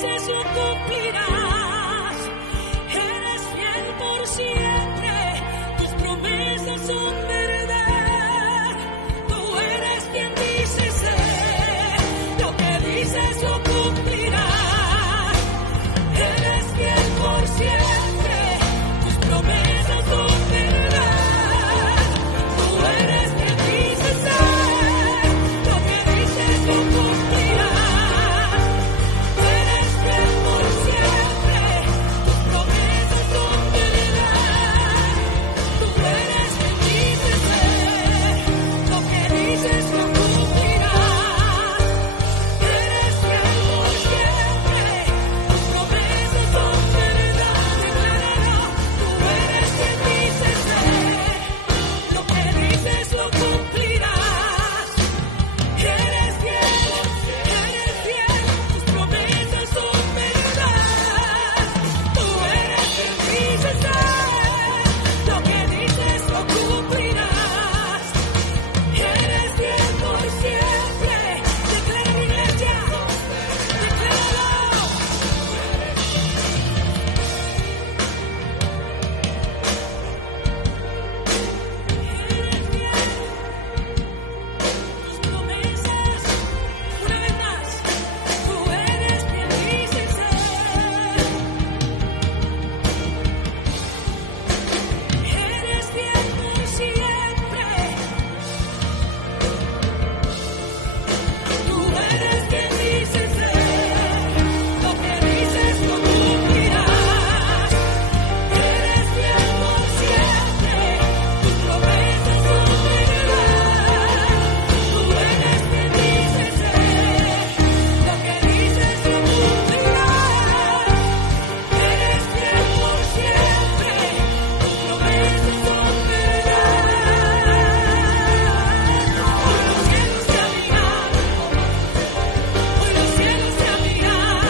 dices lo cumplirás. Eres fiel por siempre, tus promesas son verdad. Tú eres quien dice ser, lo que dices lo cumplirás. Eres fiel por siempre, tus promesas son verdad. Tú eres quien dice ser, lo que dices lo cumplirás. Eres fiel por siempre, tus promesas son verdad. Tú eres quien dice ser, lo que dices lo cumplirás. Eres fiel por siempre, tus promesas son verdad. Decláralo, tú eres quien dice ser, lo que dices lo cumplirás. Eres fiel, tus promesas son verdad. Tú eres quien dice ser, lo que dices lo cumplirás. Eres fiel por siempre. Declara mi iglesia, decláralo. Eres fiel, tus promesas, una vez más, tú eres quien dice ser. Eres fiel por siempre. Tú eres quien dice ser, lo que dices lo cumplirás. Eres fiel por siempre, tus promesas son verdad. Tú eres quien dice ser, lo que dices lo cumplirás. Eres fiel por siempre, tus promesas son verdad. Hoy los cielos te abrirán, hoy los cielos te abrirán.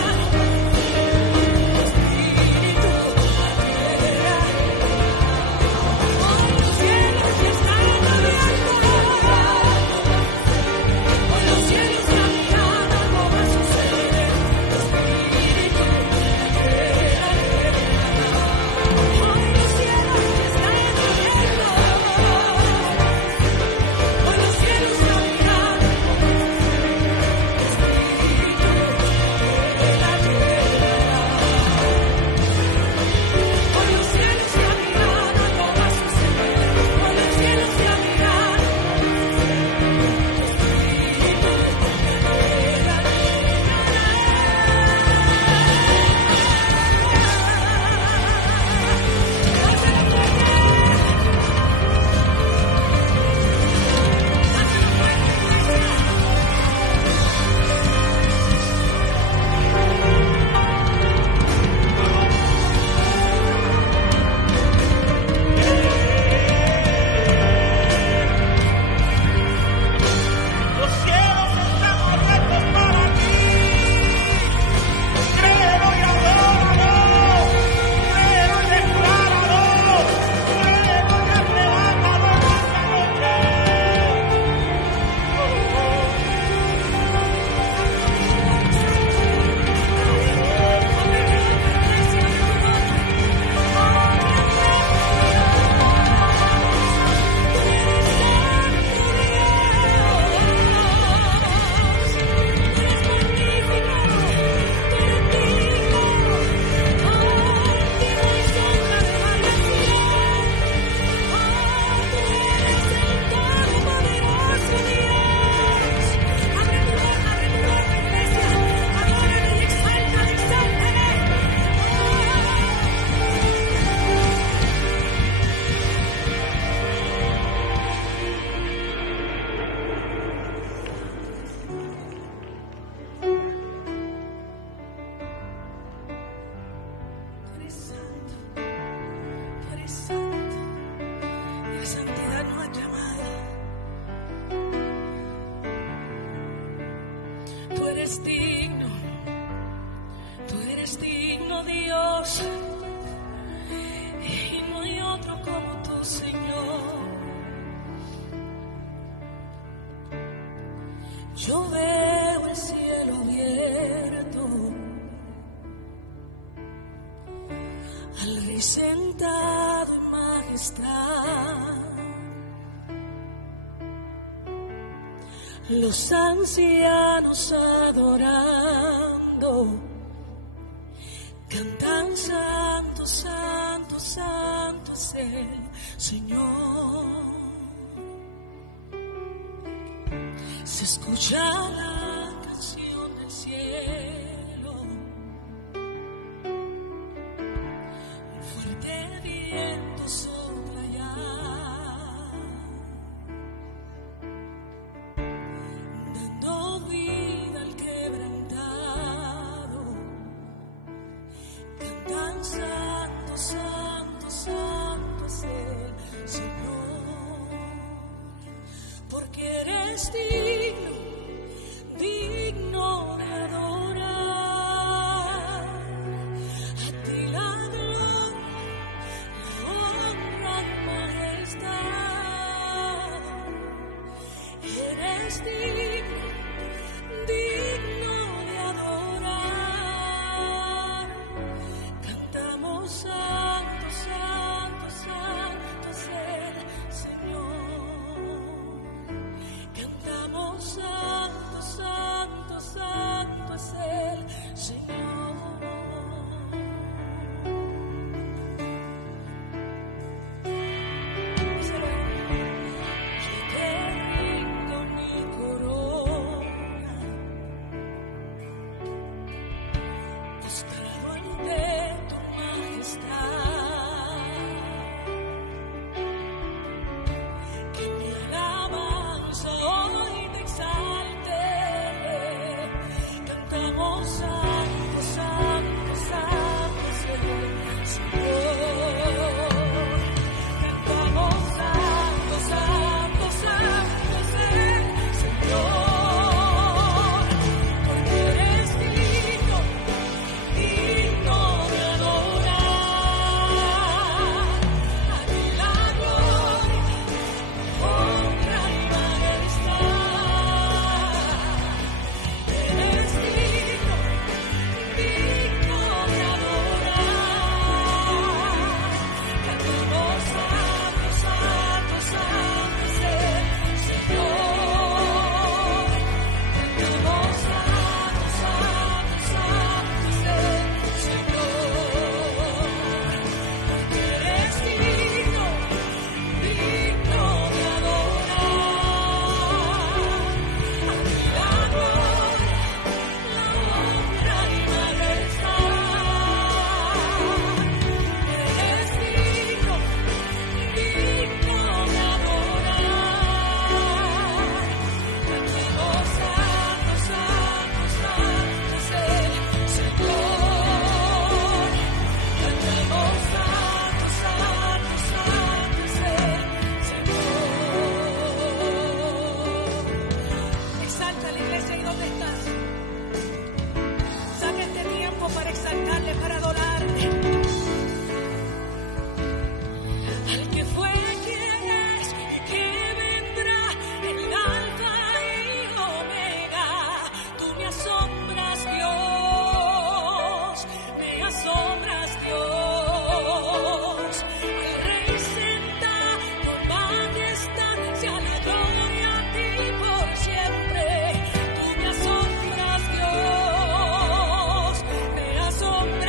Tu espíritu tierra. Hoy los cielos te estarán abiertos. Hoy los cielos te abrirán, algo va a suceder. Tu espíritu tierra. Hoy los cielos te estarán abiertos. Hoy los cielos te abrirán. Hoy los cielos se abrirán, algo va a suceder. Hoy los cielos se abrirán. Los cielos están abiertos para ti. Créelo y adóralo. Créelo y decláralo. Créelo y arrebátalo en esta noche. Tú eres santo, y la santidad nos ha llamado. Tú eres digno Dios, y no hay otro como tú, Señor. Yo veo el cielo abierto Rey sentado en majestad, los ancianos adorando, cantan santo, santo, santo es el Señor. Se escucha la canción del cielo, un fuerte viento sopla ya, dando vida al quebrantado. Cantan santo, santo, santo es el Señor, porque eres digno, digno de adorar. A ti la gloria, la honra y majestad. Eres digno, digno de adorar. Cantamos santo, santo, santo es el Señor. Cantamos santo, santo, santo es el Señor. Yo te rindo mi corona, postrado ante tu majestad. Que mi alabanza hoy te exalte. Cantamos santo, santo, santo es el Señor. Cantamos santo, santo, santo es el Señor. Porque eres digno, digno de adorar. A ti la gloria, honra y majestad. Eres digno, digno de adorar. Cantamos santo, santo, santo es el Señor. Cantamos santo, santo, santo es el Señor. Eres digno, digno de adorar. A ti la gloria, la honra y majestad. Eres digno, digno de adorar. Cantamos santo, santo, santo es el Señor. Cantamos santo, santo, santo es el Señor. Exalta a la iglesia ahí donde estás. Saca este tiempo para exaltarle, para adorarle. Al que fue, quien es, que vendrá, el alfa y omega. Tú me asombras, Dios, me asombras, Dios. El Rey sentado en majestad, sea la gloria a ti por siempre. Tú me asombras, Dios, me asombras.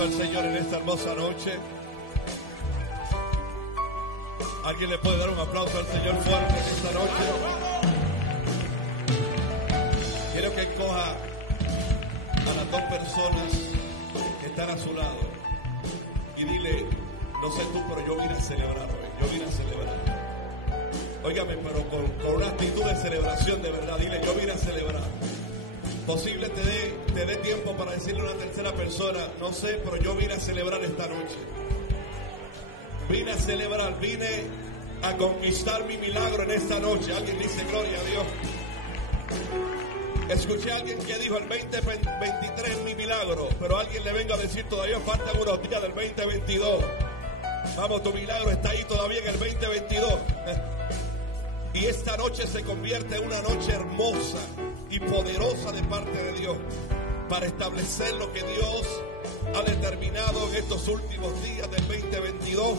aplauso al Señor en esta hermosa noche. ¿Alguien le puede dar un aplauso al Señor fuerte en esta noche? Quiero que coja a las dos personas que están a su lado y dile: no sé tú, pero yo vine a celebrar hoy. Yo vine a celebrar. Óigame, pero con una actitud de celebración de verdad. Dile: yo vine a celebrar. Posible te dé tiempo para decirle a una tercera persona: no sé, pero yo vine a celebrar esta noche. Vine a celebrar, vine a conquistar mi milagro en esta noche. Alguien dice: gloria a Dios. Escuché a alguien que dijo: el 2023 es mi milagro. Pero alguien le venga a decir: todavía faltan unos días del 2022. Vamos, tu milagro está ahí todavía en el 2022. Y esta noche se convierte en una noche hermosa y poderosa de parte de Dios para establecer lo que Dios ha determinado en estos últimos días del 2022.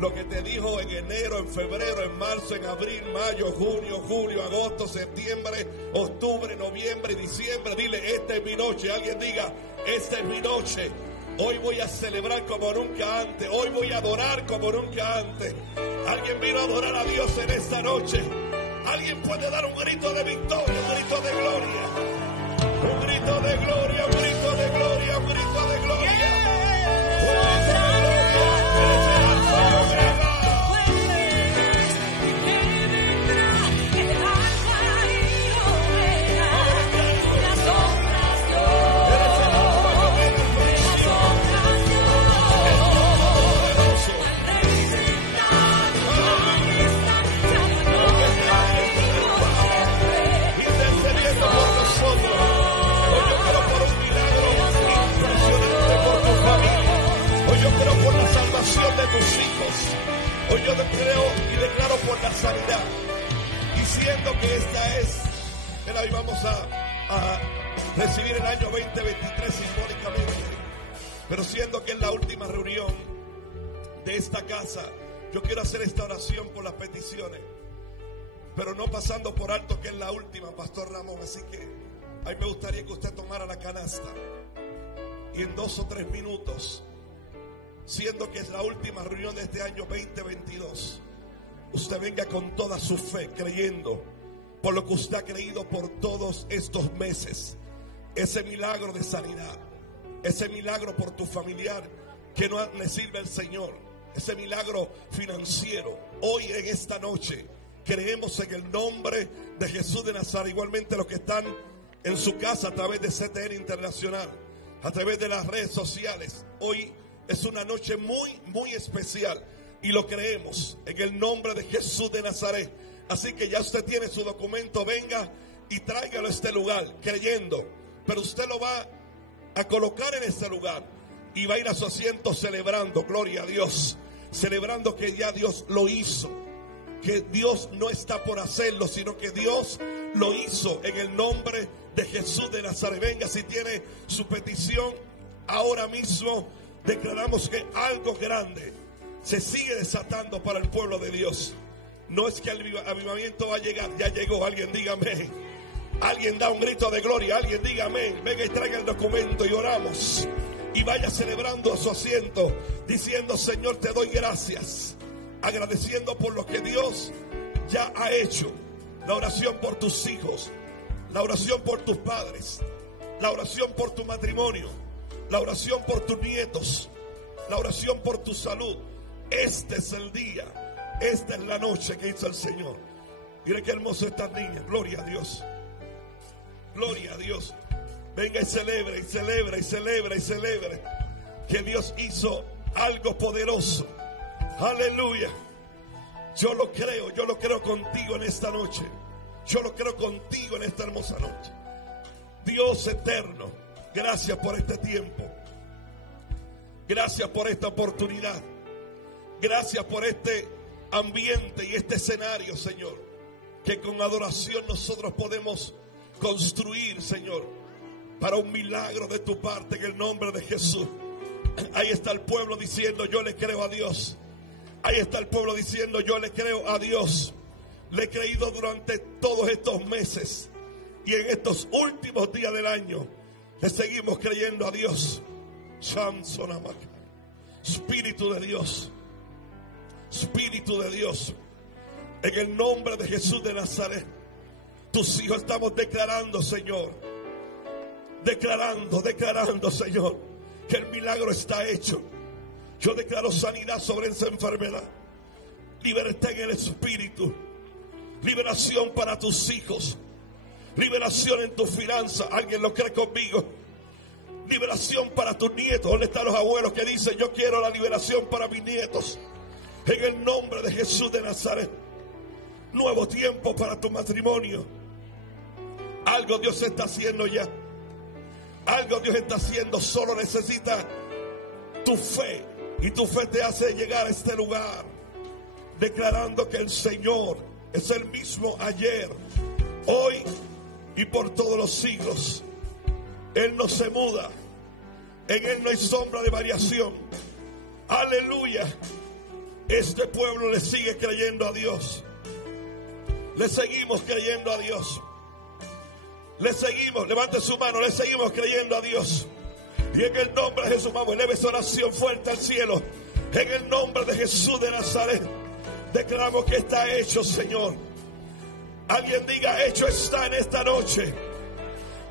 Lo que te dijo en enero, en febrero, en marzo, en abril, mayo, junio, julio, agosto, septiembre, octubre, noviembre y diciembre. Dile: esta es mi noche. Alguien diga: esta es mi noche. Hoy voy a celebrar como nunca antes. Hoy voy a adorar como nunca antes. Alguien vino a adorar a Dios en esta noche. Alguien puede dar un grito de victoria, un grito de gloria. Un grito de gloria, un grito de gloria, un grito de gloria. De tus hijos. Hoy yo creo y declaro por la sanidad, diciendo que esta es, hoy vamos a recibir el año 2023 simbólicamente, pero siendo que es la última reunión de esta casa, yo quiero hacer esta oración por las peticiones, pero no pasando por alto que es la última, Pastor Ramón. Así que a mí me gustaría que usted tomara la canasta y en 2 o 3 minutos, siendo que es la última reunión de este año 2022, usted venga con toda su fe, creyendo por lo que usted ha creído por todos estos meses. Ese milagro de sanidad, ese milagro por tu familiar que no le sirve al Señor, ese milagro financiero. Hoy en esta noche creemos en el nombre de Jesús de Nazaret. Igualmente los que están en su casa a través de CTN Internacional, a través de las redes sociales, hoy es una noche muy, muy especial y lo creemos en el nombre de Jesús de Nazaret. Así que ya usted tiene su documento, venga y tráigalo a este lugar creyendo. Pero usted lo va a colocar en este lugar y va a ir a su asiento celebrando, gloria a Dios, celebrando que ya Dios lo hizo, que Dios no está por hacerlo, sino que Dios lo hizo en el nombre de Jesús de Nazaret. Venga, si tiene su petición ahora mismo. Declaramos que algo grande se sigue desatando para el pueblo de Dios. No es que el avivamiento va a llegar, ya llegó. Alguien diga amén. Alguien da un grito de gloria, alguien diga amén. Venga y traiga el documento y oramos. Y vaya celebrando a su asiento, diciendo: Señor, te doy gracias. Agradeciendo por lo que Dios ya ha hecho. La oración por tus hijos, la oración por tus padres, la oración por tu matrimonio, la oración por tus nietos, la oración por tu salud. Este es el día, esta es la noche que hizo el Señor. Mire qué hermoso estas niñas, gloria a Dios, gloria a Dios. Venga y celebre, y celebre, y celebre, y celebre que Dios hizo algo poderoso. Aleluya. Yo lo creo contigo en esta noche. Yo lo creo contigo en esta hermosa noche. Dios eterno, gracias por este tiempo. Gracias por esta oportunidad. Gracias por este ambiente y este escenario, Señor, que con adoración nosotros podemos construir, Señor, para un milagro de tu parte en el nombre de Jesús. Ahí está el pueblo diciendo: yo le creo a Dios. Ahí está el pueblo diciendo: yo le creo a Dios. Le he creído durante todos estos meses y en estos últimos días del año le seguimos creyendo a Dios. Chamsonamaka. Espíritu de Dios, Espíritu de Dios, en el nombre de Jesús de Nazaret, tus hijos estamos declarando, Señor, declarando, Señor, que el milagro está hecho. Yo declaro sanidad sobre esa enfermedad, libertad en el Espíritu, liberación para tus hijos, liberación en tus finanzas. ¿Alguien lo cree conmigo? Liberación para tus nietos. ¿Dónde están los abuelos que dicen: yo quiero la liberación para mis nietos? En el nombre de Jesús de Nazaret. Nuevo tiempo para tu matrimonio. Algo Dios está haciendo ya. Algo Dios está haciendo. Solo necesita tu fe. Y tu fe te hace llegar a este lugar declarando que el Señor es el mismo ayer, hoy y por todos los siglos. Él no se muda. En Él no hay sombra de variación. Aleluya. Este pueblo le sigue creyendo a Dios. Le seguimos creyendo a Dios. Le seguimos, levante su mano, le seguimos creyendo a Dios. Y en el nombre de Jesús, vamos, eleve esa oración fuerte al cielo. En el nombre de Jesús de Nazaret, declaramos que está hecho, Señor. Alguien diga: hecho está en esta noche.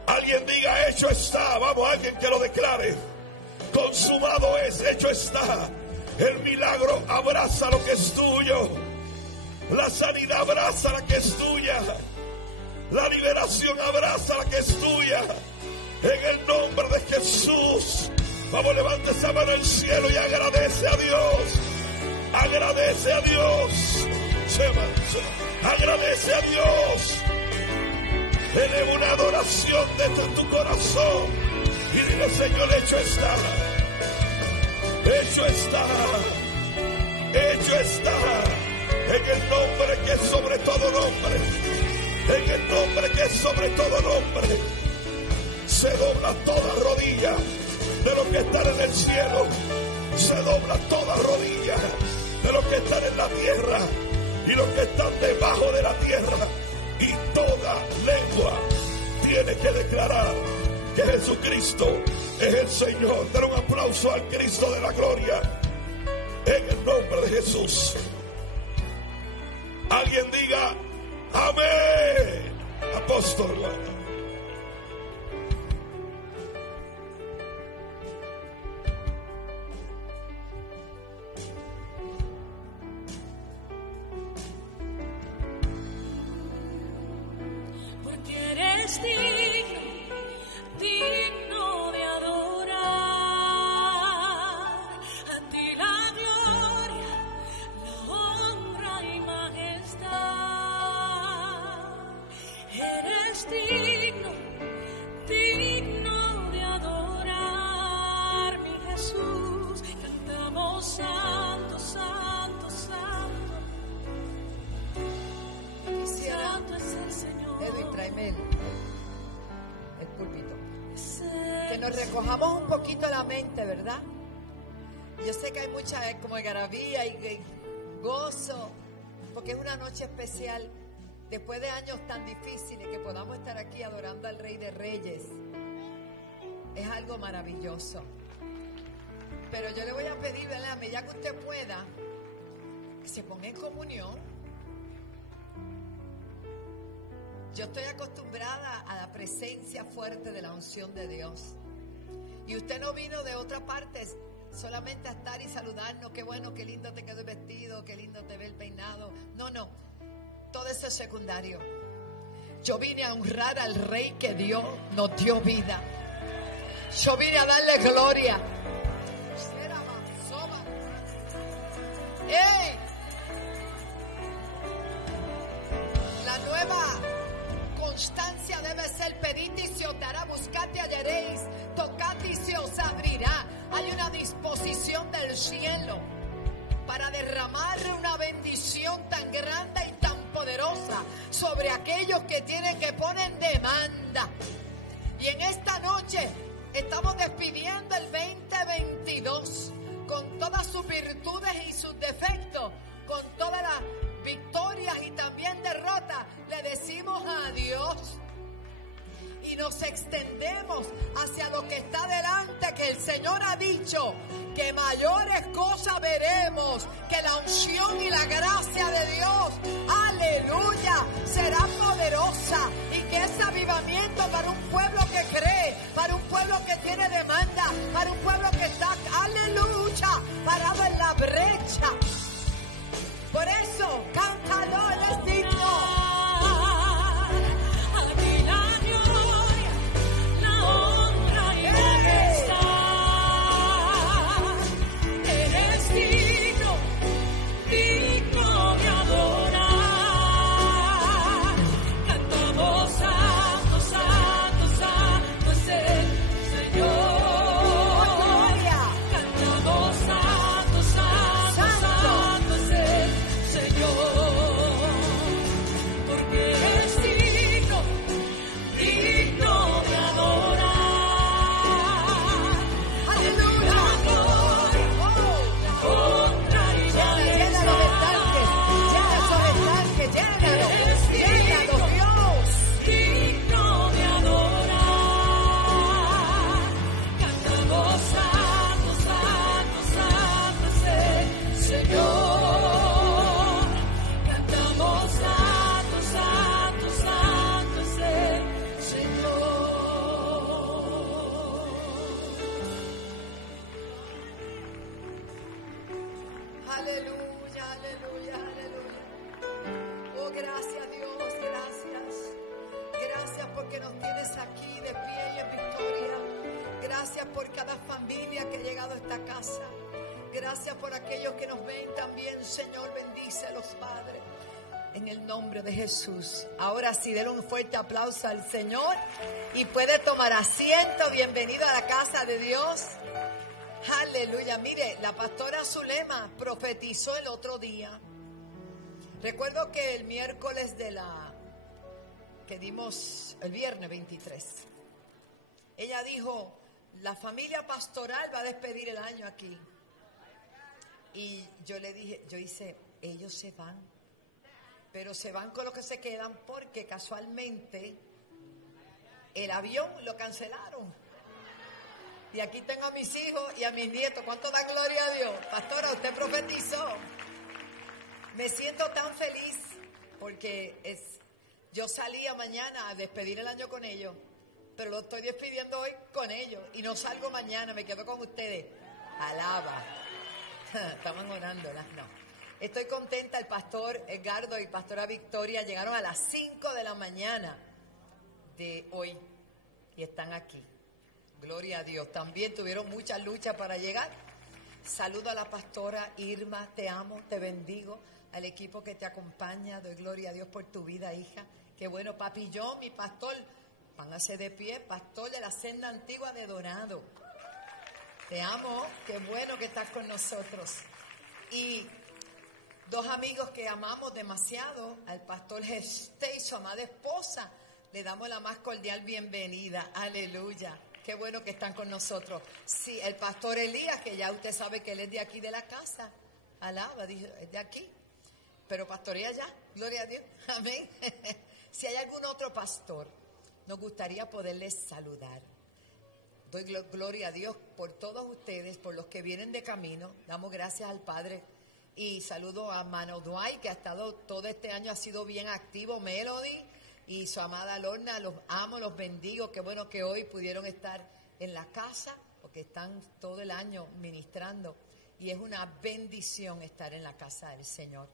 Alguien diga: hecho está. Vamos, alguien que lo declare. Consumado es, hecho está. El milagro abraza lo que es tuyo. La sanidad abraza la que es tuya. La liberación abraza la que es tuya. En el nombre de Jesús. Vamos, levante esa mano al cielo y agradece a Dios. Agradece a Dios. Agradece a Dios. Eleva una adoración desde tu corazón y dile: Señor, hecho está. Hecho está. Hecho está. En el nombre que es sobre todo nombre. En el nombre que es sobre todo nombre. Se dobla toda rodilla de los que están en el cielo. Se dobla toda rodilla de los que están en la tierra y los que están debajo de la tierra. Y toda lengua tiene que declarar que Jesucristo es el Señor. Dar un aplauso al Cristo de la gloria. En el nombre de Jesús. Alguien diga: amén. Apóstol. Digno de adorar, a ti la gloria, la honra y majestad. Eres digno de adorar, mi Jesús. Cantamos santo, santo, santo. Santo es el Señor. Edwin, tráeme el púlpito. Que nos recojamos un poquito la mente, ¿verdad? Yo sé que hay mucha como algarabía y gozo, porque es una noche especial. Después de años tan difíciles, que podamos estar aquí adorando al Rey de Reyes es algo maravilloso. Pero yo le voy a pedir, ¿verdad? Ya que usted pueda, que se ponga en comunión. Yo estoy acostumbrada a la presencia fuerte de la unción de Dios. Y usted no vino de otra parte solamente a estar y saludarnos. Qué bueno, qué lindo te quedó el vestido, qué lindo te ve el peinado. No. Todo eso es secundario. Yo vine a honrar al Rey que nos dio vida. Yo vine a darle gloria. ¡Ey! La nueva constancia debe ser: pedid y se os dará, buscad y hallaréis, tocad y se os abrirá. Hay una disposición del cielo para derramar una bendición tan grande y tan poderosa sobre aquellos que tienen, que ponen demanda. Y en esta noche estamos despidiendo el 2022 con todas sus virtudes y sus defectos, con todas las victorias y también derrotas. Le decimos adiós y nos extendemos hacia lo que está delante, que el Señor ha dicho que mayores cosas veremos, que la unción y la gracia de Dios, aleluya, será poderosa y que ese avivamiento para un pueblo que cree, para un pueblo que tiene demanda, para un pueblo que está, aleluya, parado en la brecha. Por eso, cántalo en el signo. Aquí la gloria, la honra y la majestad. Eres digno, digno de adorar. Cantamos santo, santo, santo es el Señor. Cantamos santo, santo, santo es el Señor. Porque eres digno, digno de adorar. Aleluya. La gloria, la honra y la Llena los estanques, llena esos estanques, llénalo, llénalo, Dios. digno de adorar. Cantamos santo, santo, santo es el Señor. Cantamos santo, santo, santo es el Señor. Aleluya, aleluya, aleluya. Oh, gracias Dios, gracias. Gracias porque nos tienes aquí de pie y en victoria. Gracias por cada familia que ha llegado a esta casa. Gracias por aquellos que nos ven también, Señor, bendícelos, Padre. En el nombre de Jesús. Ahora sí, denle un fuerte aplauso al Señor y puede tomar asiento. Bienvenido a la casa de Dios. Aleluya. Mire, la pastora Zulema profetizó el otro día. Recuerdo que el miércoles que dimos el viernes 23, ella dijo, la familia pastoral va a despedir el año aquí. Y yo le dije, ellos se van, pero se van con los que se quedan porque casualmente el avión lo cancelaron. Y aquí tengo a mis hijos y a mis nietos. ¿Cuánto da gloria a Dios? Pastora, usted profetizó. Me siento tan feliz porque yo salía mañana a despedir el año con ellos, pero lo estoy despidiendo hoy con ellos. Y no salgo mañana, me quedo con ustedes. Alaba. Estaban orando, no. Estoy contenta, el pastor Edgardo y pastora Victoria llegaron a las 5 de la mañana de hoy y están aquí. Gloria a Dios. También tuvieron muchas luchas para llegar. Saludo a la pastora Irma, te amo, te bendigo. Al equipo que te acompaña, doy gloria a Dios por tu vida, hija. Qué bueno, papi John, mi pastor, póngase de pie, pastor de la senda antigua de Dorado. Te amo, qué bueno que estás con nosotros. Y dos amigos que amamos demasiado, al pastor Geste y su amada esposa, le damos la más cordial bienvenida. Aleluya. Qué bueno que están con nosotros. Sí, el pastor Elías, que ya usted sabe que él es de aquí de la casa. Alaba, dice, es de aquí. Pero pastorea ya, gloria a Dios. Amén. Si hay algún otro pastor, nos gustaría poderles saludar. Doy gloria a Dios por todos ustedes, por los que vienen de camino. Damos gracias al Padre. Y saludo a Mano Dwight, que ha estado todo este año, ha sido bien activo. Melody y su amada Lorna, los amo, los bendigo. Qué bueno que hoy pudieron estar en la casa, porque están todo el año ministrando. Y es una bendición estar en la casa del Señor.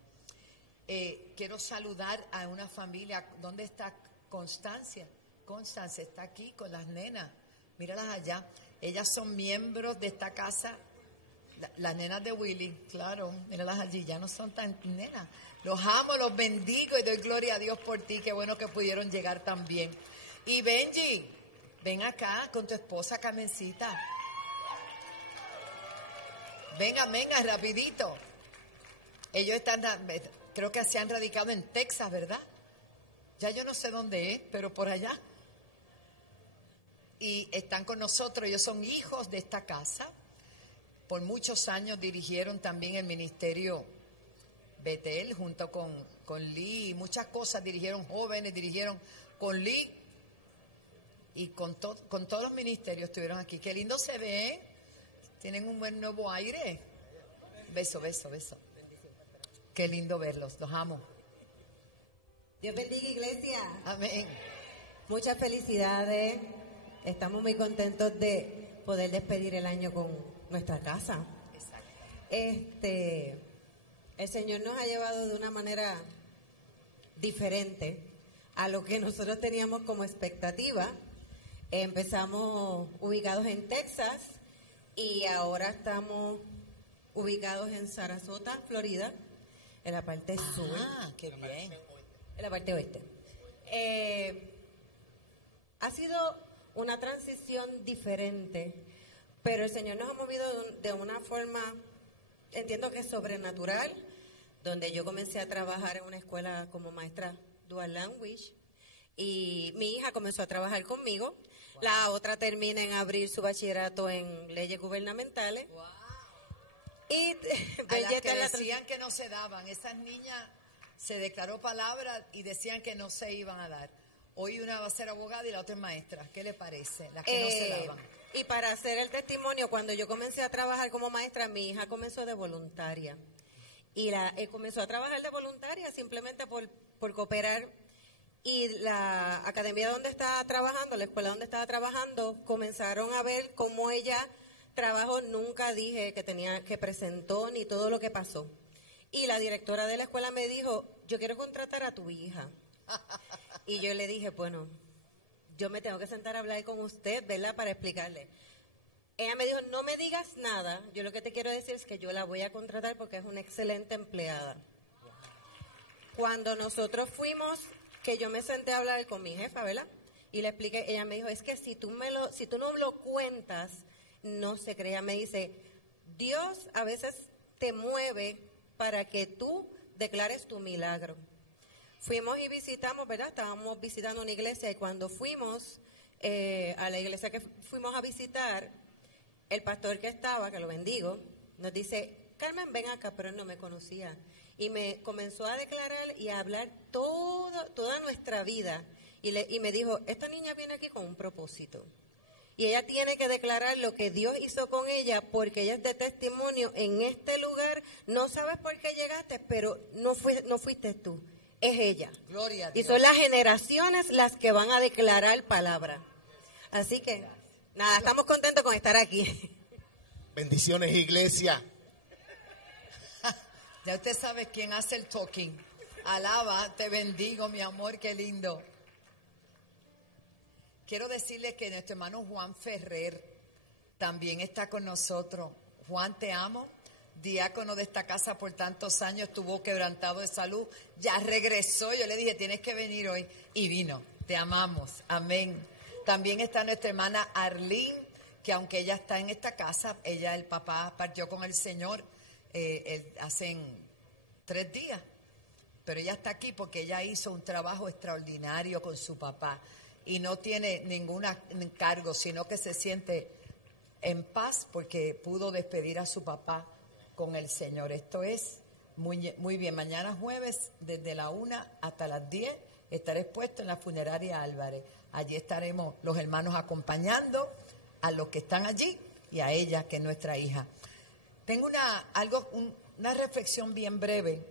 Quiero saludar a una familia. ¿Dónde está Constancia? Constancia está aquí con las nenas. Míralas allá. Ellas son miembros de esta casa. Las nenas de Willy, claro, míralas allí, ya no son tan nenas. Los amo, los bendigo y doy gloria a Dios por ti. Qué bueno que pudieron llegar también. Y Benji, ven acá con tu esposa Carmencita. Venga, rapidito. Ellos están, creo que se han radicado en Texas, ¿verdad? Ya yo no sé dónde es, pero por allá. Y están con nosotros, ellos son hijos de esta casa. Por muchos años dirigieron también el ministerio Betel junto con Lee. Muchas cosas dirigieron, jóvenes dirigieron con Lee. y con todos los ministerios estuvieron aquí. Qué lindo se ve. Tienen un buen nuevo aire. Beso, beso, beso. Qué lindo verlos. Los amo. Dios bendiga, iglesia. Amén. Muchas felicidades. Estamos muy contentos de poder despedir el año con nuestra casa. El Señor nos ha llevado de una manera diferente a lo que nosotros teníamos como expectativa. Empezamos ubicados en Texas y ahora estamos ubicados en Sarasota, Florida, en la parte sur. Ah, qué bien. En la parte oeste. Ha sido una transición diferente, pero el Señor nos ha movido de una forma, entiendo que sobrenatural, donde yo comencé a trabajar en una escuela como maestra dual language y mi hija comenzó a trabajar conmigo. Wow. La otra termina en abril su bachillerato en leyes gubernamentales. Wow. Y a las que decían que no se daban, esas niñas se declaró palabra y decían que no se iban a dar. Hoy una va a ser abogada y la otra es maestra. ¿Qué le parece? Las que no se daban. Y para hacer el testimonio, cuando yo comencé a trabajar como maestra, mi hija comenzó de voluntaria. Y comenzó a trabajar de voluntaria simplemente por cooperar. Y la academia donde estaba trabajando, la escuela donde estaba trabajando, comenzaron a ver cómo ella trabajó. Nunca dije que presentó ni todo lo que pasó. Y la directora de la escuela me dijo, yo quiero contratar a tu hija. Y yo le dije, bueno, yo me tengo que sentar a hablar con usted, ¿verdad? Para explicarle. Ella me dijo, no me digas nada, yo lo que te quiero decir es que yo la voy a contratar porque es una excelente empleada. Cuando nosotros fuimos, que yo me senté a hablar con mi jefa, ¿verdad? Y le expliqué, ella me dijo, es que si tú no me lo cuentas, no se crea. Me dice, Dios a veces te mueve para que tú declares tu milagro. Fuimos y visitamos, ¿verdad? Estábamos visitando una iglesia y cuando fuimos a la iglesia que fuimos a visitar, el pastor que estaba, que lo bendigo, nos dice, Carmen, ven acá, pero él no me conocía. Y me comenzó a declarar y a hablar toda nuestra vida. Y me dijo, esta niña viene aquí con un propósito. Y ella tiene que declarar lo que Dios hizo con ella, porque ella es de testimonio en este lugar. No sabes por qué llegaste, pero no fuiste tú, es ella. Gloria a Dios. Y son las generaciones las que van a declarar palabra. Así que, nada, estamos contentos con estar aquí. Bendiciones, iglesia. Ya usted sabe quién hace el talking. Alaba, te bendigo, mi amor, qué lindo. Quiero decirles que nuestro hermano Juan Ferrer también está con nosotros. Juan, te amo. Diácono de esta casa por tantos años, estuvo quebrantado de salud. Ya regresó. Yo le dije, tienes que venir hoy. Y vino. Te amamos. Amén. También está nuestra hermana Arlene, que aunque ella está en esta casa, el papá partió con el Señor hace 3 días. Pero ella está aquí porque ella hizo un trabajo extraordinario con su papá. Y no tiene ningún encargo, sino que se siente en paz porque pudo despedir a su papá con el Señor. Esto es muy, muy bien. Mañana jueves, desde la 1 hasta las 10, estaré expuesto en la funeraria Álvarez. Allí estaremos los hermanos acompañando a los que están allí y a ella, que es nuestra hija. Tengo una reflexión bien breve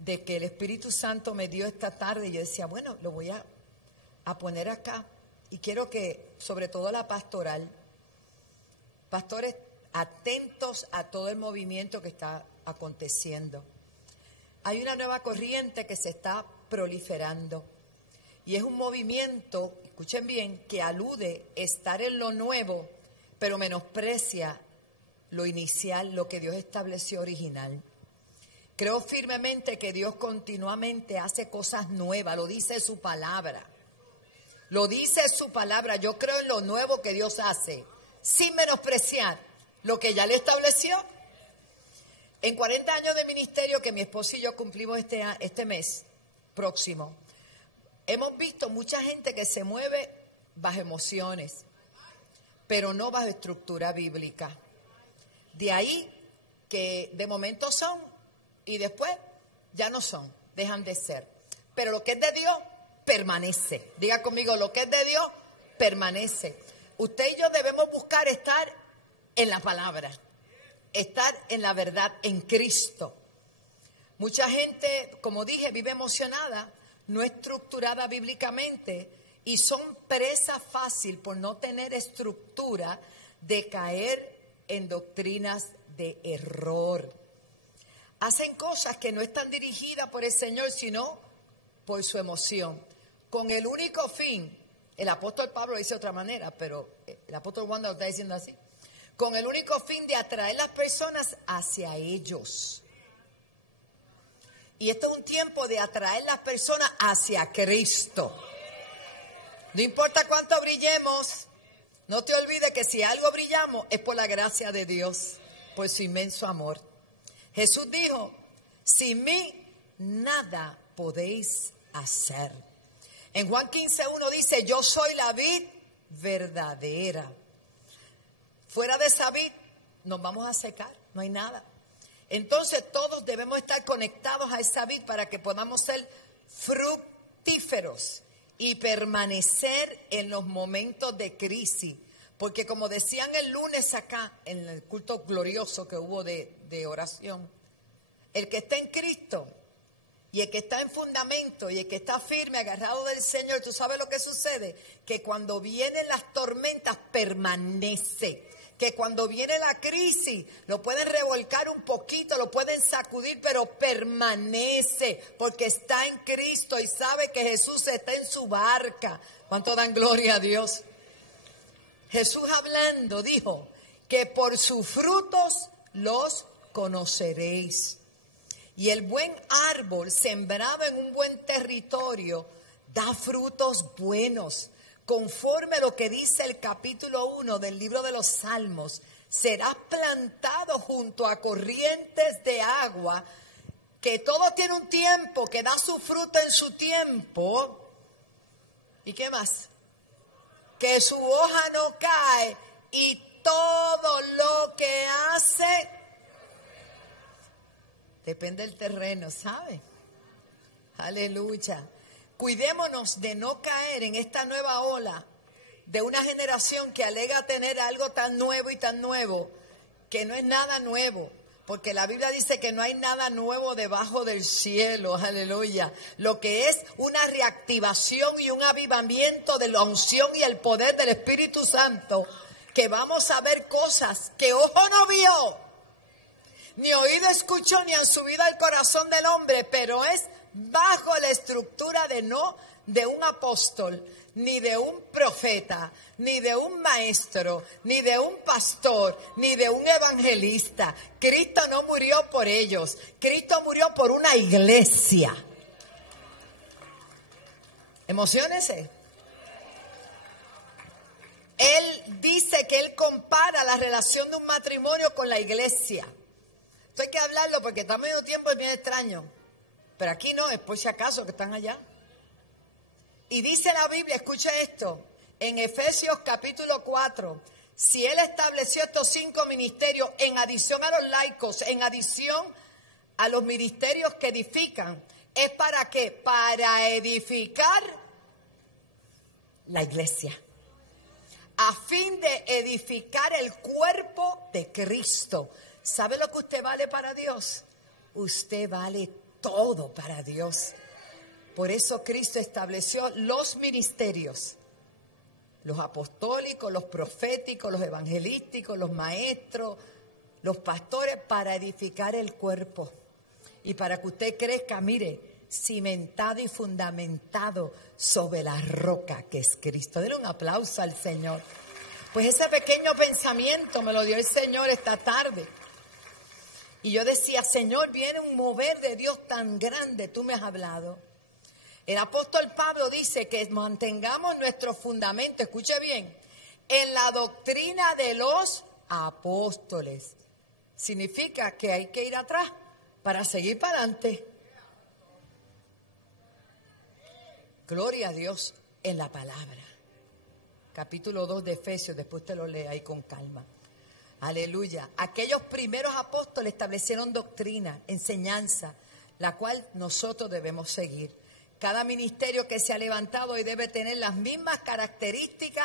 de que el Espíritu Santo me dio esta tarde y yo decía, bueno, lo voy a poner acá y quiero que, sobre todo la pastoral, pastores atentos a todo el movimiento que está aconteciendo. Hay una nueva corriente que se está proliferando y es un movimiento, escuchen bien, que alude a estar en lo nuevo, pero menosprecia lo inicial, lo que Dios estableció original. Creo firmemente que Dios continuamente hace cosas nuevas, lo dice su palabra. Lo dice su palabra. Yo creo en lo nuevo que Dios hace, sin menospreciar lo que ya le estableció. En 40 años de ministerio que mi esposo y yo cumplimos este mes próximo, hemos visto mucha gente que se mueve bajo emociones, pero no bajo estructura bíblica. De ahí que de momento son y después ya no son, dejan de ser. Pero lo que es de Dios permanece. Diga conmigo, lo que es de Dios permanece. Usted y yo debemos buscar estar en la palabra, estar en la verdad, en Cristo. Mucha gente, como dije, vive emocionada, no estructurada bíblicamente y son presa fácil por no tener estructura de caer en doctrinas de error. Hacen cosas que no están dirigidas por el Señor, sino por su emoción, con el único fin, el apóstol Pablo lo dice de otra manera, pero el apóstol Juan lo está diciendo así, con el único fin de atraer las personas hacia ellos. Y esto es un tiempo de atraer las personas hacia Cristo. No importa cuánto brillemos, no te olvides que si algo brillamos es por la gracia de Dios, por su inmenso amor. Jesús dijo, sin mí nada podéis hacer. En Juan 15:1 dice, yo soy la vid verdadera. Fuera de esa vid nos vamos a secar, no hay nada. Entonces todos debemos estar conectados a esa vid para que podamos ser fructíferos y permanecer en los momentos de crisis. Porque como decían el lunes acá, en el culto glorioso que hubo de oración, el que está en Cristo y el que está en fundamento y el que está firme, agarrado del Señor, ¿tú sabes lo que sucede? Que cuando vienen las tormentas permanece. Que cuando viene la crisis lo pueden revolcar un poquito, lo pueden sacudir, pero permanece porque está en Cristo y sabe que Jesús está en su barca. ¿Cuánto dan gloria a Dios? Jesús hablando dijo que por sus frutos los conoceréis. Y el buen árbol sembrado en un buen territorio da frutos buenos. Conforme a lo que dice el capítulo 1 del libro de los Salmos, serás plantado junto a corrientes de agua, que todo tiene un tiempo, que da su fruto en su tiempo. ¿Y qué más? Que su hoja no cae y todo lo que hace depende del terreno, ¿sabe? Aleluya. Cuidémonos de no caer en esta nueva ola de una generación que alega tener algo tan nuevo y tan nuevo, que no es nada nuevo, porque la Biblia dice que no hay nada nuevo debajo del cielo, aleluya. Lo que es una reactivación y un avivamiento de la unción y el poder del Espíritu Santo, que vamos a ver cosas que ojo no vio, ni oído escuchó, ni han subido al corazón del hombre, pero es bajo la estructura de un apóstol, ni de un profeta, ni de un maestro, ni de un pastor, ni de un evangelista. Cristo no murió por ellos, Cristo murió por una iglesia. Emociónese. Él dice que él compara la relación de un matrimonio con la iglesia. Esto hay que hablarlo porque está medio tiempo y bien extraño. Pero aquí no, es por si acaso que están allá. Y dice la Biblia, escucha esto, en Efesios capítulo 4, si Él estableció estos 5 ministerios en adición a los laicos, en adición a los ministerios que edifican, ¿es para qué? Para edificar la iglesia, a fin de edificar el cuerpo de Cristo. ¿Sabe lo que usted vale para Dios? Usted vale todo para Dios. Por eso Cristo estableció los ministerios, los apostólicos, los proféticos, los evangelísticos, los maestros, los pastores, para edificar el cuerpo y para que usted crezca, mire, cimentado y fundamentado sobre la roca que es Cristo. Denle un aplauso al Señor. Pues ese pequeño pensamiento me lo dio el Señor esta tarde. Y yo decía, Señor, viene un mover de Dios tan grande, tú me has hablado. El apóstol Pablo dice que mantengamos nuestro fundamento, escuche bien, en la doctrina de los apóstoles. Significa que hay que ir atrás para seguir para adelante. Gloria a Dios en la palabra. Capítulo 2 de Efesios, después te lo lee ahí con calma. Aleluya. Aquellos primeros apóstoles establecieron doctrina, enseñanza, la cual nosotros debemos seguir. Cada ministerio que se ha levantado hoy debe tener las mismas características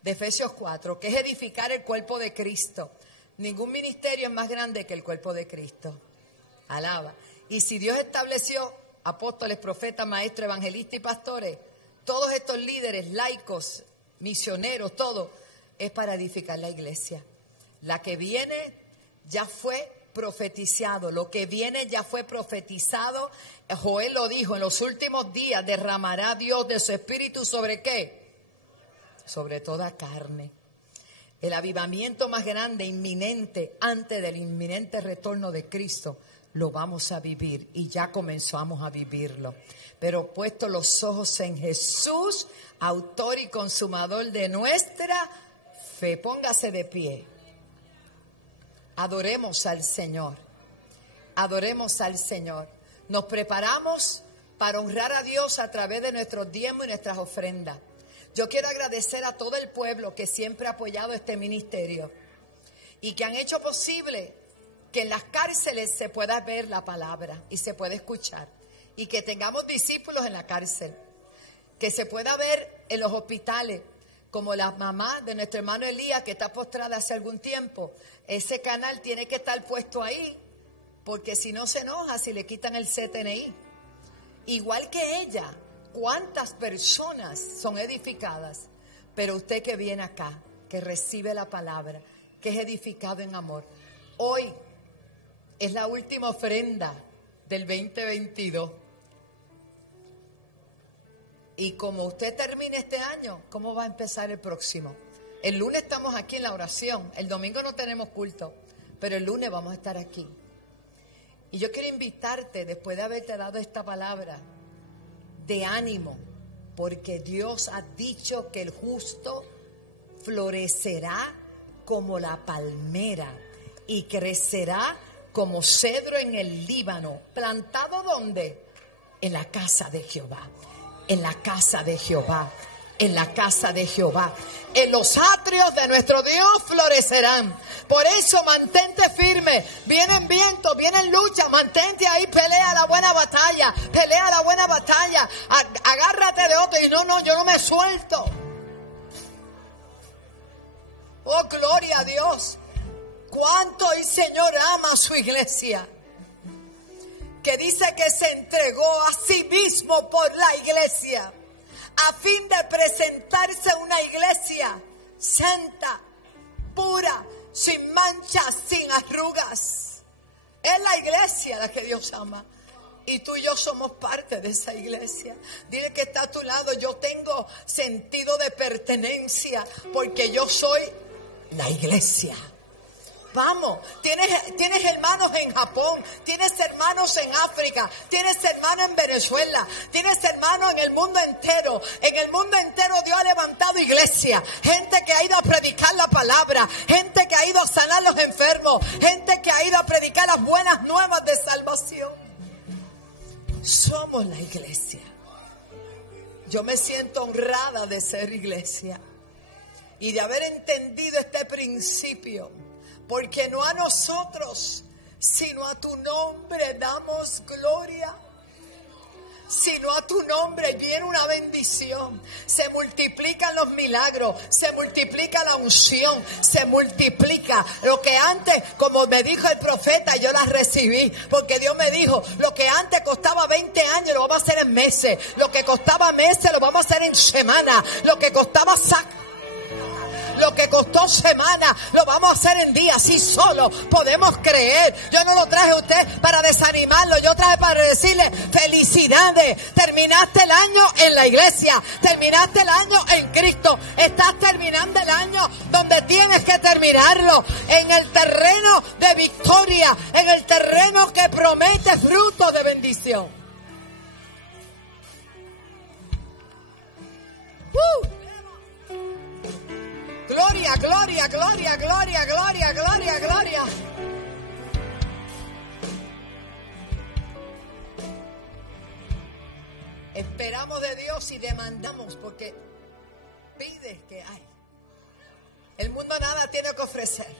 de Efesios 4, que es edificar el cuerpo de Cristo. Ningún ministerio es más grande que el cuerpo de Cristo. Alaba. Y si Dios estableció apóstoles, profetas, maestros, evangelistas y pastores, todos estos líderes, laicos, misioneros, todo, es para edificar la iglesia. La que viene ya fue profetizado, lo que viene ya fue profetizado. Joel lo dijo, en los últimos días derramará Dios de su espíritu ¿sobre qué? Sobre toda carne. El avivamiento más grande, inminente, antes del inminente retorno de Cristo, lo vamos a vivir y ya comenzamos a vivirlo. Pero puesto los ojos en Jesús, autor y consumador de nuestra fe, póngase de pie. Adoremos al Señor. Adoremos al Señor. Nos preparamos para honrar a Dios a través de nuestros diezmos y nuestras ofrendas. Yo quiero agradecer a todo el pueblo que siempre ha apoyado este ministerio y que han hecho posible que en las cárceles se pueda ver la palabra y se pueda escuchar y que tengamos discípulos en la cárcel, que se pueda ver en los hospitales, como la mamá de nuestro hermano Elías que está postrada hace algún tiempo. Ese canal tiene que estar puesto ahí, porque si no se enoja si le quitan el CTNI. Igual que ella, cuántas personas son edificadas, pero usted que viene acá, que recibe la palabra, que es edificado en amor. Hoy es la última ofrenda del 2022. Y como usted termine este año, ¿cómo va a empezar el próximo? El lunes estamos aquí en la oración, el domingo no tenemos culto, pero el lunes vamos a estar aquí. Y yo quiero invitarte, después de haberte dado esta palabra, de ánimo, porque Dios ha dicho que el justo florecerá como la palmera y crecerá como cedro en el Líbano. ¿Plantado dónde? En la casa de Jehová. En la casa de Jehová. En la casa de Jehová. En los atrios de nuestro Dios florecerán. Por eso mantente firme. Vienen vientos, vienen luchas. Mantente ahí, pelea la buena batalla. Pelea la buena batalla. Agárrate de otro y no, yo no me suelto. Oh, gloria a Dios. Cuánto el Señor ama a su iglesia, que dice que se entregó a sí mismo por la iglesia, a fin de presentarse una iglesia santa, pura, sin manchas, sin arrugas. Es la iglesia la que Dios ama. Y tú y yo somos parte de esa iglesia. Dile que está a tu lado, yo tengo sentido de pertenencia, porque yo soy la iglesia. Vamos, tienes hermanos en Japón, tienes hermanos en África, tienes hermanos en Venezuela, tienes hermanos en el mundo entero. En el mundo entero Dios ha levantado iglesia, gente que ha ido a predicar la palabra, gente que ha ido a sanar a los enfermos, gente que ha ido a predicar las buenas nuevas de salvación. Somos la iglesia. Yo me siento honrada de ser iglesia y de haber entendido este principio. Porque no a nosotros, sino a tu nombre damos gloria. Sino a tu nombre viene una bendición. Se multiplican los milagros, se multiplica la unción, se multiplica. Lo que antes, como me dijo el profeta, yo la recibí. Porque Dios me dijo, lo que antes costaba 20 años lo vamos a hacer en meses. Lo que costaba meses lo vamos a hacer en semanas. Lo que costaba lo que costó semanas, lo vamos a hacer en días. Sí, solo podemos creer. Yo no lo traje a usted para desanimarlo, yo traje para decirle felicidades. Terminaste el año en la iglesia, terminaste el año en Cristo. Estás terminando el año donde tienes que terminarlo, en el terreno de victoria, en el terreno que promete frutos de bendición. Gloria, gloria, gloria, gloria, gloria, gloria, gloria. Esperamos de Dios y demandamos porque pides que hay. El mundo nada tiene que ofrecer.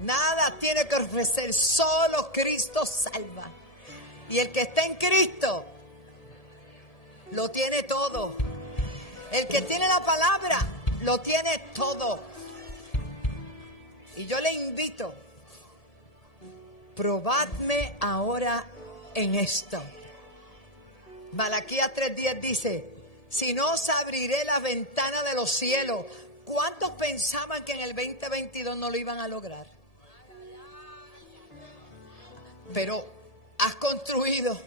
Nada tiene que ofrecer. Solo Cristo salva. Y el que está en Cristo lo tiene todo. El que tiene la palabra, lo tiene todo. Y yo le invito, probadme ahora en esto. Malaquías 3:10 dice, si no os abriré las ventanas de los cielos. ¿Cuántos pensaban que en el 2022 no lo iban a lograr? Pero has construido,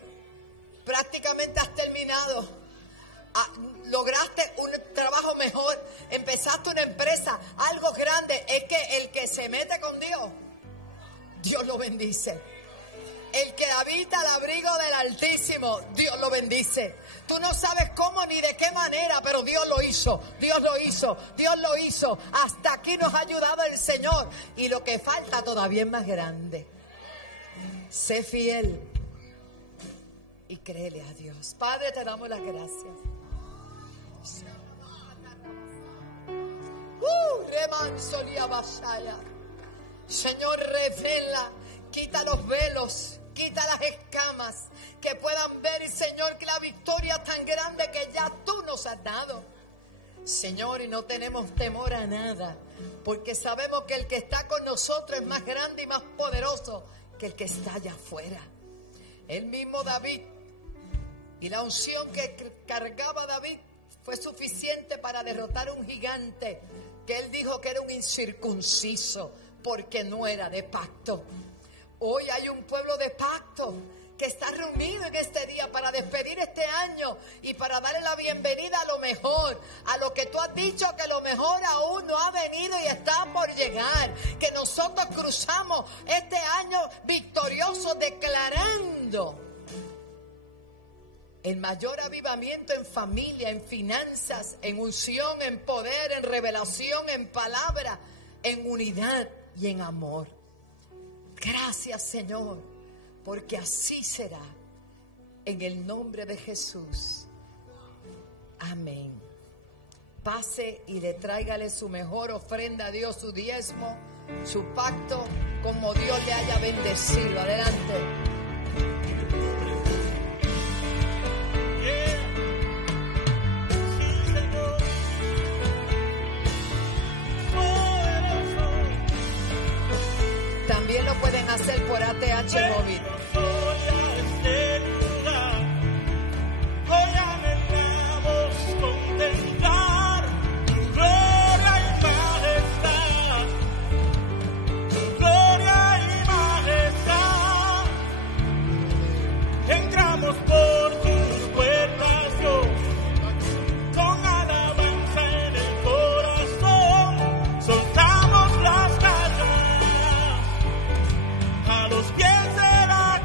prácticamente has terminado, lograste un trabajo mejor, empezaste una empresa, algo grande. Es que el que se mete con Dios, Dios lo bendice. El que habita al abrigo del Altísimo, Dios lo bendice. Tú no sabes cómo ni de qué manera, pero Dios lo hizo, Dios lo hizo, Dios lo hizo. Hasta aquí nos ha ayudado el Señor. Y lo que falta todavía es más grande. Sé fiel y créele a Dios. Padre, te damos las gracias. Señor, revela, quita los velos, quita las escamas, que puedan ver, Señor, que la victoria tan grande que ya tú nos has dado. Señor, y no tenemos temor a nada, porque sabemos que el que está con nosotros es más grande y más poderoso que el que está allá afuera. El mismo David y la unción que cargaba David fue suficiente para derrotar a un gigante que él dijo que era un incircunciso porque no era de pacto. Hoy hay un pueblo de pacto que está reunido en este día para despedir este año y para darle la bienvenida a lo mejor, a lo que tú has dicho que lo mejor aún no ha venido y está por llegar. Que nosotros cruzamos este año victorioso declarando el mayor avivamiento en familia, en finanzas, en unción, en poder, en revelación, en palabra, en unidad y en amor. Gracias, Señor, porque así será. En el nombre de Jesús. Amén. Pase y le tráigale su mejor ofrenda a Dios, su diezmo, su pacto, como Dios le haya bendecido. Adelante. También lo pueden hacer por ATH móvil. Hoy anhelamos contemplar tu gloria y majestad, tu gloria y majestad. Entramos por tus puertas, Dios, con alabanza en el corazón, soltamos las cadenas a los pies de la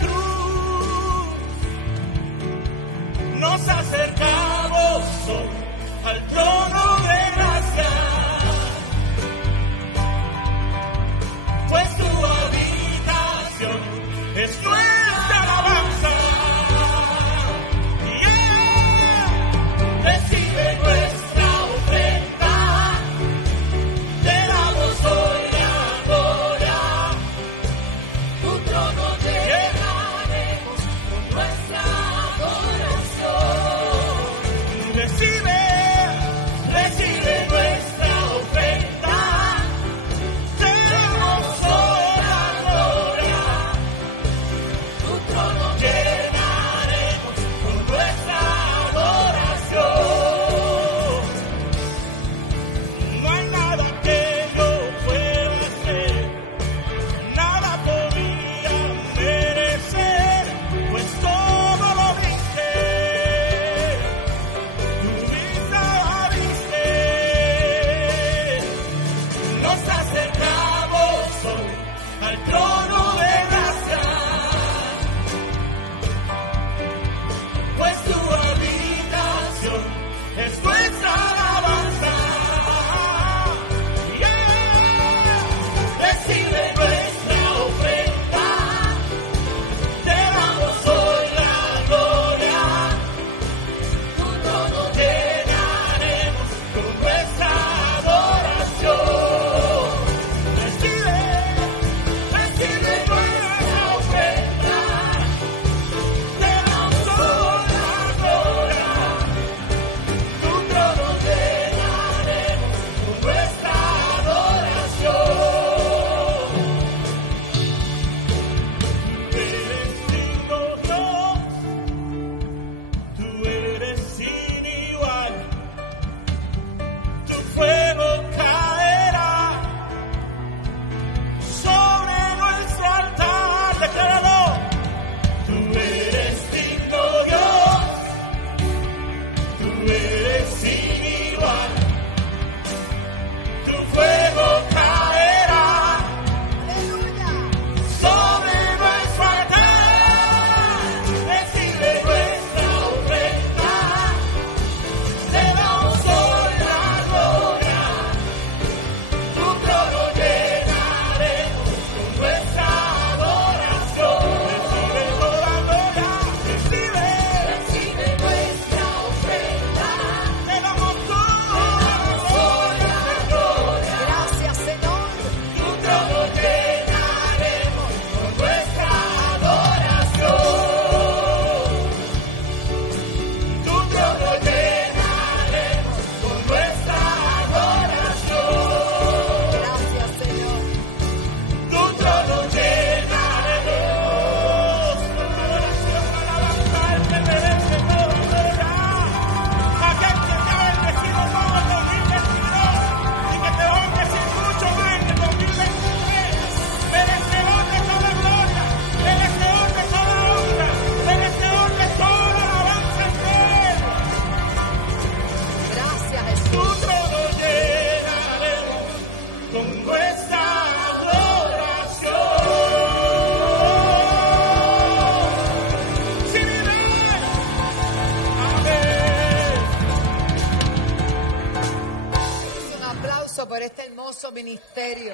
hermoso ministerio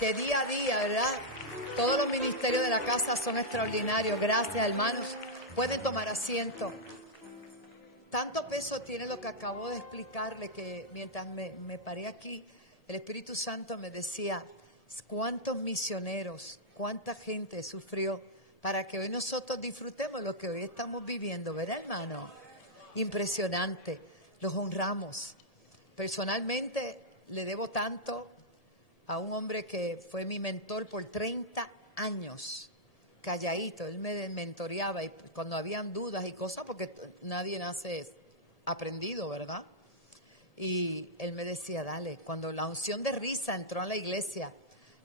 que día a día, ¿verdad? Todos los ministerios de la casa son extraordinarios. Gracias, hermanos. Pueden tomar asiento. Tanto peso tiene lo que acabo de explicarle que mientras me paré aquí, el Espíritu Santo me decía cuántos misioneros, cuánta gente sufrió para que hoy nosotros disfrutemos lo que hoy estamos viviendo, ¿verdad, hermano? Impresionante. Los honramos. Personalmente le debo tanto a un hombre que fue mi mentor por 30 años, calladito. Él me mentoreaba y cuando habían dudas y cosas, porque nadie nace aprendido, ¿verdad? Y él me decía, dale, cuando la unción de risa entró a la iglesia,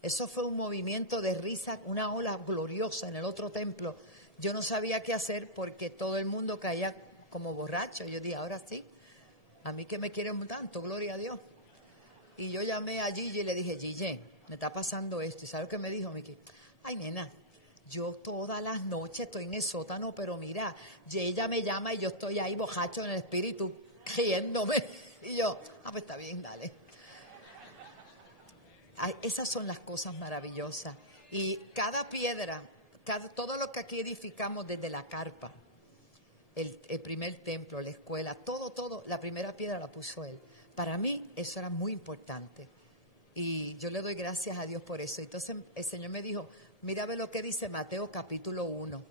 eso fue un movimiento de risa, una ola gloriosa en el otro templo. Yo no sabía qué hacer porque todo el mundo caía como borracho. Yo dije, ahora sí, a mí que me quieren tanto, gloria a Dios. Y yo llamé a Gigi y le dije, Gigi, me está pasando esto. ¿Y sabes qué me dijo, Miki? Ay, nena, yo todas las noches estoy en el sótano, pero mira, ella me llama y yo estoy ahí bojacho en el espíritu, riéndome. Y yo, pues está bien, dale. Ay, esas son las cosas maravillosas. Y cada piedra, todo lo que aquí edificamos desde la carpa, el primer templo, la escuela, todo, la primera piedra la puso él. Para mí eso era muy importante y yo le doy gracias a Dios por eso. Entonces el Señor me dijo, mira ve lo que dice Mateo capítulo 1.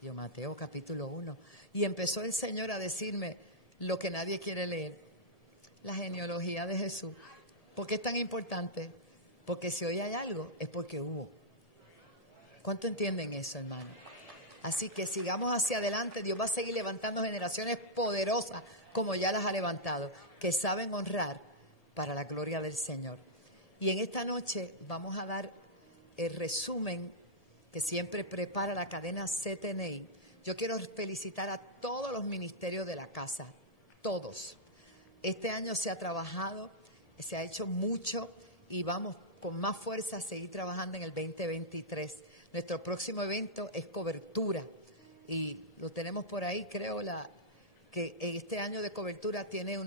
Yo, Mateo capítulo 1. Y empezó el Señor a decirme lo que nadie quiere leer, la genealogía de Jesús. ¿Por qué es tan importante? Porque si hoy hay algo es porque hubo. ¿Cuánto entienden eso, hermano? Así que sigamos hacia adelante. Dios va a seguir levantando generaciones poderosas como ya las ha levantado, que saben honrar para la gloria del Señor. Y en esta noche vamos a dar el resumen que siempre prepara la cadena CTNI. Yo quiero felicitar a todos los ministerios de la casa, todos. Este año se ha trabajado, se ha hecho mucho y vamos con más fuerza a seguir trabajando en el 2023. Nuestro próximo evento es cobertura y lo tenemos por ahí, creo, que en este año de cobertura tiene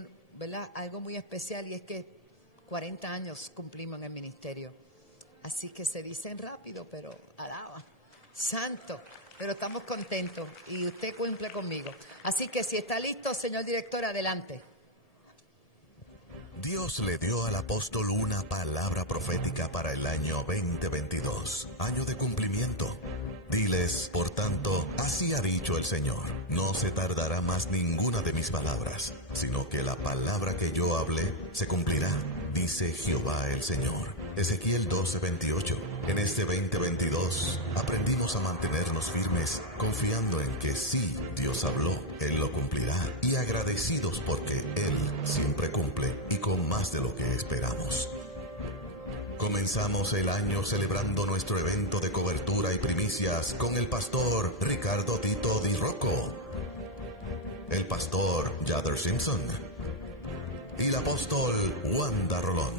¿verdad? Algo muy especial y es que 40 años cumplimos en el ministerio. Así que se dicen rápido, pero alaba, santo, pero estamos contentos y usted cumple conmigo. Así que si está listo, señor director, adelante. Dios le dio al apóstol una palabra profética para el año 2022, año de cumplimiento. Diles, por tanto, así ha dicho el Señor, no se tardará más ninguna de mis palabras, sino que la palabra que yo hablé se cumplirá, dice Jehová el Señor. Ezequiel 12:28. En este 2022 aprendimos a mantenernos firmes, confiando en que sí, Dios habló, Él lo cumplirá, y agradecidos porque Él siempre cumple y con más de lo que esperamos. Comenzamos el año celebrando nuestro evento de cobertura y primicias con el pastor Ricardo Tito Di Rocco, el pastor Yadder Simpson y el apóstol Wanda Rolón.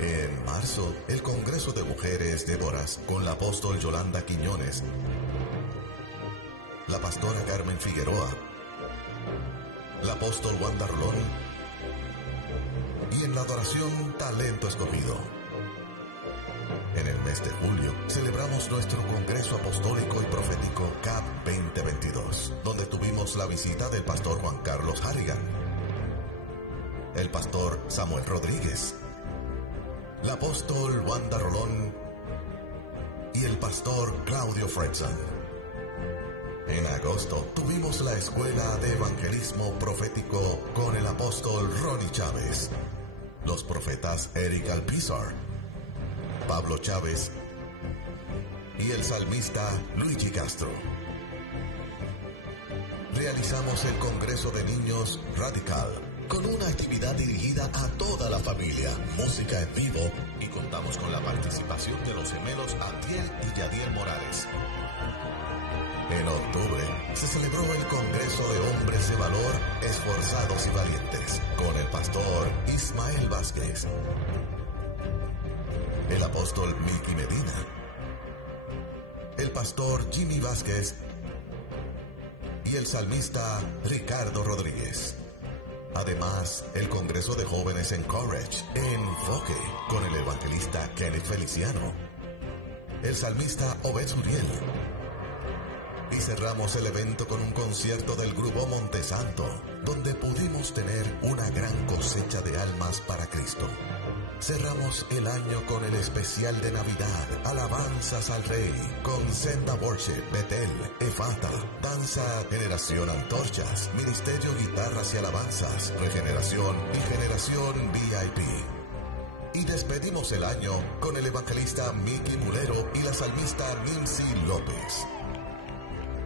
En marzo, el Congreso de Mujeres Déboras con la apóstol Yolanda Quiñones, la pastora Carmen Figueroa, la apóstol Wanda Rolón, y en la adoración Talento Escogido. En el mes de julio celebramos nuestro Congreso Apostólico y Profético CAP 2022, donde tuvimos la visita del pastor Juan Carlos Harrigan, el pastor Samuel Rodríguez, la apóstol Wanda Rolón y el pastor Claudio Fredson. En agosto tuvimos la Escuela de Evangelismo Profético con el apóstol Ronnie Chávez, los profetas Eric Alpizar, Pablo Chávez y el salmista Luigi Castro. Realizamos el Congreso de Niños Radical con una actividad dirigida a toda la familia, música en vivo y contamos con la participación de los gemelos Atiel y Yadiel Morales. En octubre se celebró el Congreso de Hombres de Valor, Esforzados y Valientes con el pastor Ismael Vázquez, el apóstol Miki Medina, el pastor Jimmy Vázquez y el salmista Ricardo Rodríguez. Además, el Congreso de Jóvenes Encourage, Enfoque, con el evangelista Kenneth Feliciano, el salmista Obed Uriel. Y cerramos el evento con un concierto del grupo Montesanto, donde pudimos tener una gran cosecha de almas para Cristo. Cerramos el año con el especial de Navidad, Alabanzas al Rey, con Senda Worship, Betel, Efata, Danza, Generación Antorchas, Ministerio Guitarras y Alabanzas, Regeneración y Generación VIP. Y despedimos el año con el evangelista Mickey Mulero y la salmista Nancy López.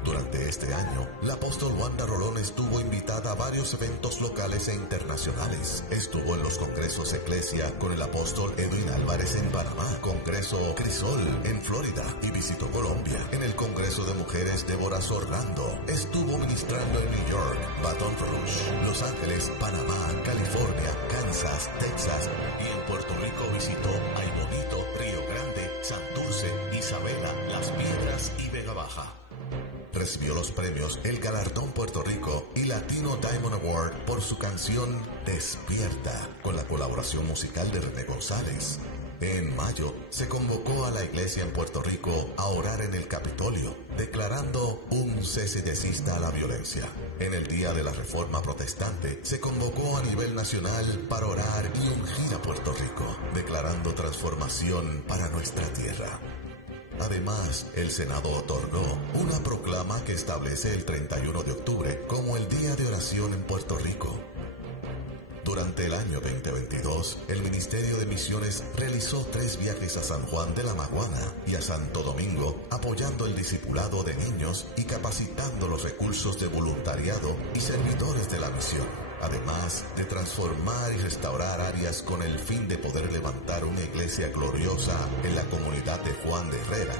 Durante este año, la apóstol Wanda Rolón estuvo invitada a varios eventos locales e internacionales. Estuvo en los congresos Eclesia con el apóstol Edwin Álvarez en Panamá, Congreso Crisol en Florida y visitó Colombia. En el Congreso de Mujeres Débora Orlando estuvo ministrando en New York, Baton Rouge, Los Ángeles, Panamá, California, Kansas, Texas y en Puerto Rico visitó Aybonito, Río Grande, Santurce, Isabela, Las Piedras y Vega Baja. Recibió los premios El Galardón Puerto Rico y Latino Diamond Award por su canción Despierta, con la colaboración musical de René González. En mayo, se convocó a la iglesia en Puerto Rico a orar en el Capitolio, declarando un cese y desista a la violencia. En el Día de la Reforma Protestante, se convocó a nivel nacional para orar y ungir a Puerto Rico, declarando transformación para nuestra tierra. Además, el Senado otorgó una proclama que establece el 31 de octubre como el Día de Oración en Puerto Rico. Durante el año 2022, el Ministerio de Misiones realizó 3 viajes a San Juan de la Maguana y a Santo Domingo, apoyando el discipulado de niños y capacitando los recursos de voluntariado y servidores de la misión. Además de transformar y restaurar áreas con el fin de poder levantar una iglesia gloriosa en la comunidad de Juan de Herrera.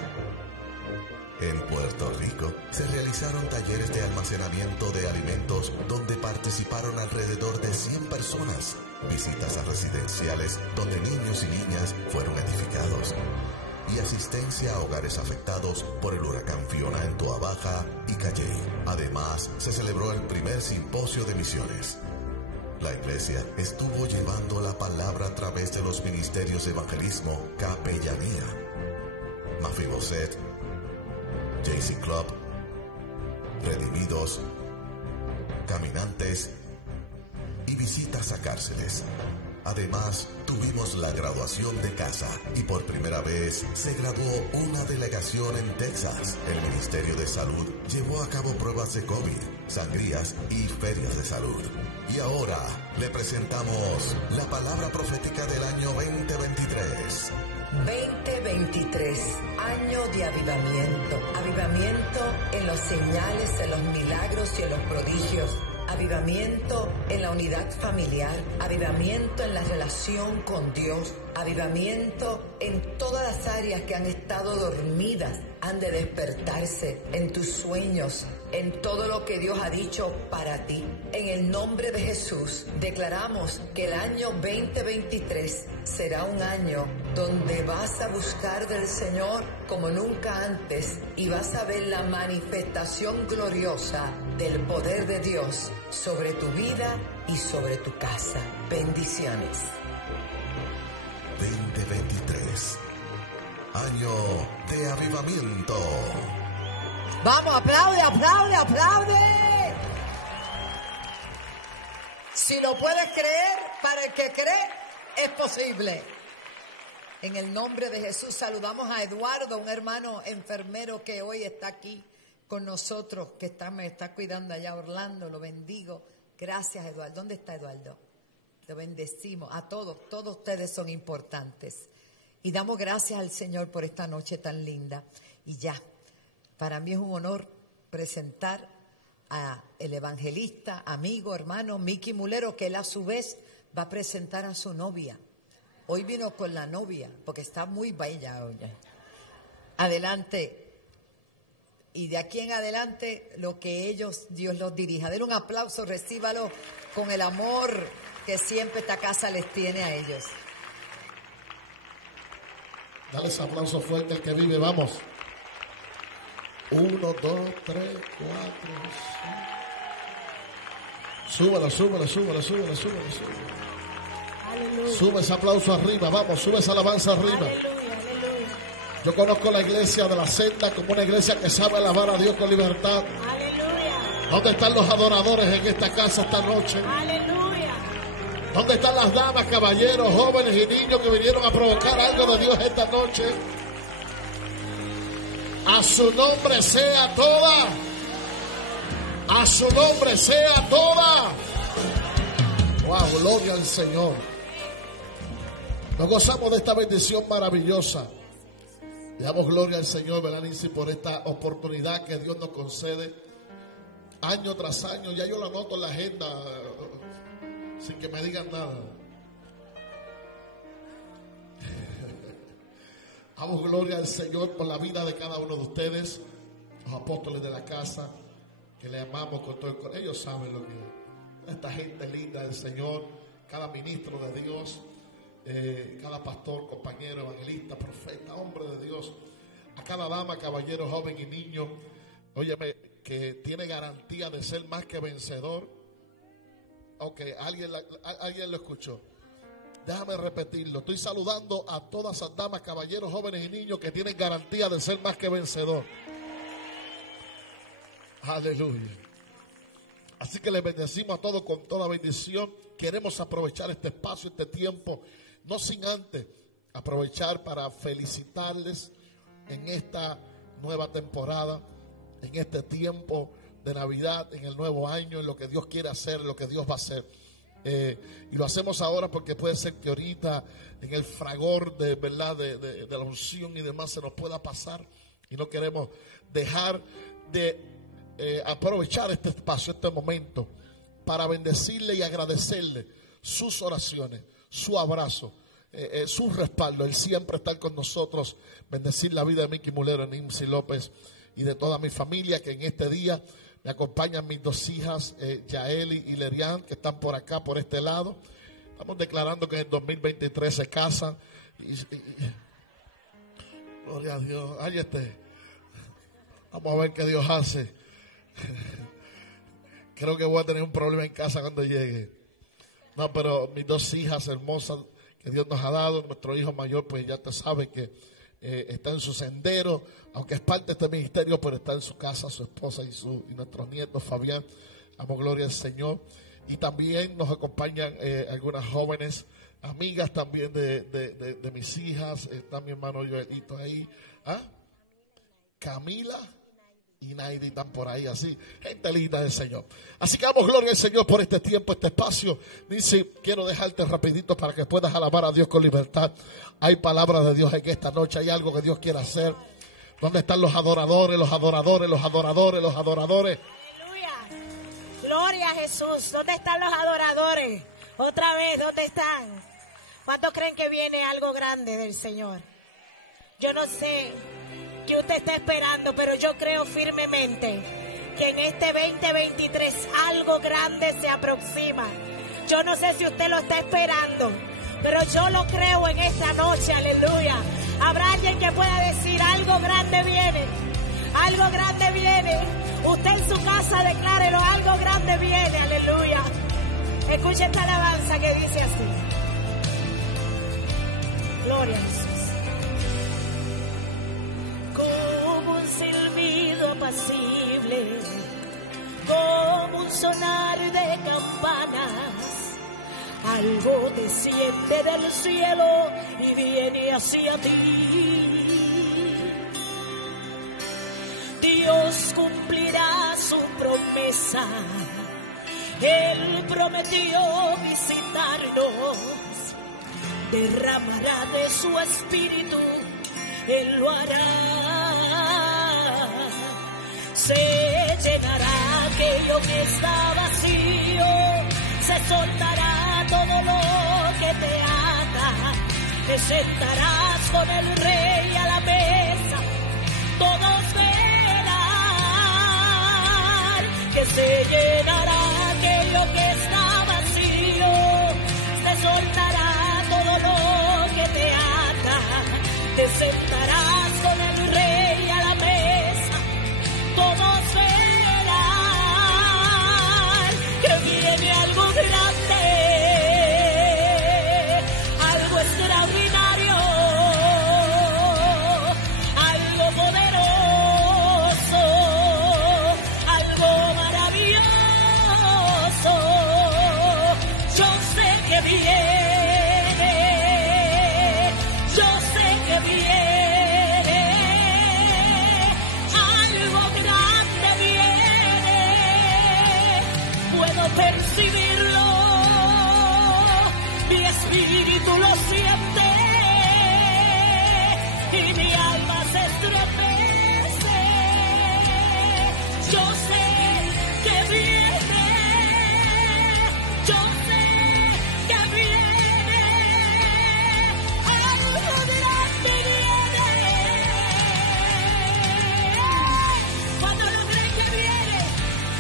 En Puerto Rico se realizaron talleres de almacenamiento de alimentos donde participaron alrededor de 100 personas, visitas a residenciales donde niños y niñas fueron edificados y asistencia a hogares afectados por el huracán Fiona en Toa Baja y Calley. Además, se celebró el primer simposio de misiones. La iglesia estuvo llevando la palabra a través de los ministerios de evangelismo, capellanía, Mafiboset, JC Club, Redimidos, Caminantes y visitas a cárceles. Además, tuvimos la graduación de casa y por primera vez se graduó una delegación en Texas. El Ministerio de Salud llevó a cabo pruebas de COVID, sangrías y ferias de salud. Y ahora le presentamos la palabra profética del año 2023. 2023, año de avivamiento. Avivamiento en los señales, en los milagros y en los prodigios. Avivamiento en la unidad familiar, avivamiento en la relación con Dios, avivamiento en todas las áreas que han estado dormidas, han de despertarse en tus sueños, en todo lo que Dios ha dicho para ti. En el nombre de Jesús, declaramos que el año 2023 será un año donde vas a buscar del Señor como nunca antes y vas a ver la manifestación gloriosa del poder de Dios sobre tu vida y sobre tu casa. Bendiciones. 2023, año de avivamiento. Vamos, aplaude, aplaude, aplaude. Si lo puedes creer, para el que cree, es posible. En el nombre de Jesús saludamos a Eduardo, un hermano enfermero que hoy está aquí con nosotros, que me está cuidando allá Orlando. Lo bendigo. Gracias, Eduardo. ¿Dónde está Eduardo? Lo bendecimos. A todos ustedes son importantes. Y damos gracias al Señor por esta noche tan linda. Y ya, para mí es un honor presentar a el evangelista, amigo, hermano Mickey Mulero, que él a su vez va a presentar a su novia. Hoy vino con la novia, porque está muy bella hoy. Adelante. Y de aquí en adelante, lo que Dios los dirija. Denle un aplauso, recíbalo con el amor que siempre esta casa les tiene a ellos. Dale ese aplauso fuerte al que vive, vamos. 1, 2, 3, 4, 5. Súbelo. Sube ese aplauso arriba, vamos, sube esa alabanza arriba. Yo conozco la iglesia de la senda como una iglesia que sabe alabar a Dios con libertad. ¿Dónde están los adoradores en esta casa esta noche? ¿Dónde están las damas, caballeros, jóvenes y niños que vinieron a provocar algo de Dios esta noche? A su nombre sea toda. A su nombre sea toda. Wow, gloria al Señor. Nos gozamos de esta bendición maravillosa. Le damos gloria al Señor, Belanici, por esta oportunidad que Dios nos concede año tras año. Ya yo la anoto en la agenda sin que me digan nada. Damos gloria al Señor por la vida de cada uno de ustedes, los apóstoles de la casa, que le amamos con todo el corazón. Ellos saben lo que esta gente linda del Señor, cada ministro de Dios, cada pastor, compañero, evangelista, profeta, hombre de Dios, a cada dama, caballero, joven y niño, óyeme, que tiene garantía de ser más que vencedor. Ok, alguien lo escuchó. Déjame repetirlo. Estoy saludando a todas esas damas, caballeros, jóvenes y niños que tienen garantía de ser más que vencedor. Aleluya. Así que les bendecimos a todos con toda bendición. Queremos aprovechar este espacio, este tiempo, no sin antes aprovechar para felicitarles en esta nueva temporada, en este tiempo de Navidad, en el nuevo año, en lo que Dios quiere hacer, lo que Dios va a hacer. Y lo hacemos ahora porque puede ser que ahorita en el fragor de verdad de la unción y demás se nos pueda pasar, y no queremos dejar de aprovechar este espacio, este momento, para bendecirle y agradecerle sus oraciones, su abrazo, su respaldo, el siempre estar con nosotros. Bendecir la vida de Mickey Mulero, Nimsi López y de toda mi familia, que en este día me acompañan mis dos hijas, Yaeli y Lerian, que están por acá, por este lado. Estamos declarando que en el 2023 se casan. Gloria a Dios. Ay, vamos a ver qué Dios hace. Creo que voy a tener un problema en casa cuando llegue. No, pero mis dos hijas hermosas que Dios nos ha dado, nuestro hijo mayor, pues ya te sabe que está en su sendero, aunque es parte de este ministerio, pero está en su casa, su esposa y nuestros nietos, Fabián. Damos gloria al Señor. Y también nos acompañan algunas jóvenes amigas también de mis hijas. Está mi hermano Joelito ahí. Camila y Naidi están por ahí, así, gente linda del Señor. Así que damos gloria al Señor por este tiempo, este espacio. Dice, quiero dejarte rapidito para que puedas alabar a Dios con libertad. Hay palabras de Dios en esta noche, hay algo que Dios quiere hacer. ¿Dónde están los adoradores, los adoradores, los adoradores, los adoradores? Aleluya. Gloria a Jesús. ¿Dónde están los adoradores? Otra vez, ¿dónde están? ¿Cuántos creen que viene algo grande del Señor? Yo no sé que usted está esperando, pero yo creo firmemente que en este 2023 algo grande se aproxima. Yo no sé si usted lo está esperando, pero yo lo creo en esta noche, aleluya. Habrá alguien que pueda decir, algo grande viene, algo grande viene. Usted en su casa declárelo, algo grande viene, aleluya. Escuche esta alabanza que dice así. Gloria a Jesús. Como un silbido apacible, como un sonar de campanas, algo desciende del cielo y viene hacia ti. Dios cumplirá su promesa, Él prometió visitarnos, derramará de su espíritu, Él lo hará. Se llenará aquello que está vacío, se soltará todo lo que te ata, te sentarás con el Rey a la mesa, todos verán que se llenará aquello que está vacío, se soltará todo lo que te ata, te sentarás con el Rey a la mesa, todos verán que viene mi espíritu lo siente y mi alma se estremece. Yo sé que viene, yo sé que viene, algo grande viene. Cuando lo creen que viene,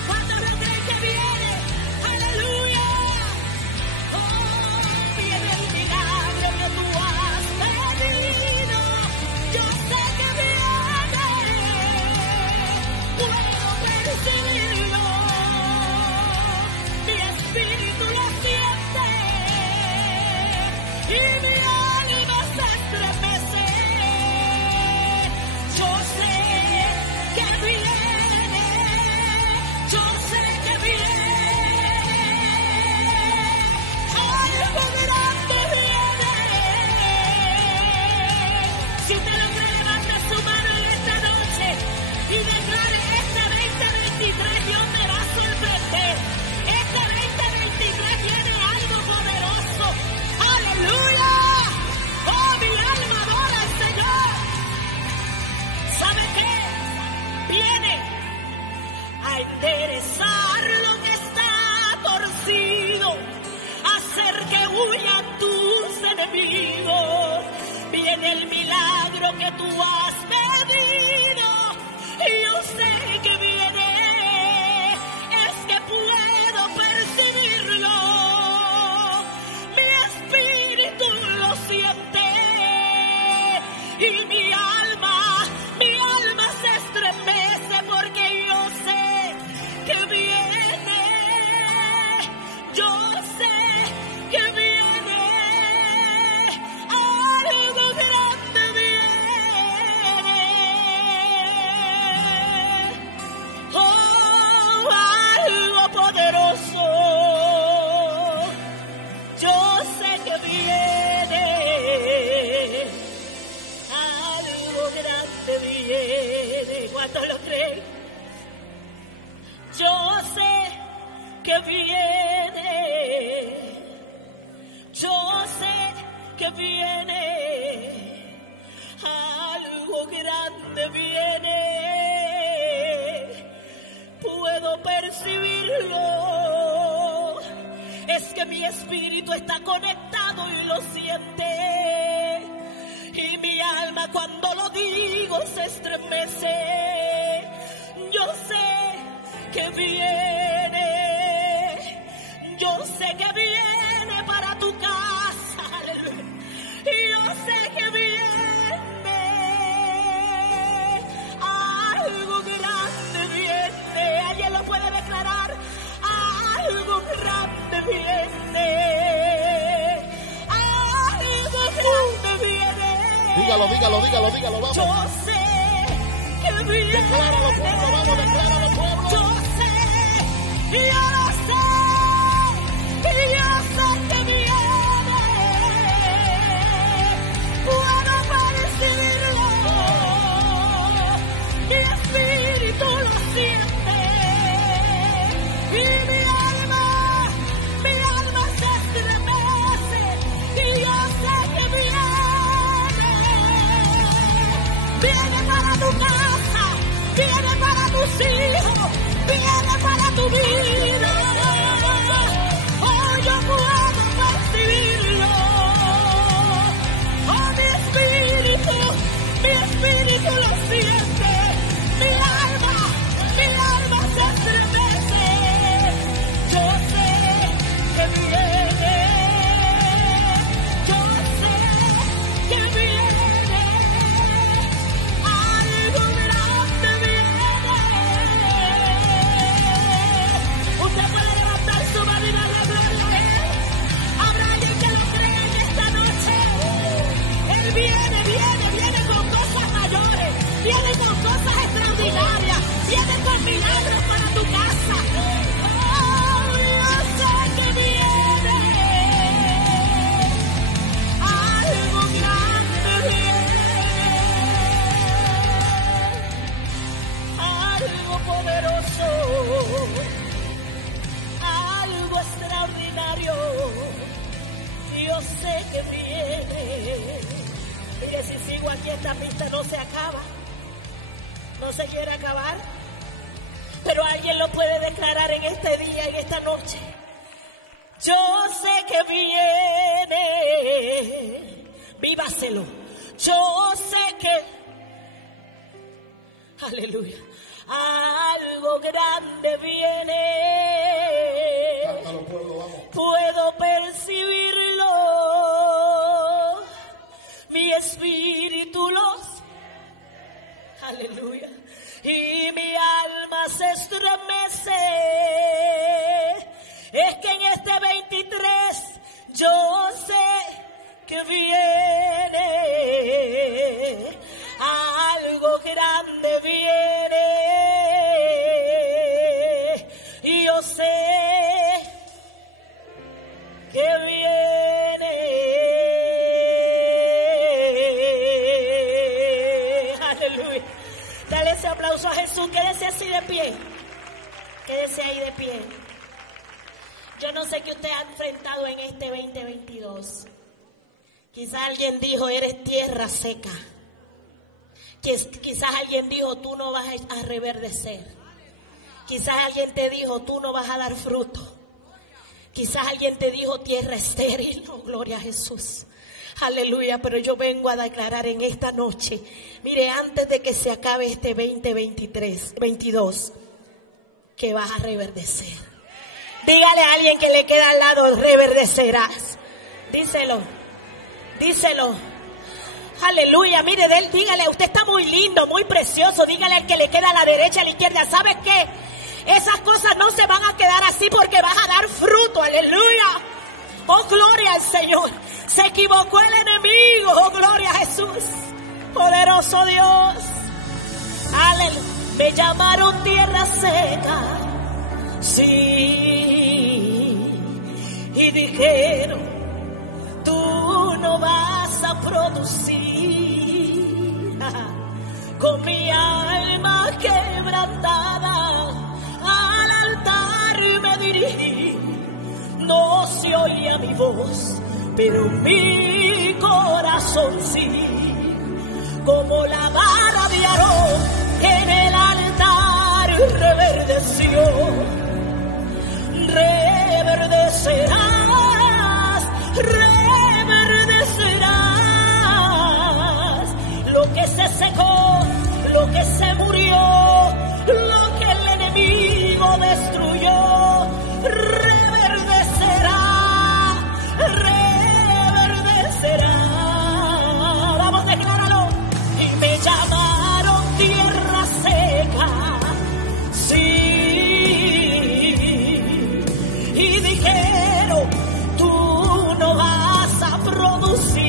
cuando lo creen que viene, aleluya. Viene el milagro que tú has pedido. Yo sé que viene, puedo percibirlo. Mi espíritu lo siente y mi alma se estremece. Yo sé que viene, yo sé que viene. Algo grande viene. Si usted lo cree, levante su mano en esta noche y declare: este 2023 Dios me va a sorprender. Este 2023 viene algo poderoso. ¡Aleluya! ¡Oh, mi alma adora al Señor! ¿Sabe qué? Viene a enderezar lo que está torcido, hacer que huyan tus enemigos. Viene el milagro que tú has pedido y yo sé que viene, es que puedo percibirlo. Mi espíritu lo siente y mi alma se estremece porque yo sé que viene, yo sé que viene, algo grande viene, oh, algo poderoso, yo sé que viene, algo grande viene. ¿Cuántos lo creen? Yo sé que viene, yo sé que viene, algo grande viene, puedo percibirlo, es que mi espíritu está conectado y lo siente, y mi alma cuando lo digo se estremece. Yo sé que viene, yo sé que viene para tu casa, aleluya. Y yo sé que viene, algo grande viene. ¿Alguien lo puede declarar? Algo grande viene, algo grande viene. Dígalo, dígalo, dígalo, dígalo, vamos. Yo sé que viene. Decláralo, pueblo, vamos, decláralo, pueblo. Yo sé, y yo lo sé, y yo sé que viene. Puedo percibirlo, mi espíritu lo siente, y mi alma se estremece, y yo sé que viene. Viene para tu casa, viene para tus hijos, viene para tu vida. Oh, yo puedo percibirlo. Oh, mi espíritu lo siente. Mi alma se estremece. Yo sé que viene. Yo sé que viene. Algo grande viene. Usted puede levantar su mano y darle gloria a Él. Habrá alguien que lo cree en esta noche. Él viene con cosas mayores, viene con cosas extraordinarias, viene con milagros para tu casa. Oh, yo sé que viene. Algo grande viene. Algo poderoso. Algo extraordinario. yo sé que viene. Mire, si sigo aquí, esta pista no se acaba. No se quiere acabar. Pero alguien lo puede declarar en este día, en esta noche. Yo sé que viene. Vívaselo. Yo sé que, aleluya, algo grande viene. Cántalo, pueblo, vamos. Puedo percibirlo. Mi espíritu los, aleluya, y mi alma se estremece. Es que en este 23 yo sé que viene, algo grande viene, y yo sé que viene, aleluya. Dale ese aplauso a Jesús, quédese así de pie, quédese ahí de pie. Yo no sé qué usted ha enfrentado en este 2022. Quizás alguien dijo, eres tierra seca. Quizás alguien dijo, tú no vas a reverdecer. Quizás alguien te dijo, tú no vas a dar fruto. Quizás alguien te dijo, tierra estéril. Oh, gloria a Jesús. Aleluya, pero yo vengo a declarar en esta noche, mire, antes de que se acabe este 2022, que vas a reverdecer. Dígale a alguien que le queda al lado, reverdecerás. Díselo. Díselo. Aleluya, mire, dígale, usted está muy lindo, muy precioso. Dígale al que le queda a la derecha, a la izquierda. ¿Sabes qué? Esas cosas no se van a quedar así porque vas a dar fruto. Aleluya. Oh, gloria al Señor. Se equivocó el enemigo. Oh, gloria a Jesús. Poderoso Dios. Aleluya. Me llamaron tierra seca. Sí. Y dijeron, tú no vas a producir. Con mi alma quebrantada al altar me dirigí. No se oía mi voz, pero mi corazón sí. Como la vara de Aarón en el altar reverdeció. Reverdecerás, reverdecerás. Lo que se secó, lo que se murió, lo que el enemigo destruyó, reverdecerá, reverdecerá. Vamos, decláralo. Y me llamaron tierra seca. Sí. Y dijeron, tú no vas a producir.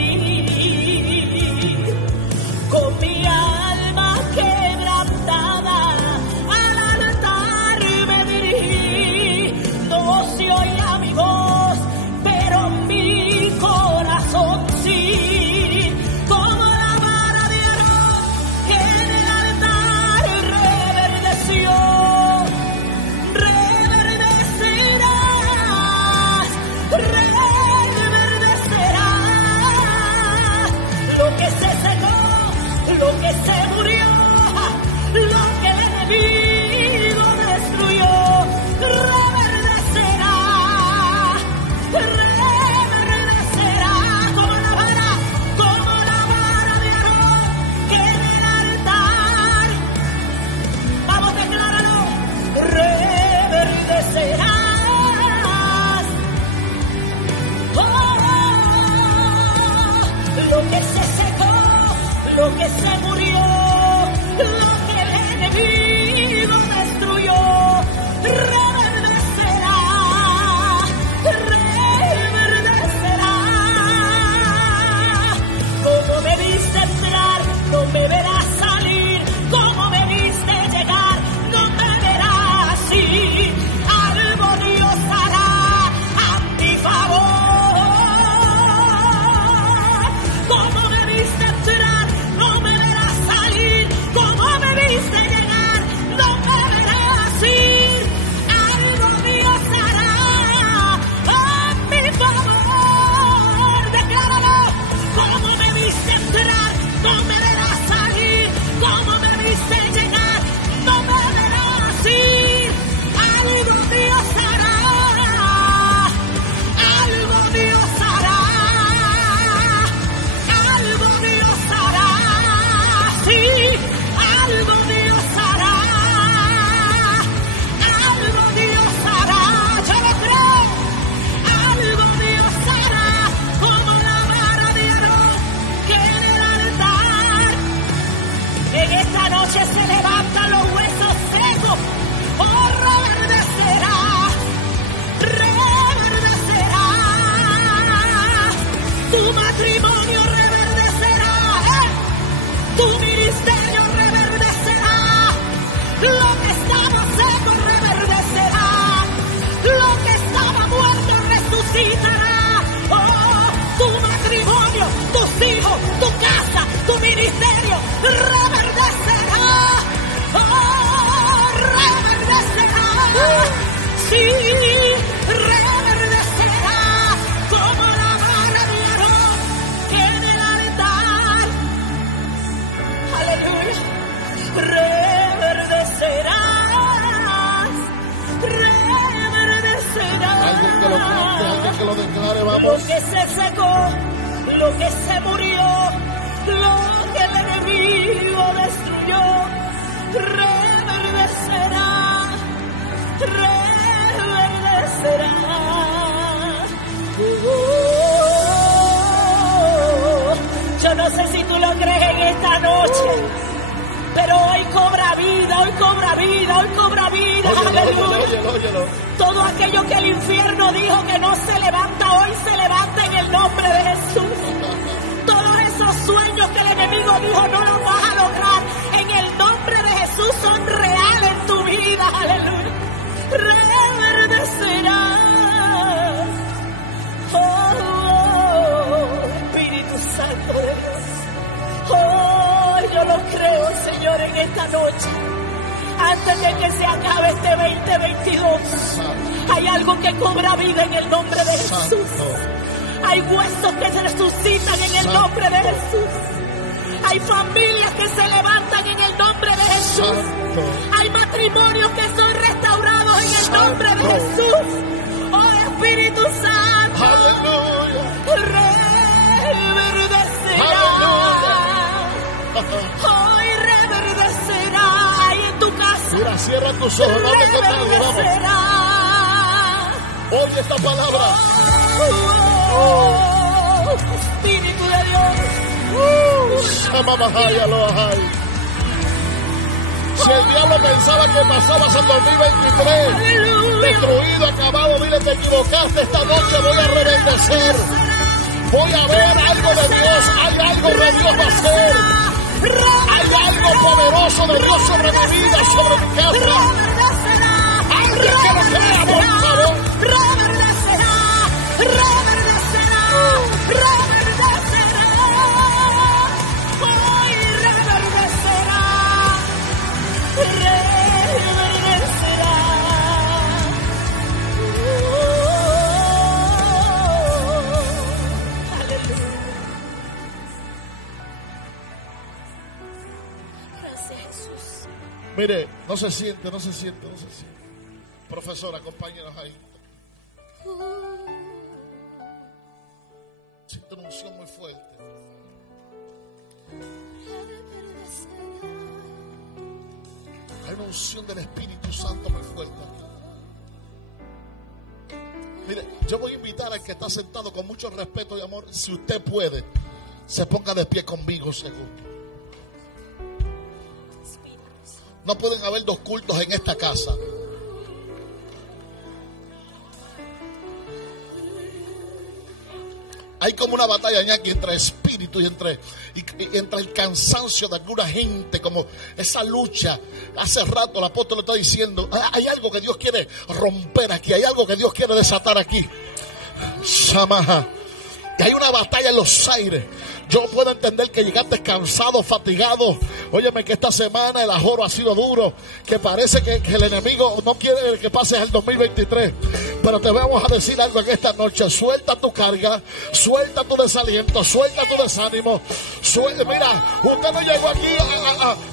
Con mi alma quebrantada al altar me dirigí. No se oía mi voz, pero mi corazón sí. Como la vara de Aarón en el altar reverdeció. Lo que se secó, lo que se murió, lo que el enemigo destruyó, reverdecerá, reverdecerá como la vara de Aarón que en el altar. Vamos, decláralo, reverdecerá. Lo que se secó, lo que se murió, lo que el enemigo destruyó, reverdecerá, reverdecerá. Como me viste entrar, no me verás salir. Como me viste llegar, no me verás así. Algo Dios hará a mi favor. Como me viste entrar, no me verás matrimonio reverdecerá. Tu ministerio reverdecerá. Lo que estaba seco reverdecerá. Lo que estaba muerto resucitará. Oh, tu matrimonio, tus hijos, tu casa, tu ministerio reverdecerá. Oh, reverdecerá. Sí, reverdecerá como la vara de Aarón en el altar. Aleluya. Reverdecerás. Reverdecerás. Alguien que lo cante, alguien que lo declare, Lo vamos. que se secó, lo que se murió, lo que el enemigo destruyó, reverdecerá, reverdecerá. Yo no sé si tú lo crees en esta noche, pero hoy cobra vida, hoy cobra vida, hoy cobra vida. Aleluya. Óyelo. Todo aquello que el infierno dijo que no se levanta, hoy se levanta en el nombre de Jesús. Todos esos sueños que el enemigo dijo no los vas a lograr, en el nombre de Jesús son reales en tu vida. Aleluya. Reverdecerá. Oh, Espíritu Santo de Dios. Oh, yo lo creo, Señor, en esta noche. Antes de que se acabe este 2022, hay algo que cobra vida en el nombre de Jesús. Hay huesos que se resucitan en el nombre de Jesús. Hay familias que se levantan en el nombre de Jesús. Hay matrimonios que son restaurados en el nombre de Jesús. Oh, Espíritu Santo. Aleluya. Reverdecerá. Hoy reverdecerá. Ahí en tu casa. Mira, cierra tus ojos, no te contagies, vamos. Reverdecerá. Oye esta palabra. Oh, Espíritu de Dios. Si el diablo pensaba que pasabas el 2023 destruido, acabado, dile, te equivocaste. Esta noche voy a reverdecer. Voy a ver algo de Dios. Hay algo de Dios va a hacer. Hay algo poderoso de Dios sobre mi vida, sobre mi casa. Alguien que lo crea, por favor. Reverdecerá. Reverdecerá. Reverdecerá. Hoy reverdecerá. Reverdecerá. Aleluya. Gracias, Jesús. Mire, no se siente. Profesor, acompáñenos ahí. Siento una unción muy fuerte. Hay una unción del Espíritu Santo muy fuerte aquí. Mire, yo voy a invitar al que está sentado con mucho respeto y amor, si usted puede, se ponga de pie conmigo un segundo. No pueden haber dos cultos en esta casa. Hay como una batalla aquí entre espíritu y entre el cansancio de alguna gente, como esa lucha. Hace rato el apóstol le está diciendo, hay algo que Dios quiere romper aquí, hay algo que Dios quiere desatar aquí. Shamaha. Que hay una batalla en los aires. Yo puedo entender que llegaste cansado, fatigado. Óyeme, que esta semana el ajoro ha sido duro. Que parece que el enemigo no quiere que pases el 2023. Pero te vamos a decir algo en esta noche. Suelta tu carga, suelta tu desaliento, suelta tu desánimo. Mira, usted no llegó aquí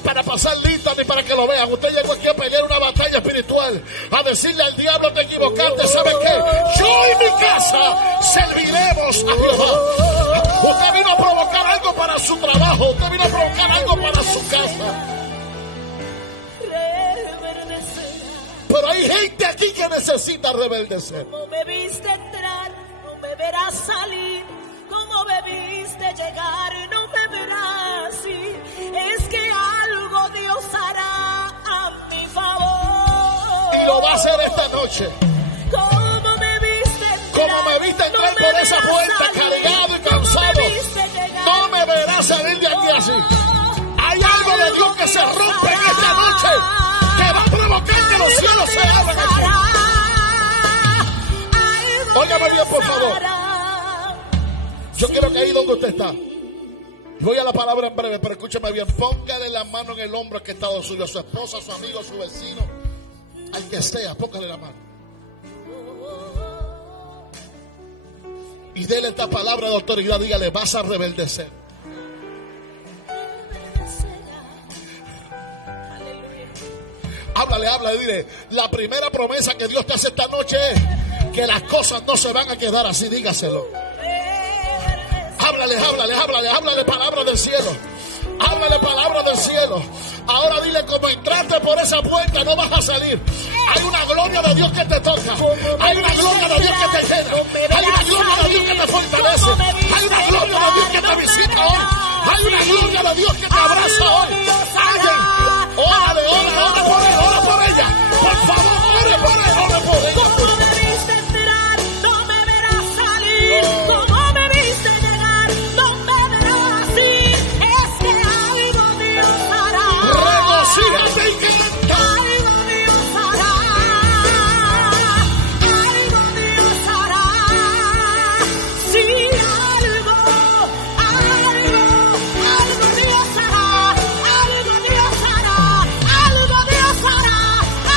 para pasar lista ni para que lo vean. Usted llegó aquí a pelear una batalla espiritual. A decirle al diablo, te equivocaste. ¿Sabes qué? Yo y mi casa serviremos a Jehová. Usted vino a provocar algo para su trabajo. Usted vino a provocar algo para su casa. Pero hay gente aquí que necesita reverdecer. Como me viste entrar, no me verás salir. Como me viste llegar, no me verás ir. Es que algo Dios hará a mi favor. Y lo va a hacer esta noche. Como me viste entrar, Como me viste entrar por esa puerta, cargado y cansado. rompe en esta noche que va a provocar que los cielos se abran aquí. Óigame bien, por favor. Yo quiero que ahí donde usted está, voy a la palabra en breve, pero escúcheme bien. Póngale la mano en el hombro al que está al lado suyo, a su esposa, a su amigo, a su vecino, al que sea, póngale la mano. Y déle esta palabra de autoridad, dígale, vas a rebeldecer. Háblale, dile, la primera promesa que Dios te hace esta noche es que las cosas no se van a quedar así, dígaselo. Háblale palabra del cielo. Háblale palabra del cielo. Ahora dile, como entraste por esa puerta no vas a salir. Hay una gloria de Dios que te toca. Hay una gloria de Dios que te llena. Hay una gloria de Dios que te fortalece. Hay una gloria de Dios que te visita hoy. Hay una gloria de Dios que te abraza hoy. Alguien, órale por ella. Por favor, ore por ella. Como me viste entrar, no me verás salir. Como me viste llegar, no me verás ir. Es que algo Dios hará. Regocíjate y canta. Algo Dios hará. Algo Dios hará. Sí, algo Dios hará. Algo Dios hará. Algo Dios hará.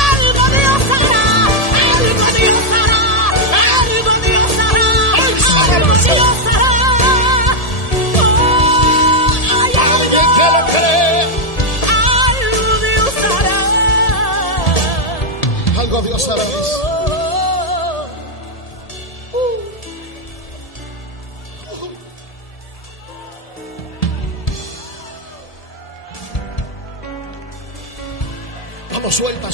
Algo Dios hará. Algo Dios hará. Algo Dios hará. Algo Dios hará. Hay Alguien que lo cree. algo Dios hará. Algo Dios hará. Dice. Vamos, suelta.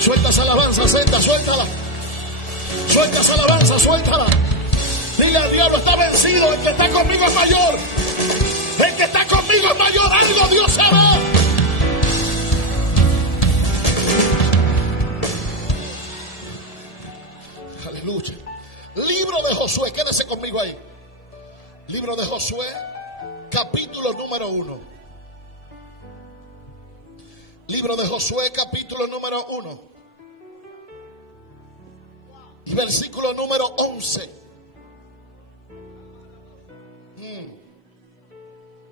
Suelta esa alabanza, suéltala. Suelta esa alabanza, suéltala. Dile al diablo, está vencido. El que está conmigo es mayor. El que está conmigo es mayor. Algo Dios hará. Aleluya. Libro de Josué, quédese conmigo ahí. Libro de Josué, capítulo número 1. Libro de Josué, capítulo número 1. Y versículo número 11.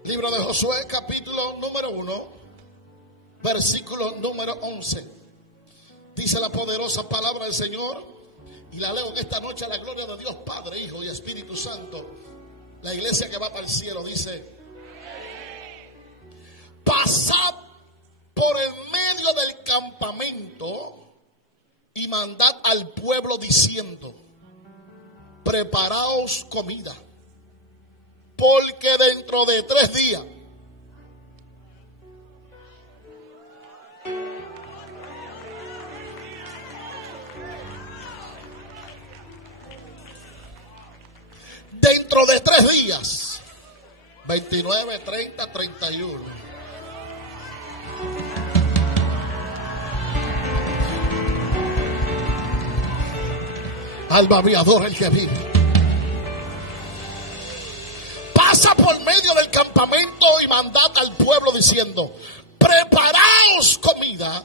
Libro de Josué, capítulo número 1, versículo número 11. Dice la poderosa palabra del Señor, y la leo en esta noche a la gloria de Dios Padre, Hijo y Espíritu Santo. La iglesia que va para el cielo dice: pasad por el medio del campamento y mandad al pueblo diciendo: preparaos comida, porque dentro de 3 días dentro de 3 días, 29, 30, 31. Alma mía, adora el que vive. Pasa por medio del campamento y mandad al pueblo diciendo: preparaos comida,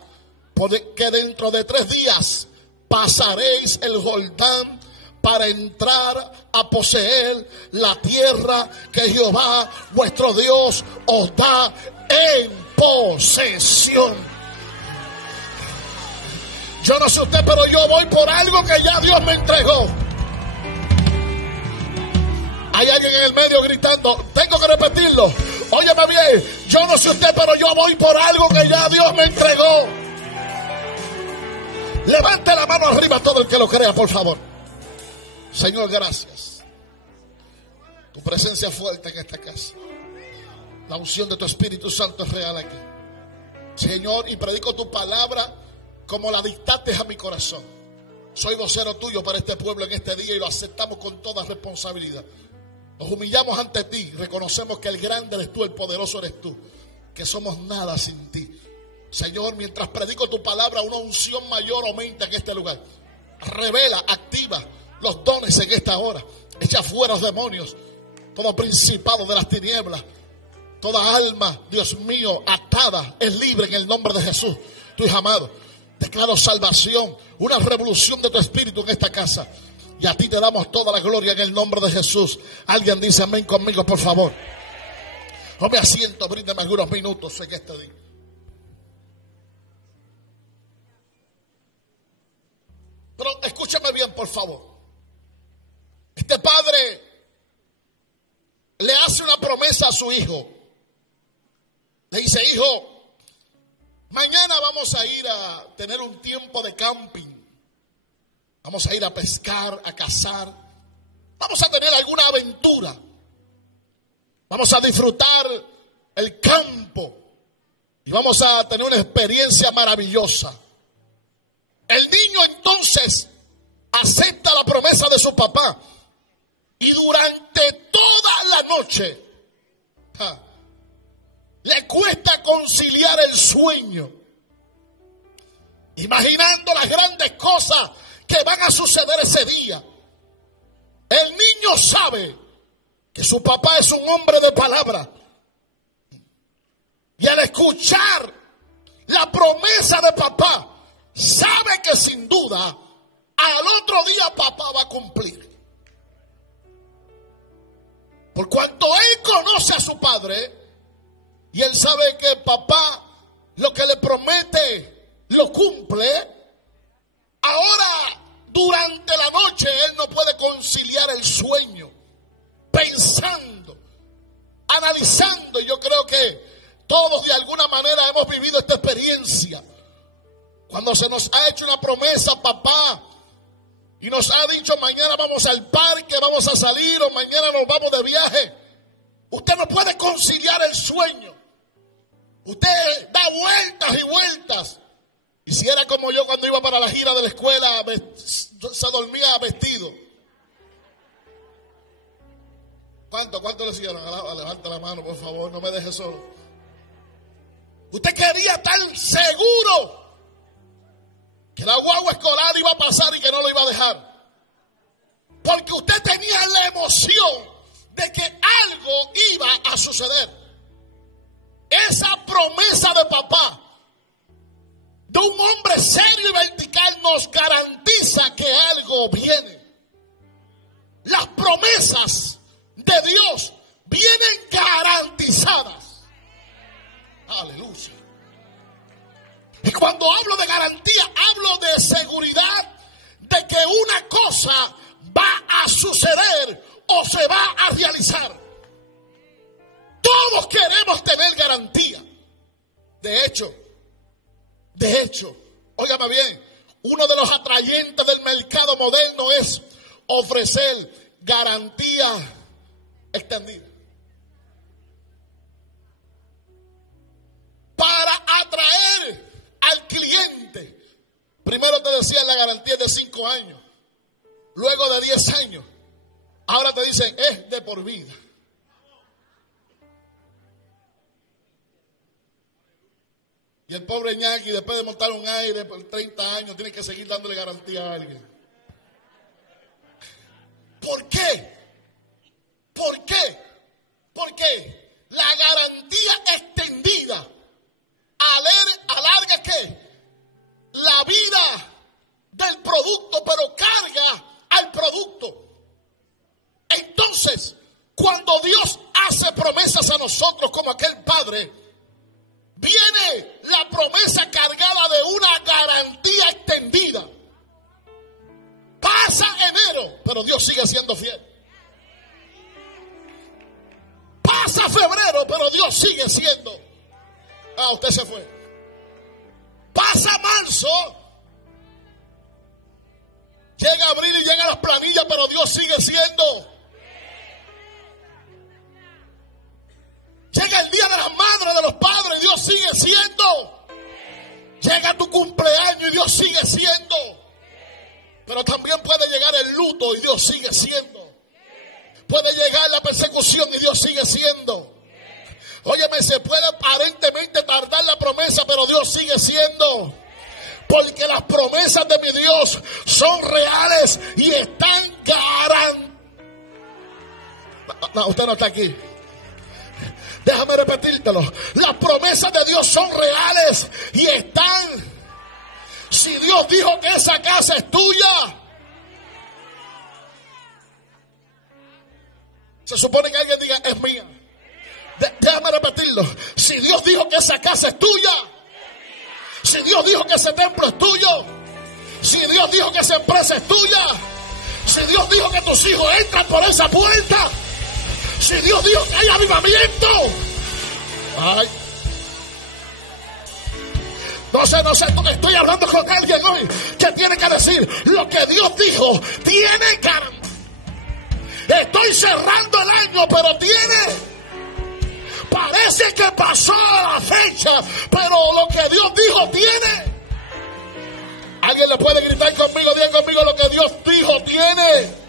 porque dentro de 3 días pasaréis el Jordán para entrar a poseer la tierra que Jehová vuestro Dios os da en posesión. Yo no sé usted, pero yo voy por algo que ya Dios me entregó. Hay alguien en el medio gritando, tengo que repetirlo. Óyeme bien, yo no sé usted, pero yo voy por algo que ya Dios me entregó. Levante la mano arriba todo el que lo crea, por favor. Señor, gracias. Tu presencia fuerte en esta casa. La unción de tu Espíritu Santo es real aquí. Señor, y predico tu palabra como la dictaste a mi corazón. Soy vocero tuyo para este pueblo en este día y lo aceptamos con toda responsabilidad. Nos humillamos ante ti, reconocemos que el grande eres tú, el poderoso eres tú, que somos nada sin ti. Señor, mientras predico tu palabra, una unción mayor aumenta en este lugar. Revela, activa los dones en esta hora. Echa fuera los demonios, todo principado de las tinieblas. Toda alma, Dios mío, atada es libre en el nombre de Jesús, tu hijo amado. Declaro salvación, una revolución de tu espíritu en esta casa. Y a ti te damos toda la gloria en el nombre de Jesús. Alguien dice amén conmigo, por favor. No me asiento, bríndame algunos minutos en este día. Pero escúchame bien, por favor. Este padre le hace una promesa a su hijo. Le dice, hijo, mañana vamos a ir a tener un tiempo de camping. Vamos a ir a pescar, a cazar. Vamos a tener alguna aventura. Vamos a disfrutar el campo. Y vamos a tener una experiencia maravillosa. El niño entonces acepta la promesa de su papá. Y durante toda la noche le cuesta conciliar el sueño, imaginando las grandes cosas que van a suceder ese día. El niño sabe que su papá es un hombre de palabra. Y al escuchar la promesa de papá, sabe que sin duda al otro día papá va a cumplir. Por cuanto él conoce a su padre y él sabe que papá lo que le promete lo cumple, ahora durante la noche él no puede conciliar el sueño, pensando, analizando. Yo creo que todos de alguna manera hemos vivido esta experiencia. Cuando se nos ha hecho una promesa, papá, y nos ha dicho mañana vamos al parque, vamos a salir o mañana nos vamos de viaje. Usted no puede conciliar el sueño. Usted da vueltas y vueltas. Y si era como yo cuando iba para la gira de la escuela, se dormía vestido. ¿Cuánto le hicieron? Levanta la mano, por favor, no me deje solo. Usted quería estar seguro que la guagua escolar iba a pasar y que no lo iba a dejar. Porque usted tenía la emoción de que algo iba a suceder. Esa promesa de papá, de un hombre serio y vertical, nos garantiza que algo viene. Las promesas de Dios vienen garantizadas. Aleluya. Y cuando hablo de garantía, hablo de seguridad de que una cosa va a suceder o se va a realizar. Todos queremos tener garantía. De hecho, óigame bien, uno de los atrayentes del mercado moderno es ofrecer garantía extendida. Para atraer al cliente, primero te decían la garantía es de 5 años, luego de 10 años, ahora te dicen es de por vida. Y el pobre ñaqui, después de montar un aire por 30 años, tiene que seguir dándole garantía a alguien. ¿Por qué? ¿Por qué? Porque la garantía extendida alarga ¿qué? La vida del producto, pero carga al producto. Entonces, cuando Dios hace promesas a nosotros como aquel padre, viene la promesa cargada de una garantía extendida. Pasa enero, pero Dios sigue siendo fiel. Pasa febrero, pero Dios sigue siendo. Usted se fue. Pasa marzo, llega abril y llegan las planillas, pero Dios sigue siendo. Llega el día de las madres, de los padres, y Dios sigue siendo. Llega tu cumpleaños y Dios sigue siendo. Pero también puede llegar el luto y Dios sigue siendo. Puede llegar la persecución y Dios sigue siendo. Óyeme, se puede aparentemente tardar la promesa, pero Dios sigue siendo. Porque las promesas de mi Dios son reales y están garantizadas. No, usted no está aquí. Déjame repetírtelo. Las promesas de Dios son reales y están. Si Dios dijo que esa casa es tuya, se supone que alguien diga es mía. Déjame repetirlo. Si Dios dijo que esa casa es tuya, si Dios dijo que ese templo es tuyo, si Dios dijo que esa empresa es tuya, si Dios dijo que tus hijos entran por esa puerta, si Dios dijo que hay avivamiento, ay, no sé, estoy hablando con alguien hoy que tiene que decir lo que Dios dijo, tiene garantía. Estoy cerrando el año, pero tiene. Parece que pasó la fecha, pero lo que Dios dijo tiene. ¿Alguien le puede gritar conmigo? Diga conmigo lo que Dios dijo tiene.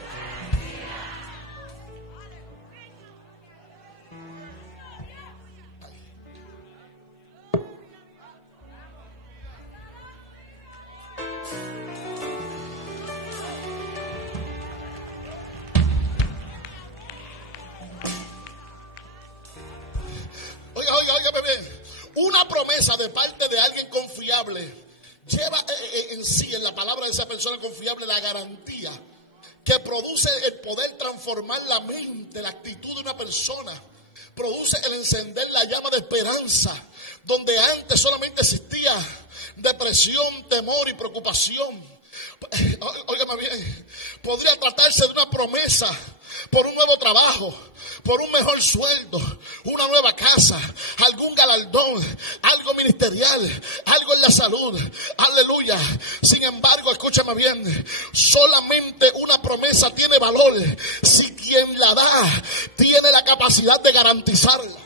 Óigame bien. Una promesa de parte de alguien confiable lleva en sí, en la palabra de esa persona confiable, la garantía que produce el poder transformar la mente, la actitud de una persona. Produce el encender la llama de esperanza, donde antes solamente existía depresión, temor y preocupación. Óigame bien, podría tratarse de una promesa por un nuevo trabajo, por un mejor sueldo, una nueva casa, algún galardón, algo ministerial, algo en la salud. Aleluya. Sin embargo, escúchame bien, solamente una promesa tiene valor si quien la da tiene la capacidad de garantizarla.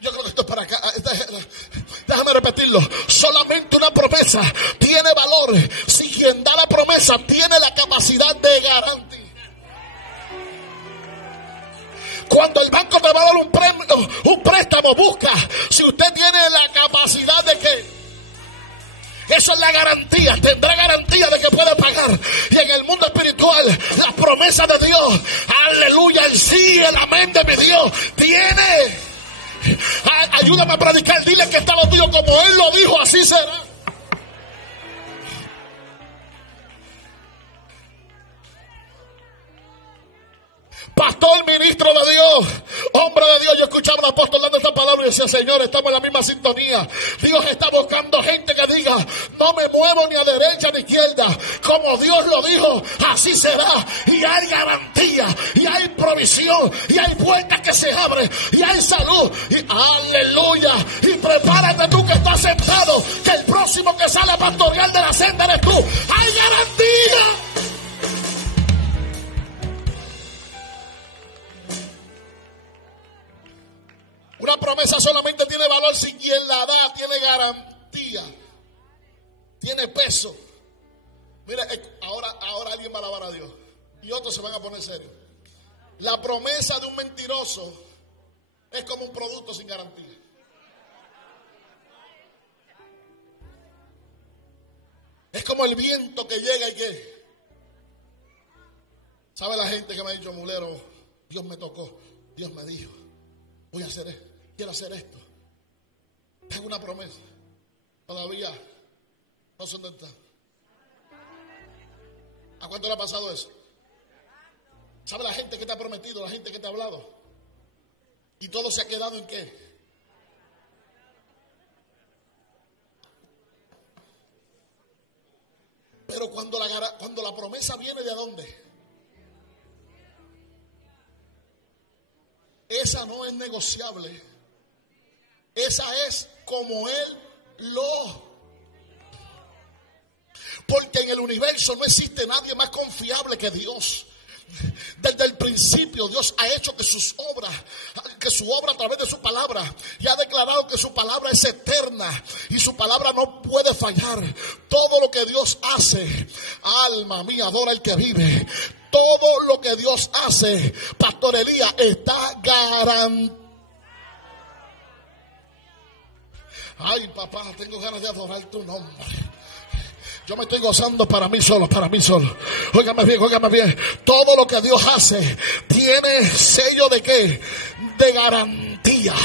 Yo creo que esto es para acá. Déjame repetirlo. Solamente una promesa tiene valor si quien da la promesa tiene la capacidad de garantía. Cuando el banco te va a dar un préstamo, busca si usted tiene la capacidad de que. Eso es la garantía, tendrá garantía de que puede pagar. Y en el mundo espiritual, la promesa de Dios, aleluya, el sí, el amén de mi Dios, tiene. Ayúdame a predicar, dile que está lo tuyo como Él lo dijo, así será. Pastor, ministro de Dios, hombre de Dios, yo escuchaba al apóstol dando esta palabra y decía, Señor, estamos en la misma sintonía. Dios está buscando gente que diga, no me muevo ni a derecha ni a izquierda. Como Dios lo dijo, así será. Y hay garantía, y hay provisión, y hay puertas que se abren, y hay salud. Y aleluya. Y prepárate tú que estás sentado, que el próximo que sale a pastorear de la senda eres tú. Hay garantía. Una promesa solamente tiene valor si quien la da tiene garantía, tiene peso. Mira, ahora alguien va a alabar a Dios y otros se van a poner serios. La promesa de un mentiroso es como un producto sin garantía. Es como el viento que llega y que... ¿Sabe la gente que me ha dicho, mulero, Dios me tocó, Dios me dijo, voy a hacer esto, quiero hacer esto? Tengo una promesa. Todavía no sé dónde está. ¿A cuánto le ha pasado eso? ¿Sabe la gente que te ha prometido, la gente que te ha hablado? Y todo se ha quedado en qué. Pero cuando la promesa viene de dónde, esa no es negociable. Esa es como Él lo. Porque en el universo no existe nadie más confiable que Dios. Desde el principio Dios ha hecho que su obra a través de su palabra, y ha declarado que su palabra es eterna y su palabra no puede fallar. Todo lo que Dios hace, alma mía, adora al que vive. Todo lo que Dios hace, Pastor Elías, está garantizado. Ay, papá, tengo ganas de adorar tu nombre. Yo me estoy gozando para mí solo, para mí solo. Óigame bien, óigame bien. Todo lo que Dios hace tiene sello de ¿qué? De garantía.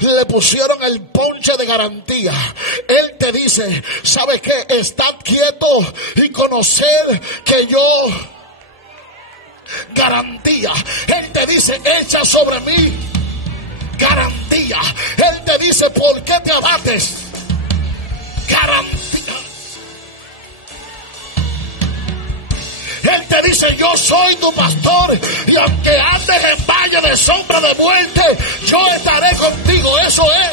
Le pusieron el ponche de garantía. Él te dice, ¿sabes qué? Estad quieto y conocer que yo... Garantía. Él te dice, echa sobre mí. Garantía. Él te dice, ¿por qué te abates? Garantía. Él te dice, yo soy tu pastor y aunque andes en valle de sombra de muerte, yo estaré contigo. Eso es.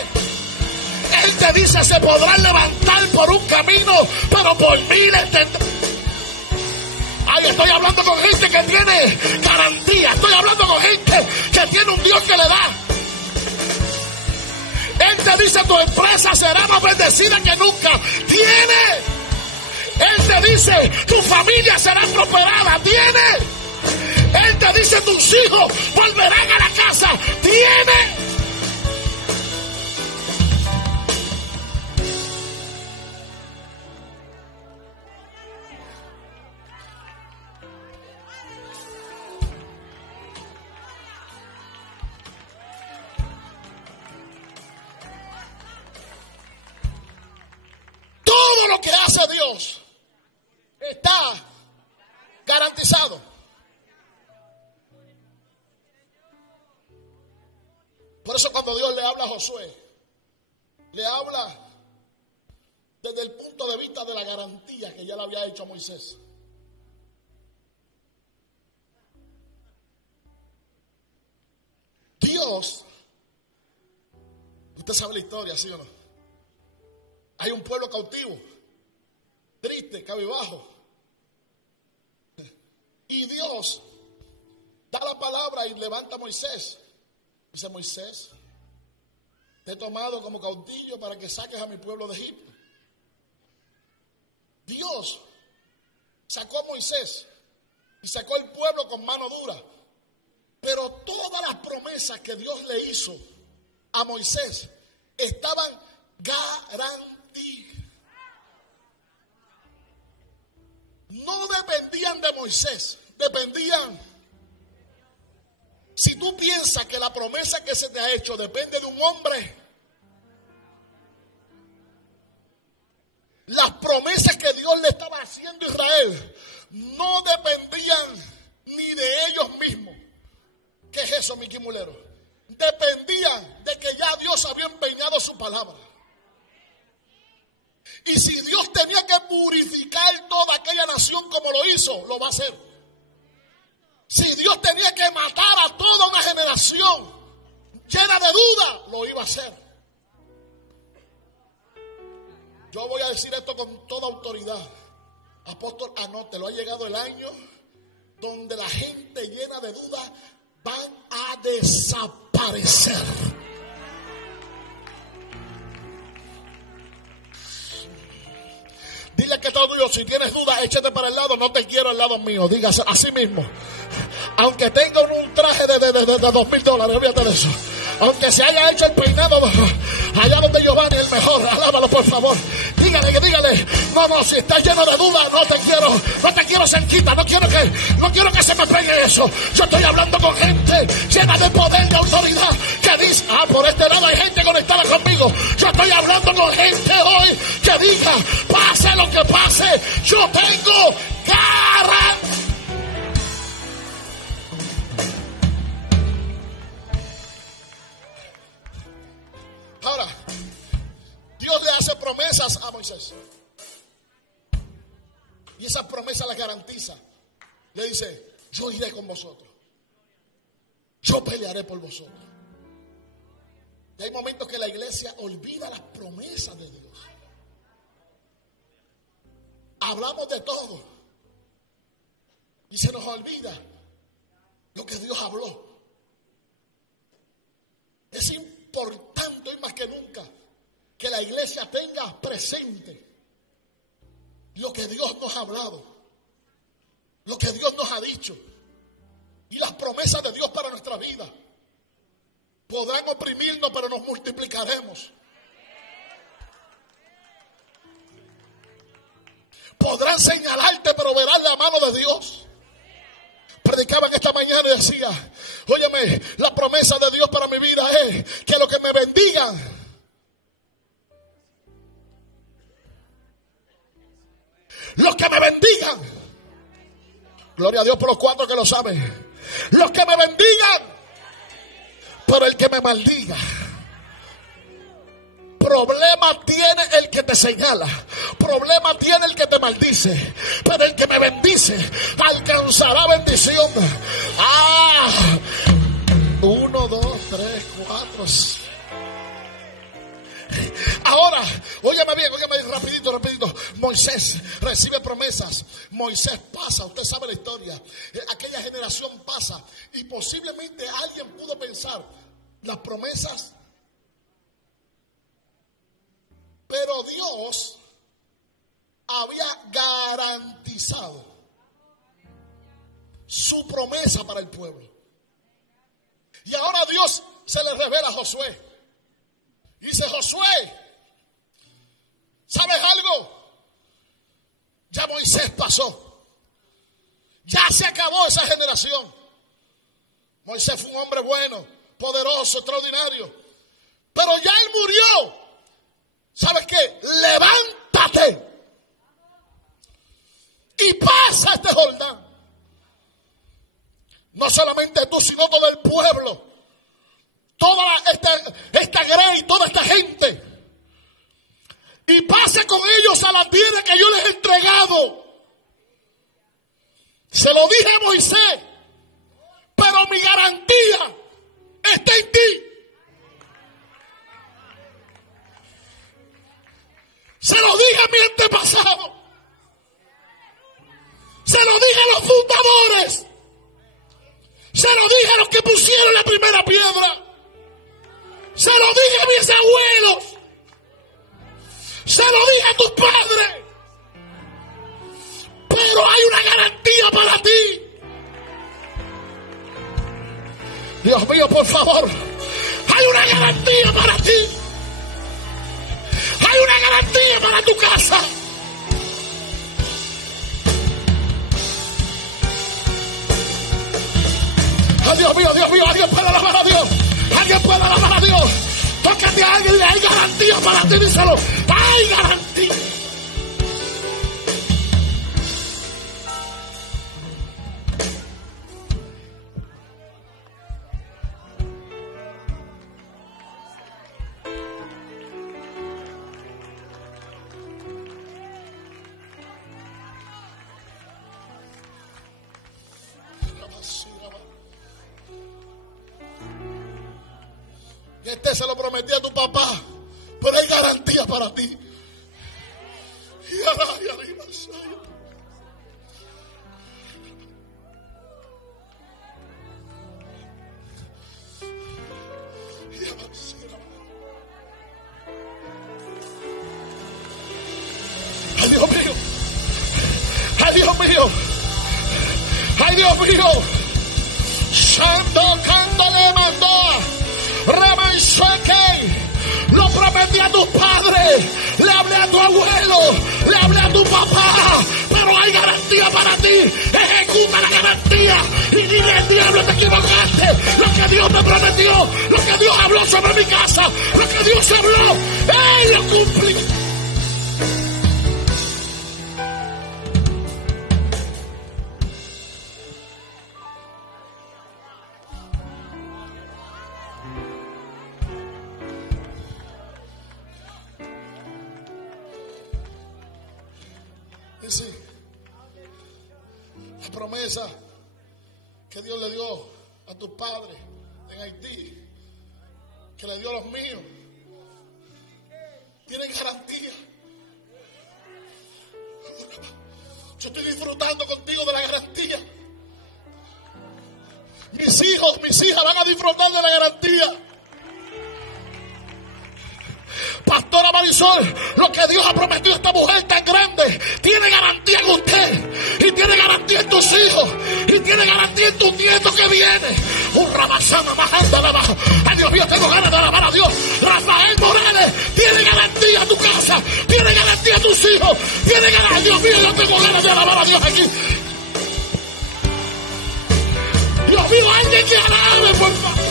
Él te dice, se podrán levantar por un camino, pero por mí le tendrán. Ay, estoy hablando con gente que tiene garantía. Estoy hablando con gente que tiene un Dios que le da. Él te dice, tu empresa será más bendecida que nunca. Tiene. Él te dice, tu familia será prosperada. Tiene. Él te dice, tus hijos volverán a la casa. Tiene. Todo lo que hace Dios está garantizado. Por eso cuando Dios le habla a Josué, le habla desde el punto de vista de la garantía que ya le había hecho a Moisés. Dios, usted sabe la historia, ¿sí o no? Hay un pueblo cautivo, triste, cabizbajo. Y Dios da la palabra y levanta a Moisés. Dice, Moisés, te he tomado como cautillo para que saques a mi pueblo de Egipto. Dios sacó a Moisés y sacó al pueblo con mano dura. Pero todas las promesas que Dios le hizo a Moisés estaban garantizadas. No dependían de Moisés, dependían. Si tú piensas que la promesa que se te ha hecho depende de un hombre, las promesas que Dios le estaba haciendo a Israel no dependían ni de ellos mismos. ¿Qué es eso, Miki Mulero? Dependían de que ya Dios había empeñado su palabra. Y si Dios tenía que purificar toda aquella nación como lo hizo, lo va a hacer. Si Dios tenía que matar a toda una generación llena de duda, lo iba a hacer. Yo voy a decir esto con toda autoridad. Apóstol, anótelo, ha llegado el año donde la gente llena de duda van a desaparecer. Dile que todo tuyo, si tienes dudas, échate para el lado, no te quiero al lado mío. Dígase así mismo. Aunque tenga un traje de $2,000, olvídate de eso. Aunque se haya hecho el peinado allá donde Giovanni, el mejor, alábalo por favor. Dígale, no, si está lleno de dudas, no te quiero cerquita, no quiero que se me pegue eso. Yo estoy hablando con gente llena de poder, de autoridad, que dice, por este lado hay gente conectada conmigo. Yo estoy hablando con gente hoy que diga, pase lo que pase, yo tengo garantía. Ahora, Dios le hace promesas a Moisés. Y esas promesas las garantiza. Le dice, yo iré con vosotros. Yo pelearé por vosotros. Y hay momentos que la iglesia olvida las promesas de Dios. Hablamos de todo. Y se nos olvida lo que Dios habló. Es importante hoy más que nunca que la iglesia tenga presente lo que Dios nos ha hablado, lo que Dios nos ha dicho y las promesas de Dios para nuestra vida. Podrán oprimirnos, pero nos multiplicaremos. Podrán señalarte, pero verán la mano de Dios. Predicaba esta mañana y decía, óyeme, la promesa de Dios para mi vida es que los que me bendigan, los que me bendigan, gloria a Dios por los cuatro que lo saben, los que me bendigan, pero el que me maldiga. Problema tiene el que te señala, problema tiene el que te maldice, pero el que me bendice alcanzará bendición. 1, 2, 3, 4. Ahora, óyeme bien, rapidito. Moisés recibe promesas. Moisés pasa, usted sabe la historia. Aquella generación pasa y posiblemente alguien pudo pensar las promesas. Pero Dios había garantizado su promesa para el pueblo. Y ahora Dios se le revela a Josué. Y dice, Josué, ¿sabes algo? Ya Moisés pasó. Ya se acabó esa generación. Moisés fue un hombre bueno, poderoso, extraordinario. Pero ya él murió. ¿Sabes qué? Levántate y pasa este Jordán. No solamente tú, sino todo el pueblo, toda esta grey, toda esta gente, y pase con ellos a la tierra que yo les he entregado. Se lo dije a Moisés, pero mi garantía está en ti. Se lo dije a mi antepasado. Se lo dije a los fundadores. Se lo dije a los que pusieron la primera piedra. Se lo dije a mis abuelos. Se lo dije a tus padres. Pero hay una garantía para ti. Dios mío, por favor. Hay una garantía para ti. Hay una garantía para tu casa. Dios mío, alguien puede alabar a Dios. Alguien puede alabar a Dios. Tócate a alguien, hay garantía para ti, díselo. Hay garantía. Este se lo prometí a tu papá, pero hay garantía para ti. Ay, Dios mío. Ay, Dios mío. Ay, Dios mío. Santo canto de Mandoa. Lo prometí a tus padres, le hablé a tu abuelo, le hablé a tu papá, pero hay garantía para ti. Ejecuta la garantía y dile al diablo, te equivocaste. Lo que Dios me prometió, lo que Dios habló sobre mi casa, lo que Dios habló, Él lo cumplió. La promesa que Dios le dio a tus padres en Haití, que le dio a los míos, tienen garantía. Yo estoy disfrutando contigo de la garantía. Mis hijos, mis hijas van a disfrutar de la garantía. Pastora Marisol, lo que Dios ha prometido a esta mujer tan grande tiene garantía en usted, y tiene garantía en tus hijos, y tiene garantía en tus nietos que vienen. Un rabasama bajando la baja. Ay, Dios mío, tengo ganas de alabar a Dios. Rafael Morales, tiene garantía tu casa, tiene garantía tus hijos, tiene garantía. Dios mío, yo tengo ganas de alabar a Dios aquí. Dios mío, alguien que alabe, por favor.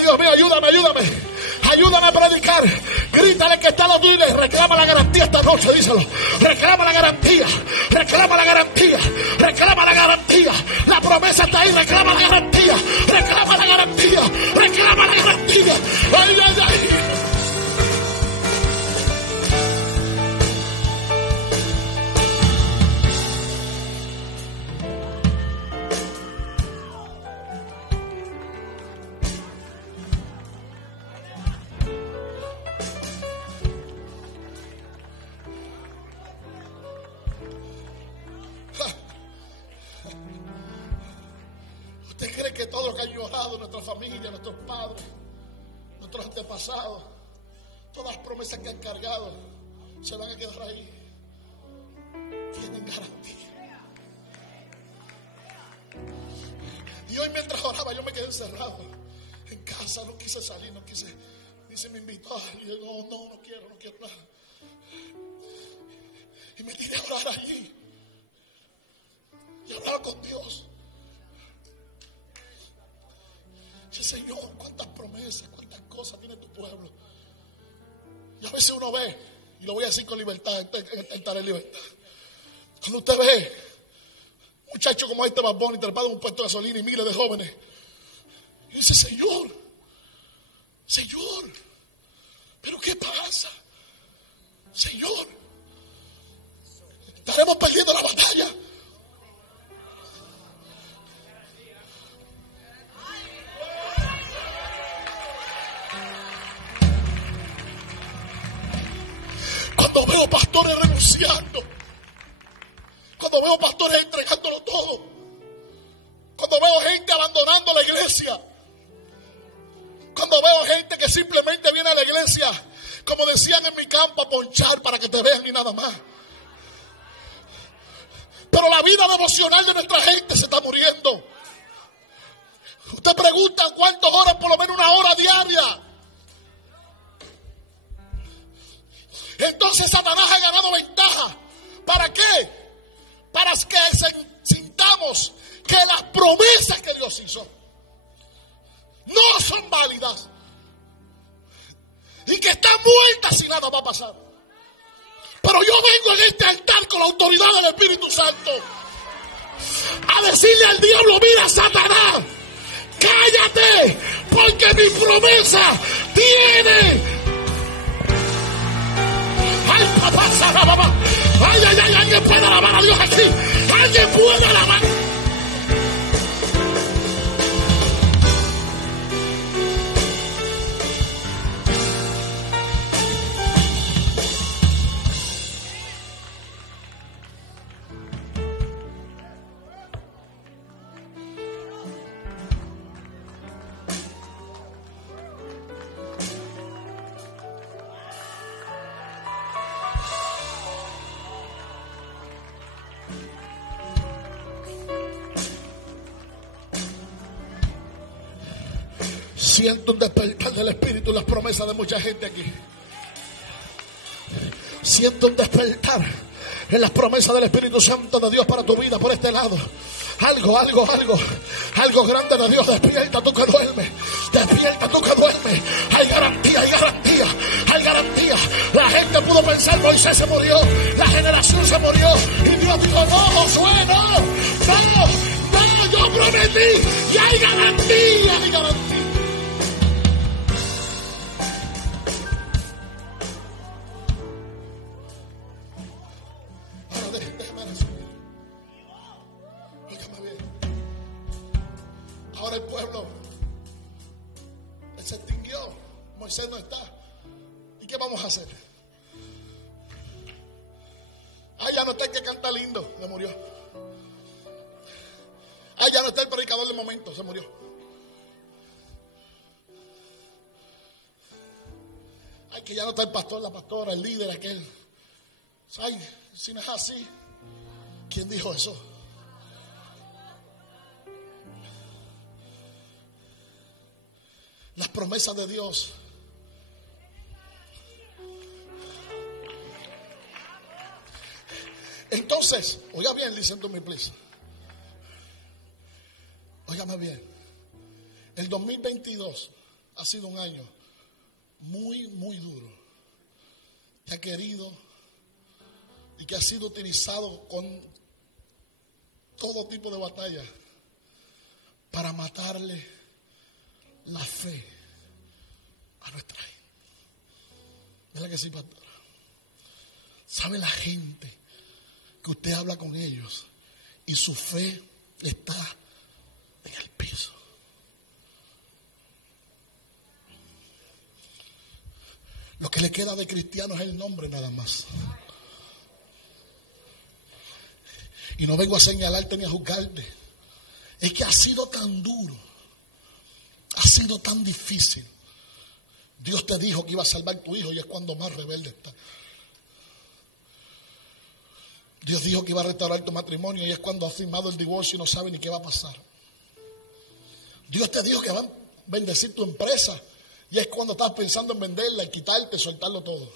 Dios mío, ayúdame, ayúdame. Ayúdame a predicar. Grítale que está a la tuya y reclama la garantía esta noche, díselo. Reclama la garantía. Reclama la garantía. Reclama la garantía. La promesa está ahí, reclama la garantía. Reclama la garantía. Reclama la garantía. Ay, ay, ay. ¿Usted cree que todo lo que ha llorado nuestra familia, nuestros padres, nuestros antepasados, todas las promesas que han cargado, se van a quedar ahí? Tienen garantía. Y hoy mientras oraba yo me quedé encerrado en casa, no quise salir, no quise, ni se me invitó. Y yo, no quiero nada. Y me tiré a orar allí y hablar con Dios. Señor, cuántas promesas, cuántas cosas tiene tu pueblo. Y a veces uno ve, y lo voy a decir con libertad, estar en libertad. Cuando usted ve muchachos como este Bad Bunny trepado en un puesto de gasolina y miles de jóvenes, y dice, Señor, ¿pero qué pasa? Señor, estaremos perdiendo la batalla. Cuando veo pastores renunciando, cuando veo pastores entregándolo todo, cuando veo gente abandonando la iglesia, cuando veo gente que simplemente viene a la iglesia, como decían en mi campo, a ponchar para que te vean y nada más. Pero la vida devocional de nuestra gente se está muriendo. Usted pregunta cuántas horas, por lo menos una hora diaria. Entonces Satanás ha ganado ventaja. ¿Para qué? Para que sintamos que las promesas que Dios hizo no son válidas y que están muertas y nada va a pasar. Pero yo vengo en este altar con la autoridad del Espíritu Santo a decirle al diablo, mira Satanás, cállate, porque mi promesa tiene... Ay, papá, ay, alguien puede alabar a Dios aquí. Alguien puede alabar. Siento un despertar del Espíritu y las promesas de mucha gente aquí. Siento un despertar en las promesas del Espíritu Santo de Dios para tu vida por este lado. Algo grande de Dios. Despierta tú que duermes. Despierta tú que duermes. Hay garantía. La gente pudo pensar, Moisés se murió, la generación se murió. Y Dios dijo, no, Josué, no, yo prometí. Y hay garantía. Ahora el pueblo se extinguió. Moisés no está. ¿Y qué vamos a hacer? ya no está el que canta lindo, se murió. Ay, ya no está el predicador del momento, se murió. Ay, que ya no está el pastor, la pastora, el líder, aquel. Ay, si no es así, ¿quién dijo eso? Las promesas de Dios. Entonces, oiga bien, listen to me, please. Óigame bien. El 2022 ha sido un año muy, muy duro. Que ha querido y que ha sido utilizado con todo tipo de batalla para matarle la fe a nuestra gente. ¿Verdad que sí, pastor? ¿Sabe la gente que usted habla con ellos y su fe está en el piso? Lo que le queda de cristiano es el nombre nada más. Y no vengo a señalarte ni a juzgarte. Es que ha sido tan duro. Ha sido tan difícil. Dios te dijo que iba a salvar a tu hijo y es cuando más rebelde está. Dios dijo que iba a restaurar tu matrimonio y es cuando has firmado el divorcio y no sabe ni qué va a pasar. Dios te dijo que va a bendecir tu empresa y es cuando estás pensando en venderla y quitarte, soltarlo todo.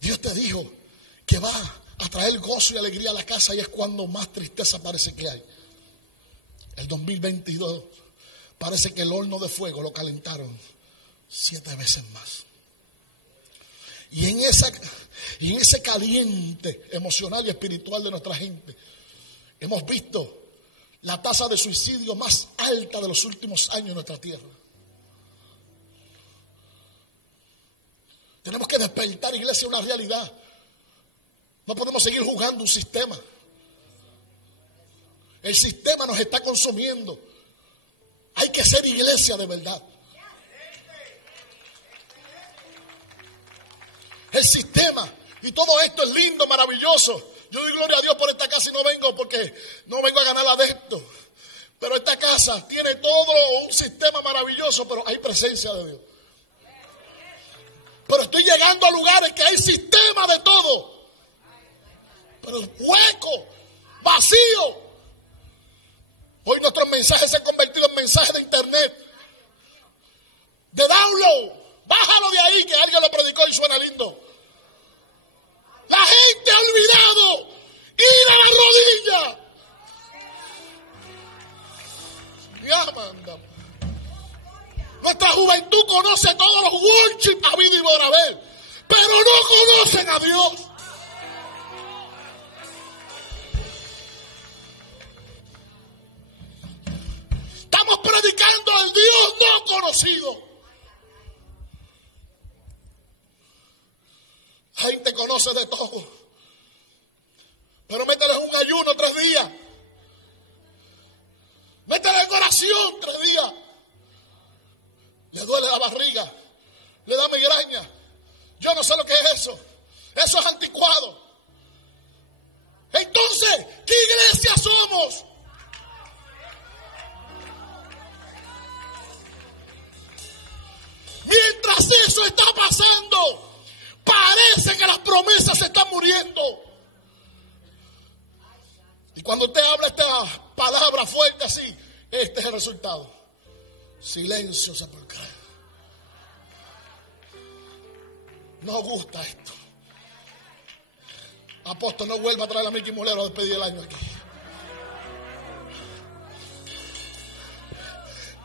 Dios te dijo que va a traer gozo y alegría a la casa y es cuando más tristeza parece que hay. El 2022 parece que el horno de fuego lo calentaron 7 veces más. Y en ese caliente emocional y espiritual de nuestra gente, hemos visto la tasa de suicidio más alta de los últimos años en nuestra tierra. Tenemos que despertar, iglesia, una realidad. No podemos seguir jugando un sistema. El sistema nos está consumiendo. Hay que ser iglesia de verdad. El sistema y todo esto es lindo, maravilloso. Yo doy gloria a Dios por esta casa y no vengo porque no vengo a ganar adeptos. Pero esta casa tiene todo un sistema maravilloso, pero hay presencia de Dios. Pero estoy llegando a lugares que hay sistema de todo, pero hueco, vacío. Hoy nuestros mensajes se han convertido en mensajes de internet, de download. Bájalo de ahí que alguien lo predicó y suena lindo. La gente ha olvidado ir a la rodilla. Ya, manda. Nuestra juventud conoce todos los worship habido y por haber, pero no conocen a Dios. Estamos predicando al Dios no conocido. La gente conoce de todo, pero mételes un ayuno 3 días. Mételes en oración 3 días. Le duele la barriga, le da migraña. Yo no sé lo que es eso. Eso es anticuado. Entonces, ¿qué iglesia somos? Mientras eso está pasando, parece que las promesas se están muriendo. Y cuando usted habla esta palabra fuerte así, este es el resultado. Silencio sepulcral. No gusta esto. Apóstol, no vuelva a traer a Mickey Mulero a despedir el año aquí.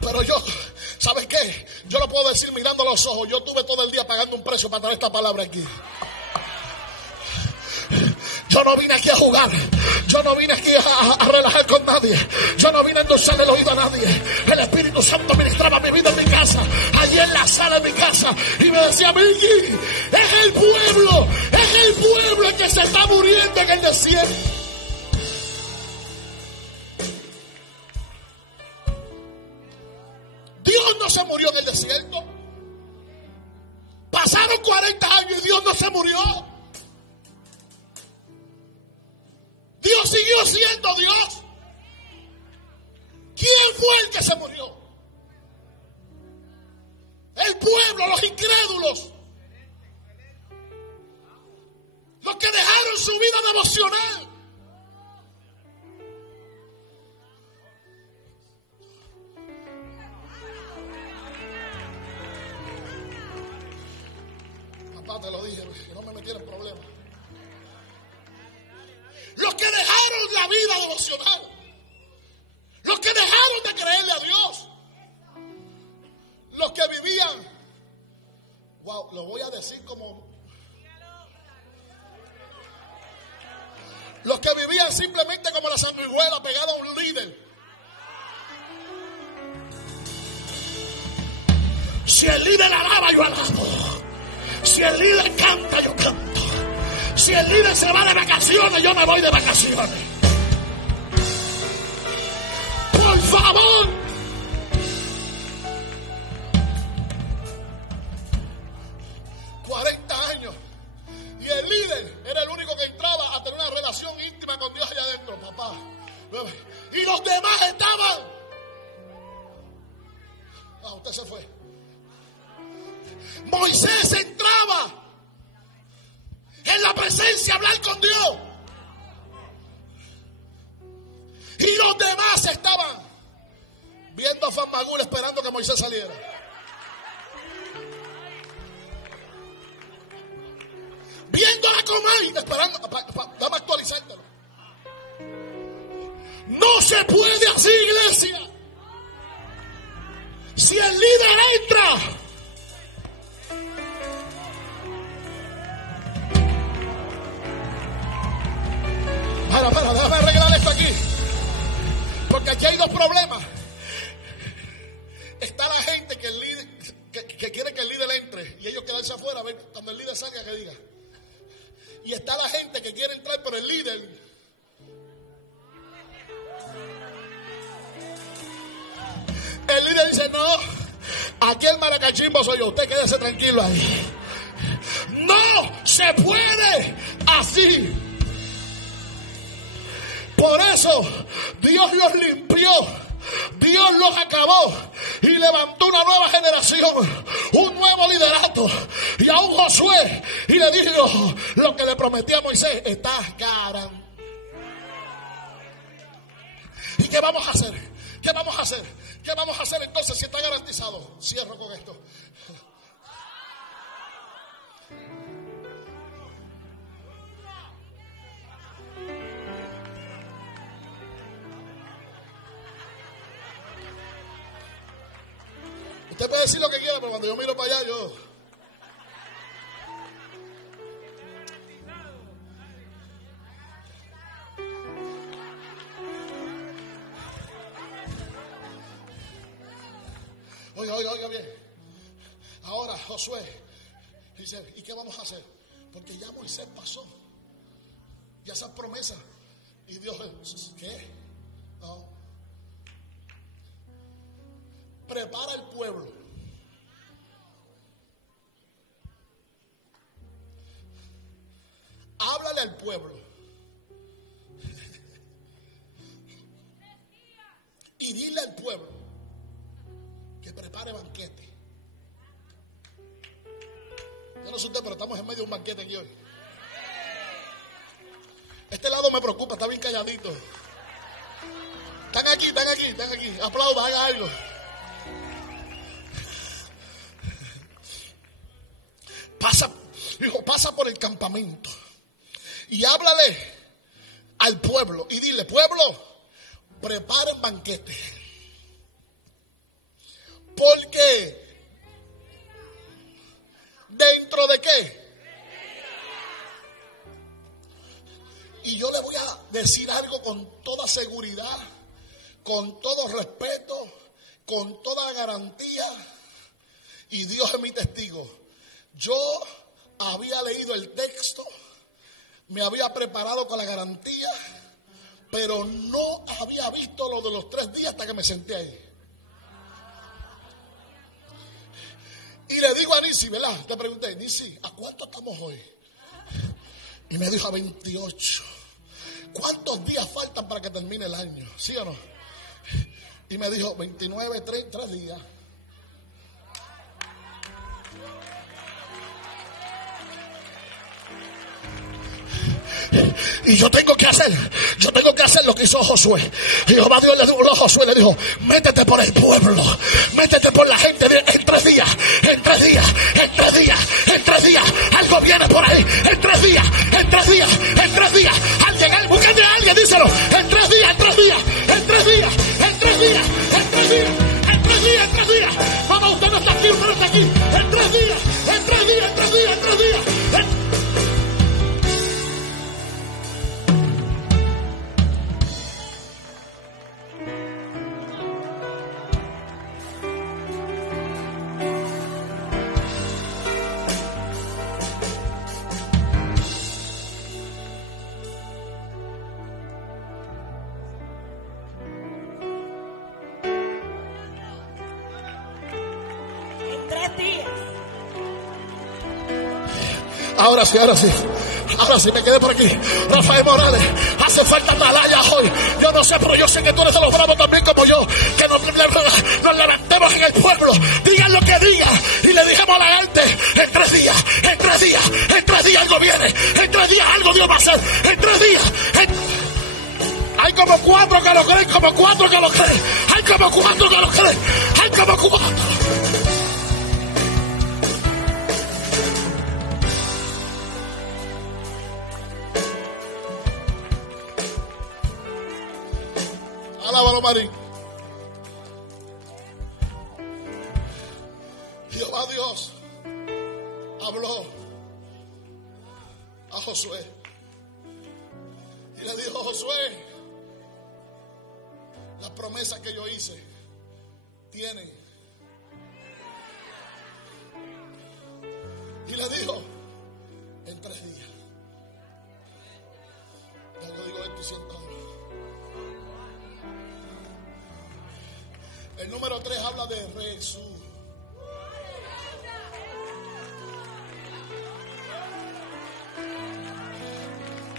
Pero yo, ¿sabes qué? Yo lo puedo decir mirando a los ojos. Yo tuve todo el día pagando un precio para traer esta palabra aquí. Yo no vine aquí a jugar. Yo no vine aquí a relajar con nadie. Yo no vine a endulzar el oído a nadie. El Espíritu Santo ministraba mi vida en mi casa, allí en la sala de mi casa, y me decía: Miki, es el pueblo el que se está muriendo en el desierto. Dios no se murió en el desierto. Pasaron 40 años y Dios no se murió. Dios siguió siendo Dios. ¿Quién fue el que se murió? El pueblo, los incrédulos. Los que dejaron su vida devocional. Papá, te lo dije, que no me metiera en problemas. Los que dejaron la vida devocional. Los que dejaron de creerle a Dios. Los que vivían. Wow, lo voy a decir como. Los que vivían simplemente como la sanguijuela pegada a un líder. Si el líder alaba, yo alabo. Si el líder canta, yo canto. Si el líder se va de vacaciones, yo me voy de vacaciones. Por favor. Y el líder era el único que entraba a tener una relación íntima con Dios allá adentro, papá. Y los demás estaban. Usted se fue. Moisés entraba en la presencia a hablar con Dios. Y los demás estaban viendo a Famagul esperando que Moisés saliera. Viendo a la Comay, esperando, dame actualizártelo. No se puede así, iglesia. Si el líder entra, déjame arreglar esto aquí. Porque aquí hay dos problemas. Está la gente que el líder, que quiere que el líder entre y ellos quedarse afuera a ver cuando el líder salga que diga. Y está la gente que quiere entrar por el líder. El líder dice, no, aquí el maracachimbo soy yo, usted quédese tranquilo ahí. No se puede así. Por eso Dios los limpió, Dios los acabó y levantó una nueva generación, un nuevo liderato. Y a un Josué y le dijo lo que le prometía a Moisés, está garantizado. ¿Y qué vamos a hacer? ¿Qué vamos a hacer? ¿Qué vamos a hacer entonces si está garantizado? Cierro con esto. Usted puede decir lo que quiera, pero cuando yo miro para allá, yo... Oiga bien. Ahora Josué dice, ¿y qué vamos a hacer? Porque ya Moisés pasó. Ya esas promesas. Y Dios, ¿qué? No. Prepara el pueblo. Háblale al pueblo. Y dile al pueblo que prepare banquete. Yo no sé usted, pero estamos en medio de un banquete aquí hoy. Este lado me preocupa, está bien calladito. Están aquí. Aplaudan, hagan algo. Pasa por el campamento y háblale al pueblo y dile, pueblo, preparen banquete. Porque ¿dentro de qué? Y yo le voy a decir algo con toda seguridad, con todo respeto, con toda garantía, y Dios es mi testigo. Yo había leído el texto, me había preparado con la garantía, pero no había visto lo de los 3 días hasta que me senté ahí. Y le digo a Nisi, ¿verdad? Le pregunté, Nisi, ¿a cuánto estamos hoy? Y me dijo a 28. ¿Cuántos días faltan para que termine el año? ¿Sí o no? Y me dijo 29, 3 días. Y yo tengo que hacer lo que hizo Josué. Y Jehová Dios le dijo a Josué, le dijo, métete por el pueblo, métete por la gente en 3 días, en 3 días, en 3 días, en 3 días, algo viene por ahí, en 3 días, en 3 días, en 3 días, al llegar, búsquete a alguien, díselo, en 3 días, en 3 días, en 3 días, en 3 días, en 3 días, en 3 días, en 3 días, vamos, usted no está aquí, usted no está aquí, en 3 días, en 3 días, en 3 días, en 3 días, Ahora sí, me quedé por aquí. Rafael Morales, hace falta atalayas hoy. Yo no sé, pero yo sé que tú eres de los bravos también como yo. Que nos levantemos en el pueblo, digan lo que digan, y le dijimos a la gente, en 3 días, en 3 días, en 3 días algo viene, en 3 días algo Dios va a hacer, en 3 días. Hay como 4 que lo creen, como 4 que lo creen. Hay como 4 que lo creen, hay como 4. Alábalo, Marín. Jehová Dios habló a Josué y le dijo, Josué, la promesa que yo hice tiene. Y le dijo, en 3 días. Ya yo digo esto y siento. El número 3 habla de Jesús.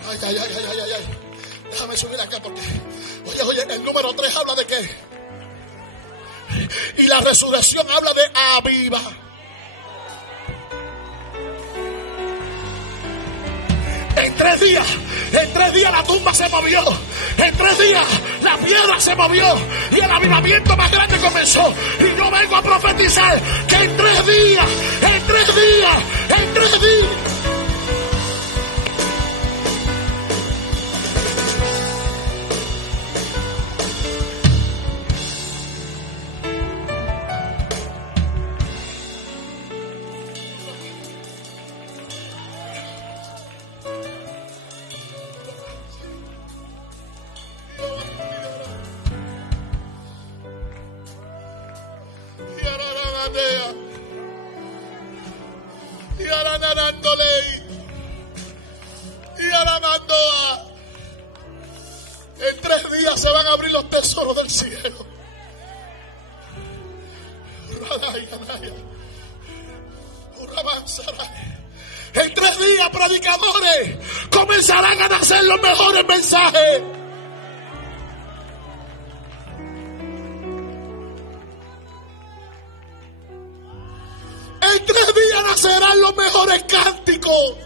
Ay. Déjame subir acá porque, oye, el número 3 habla de qué. Y la resurrección habla de aviva. En 3 días la tumba se movió. En 3 días la piedra se movió. Y el avivamiento más grande comenzó. Y yo vengo a profetizar que en 3 días, en 3 días, en 3 días. En 3 días se van a abrir los tesoros del cielo. En 3 días, predicadores comenzarán a nacer los mejores mensajes. En 3 días nacerán los mejores cánticos.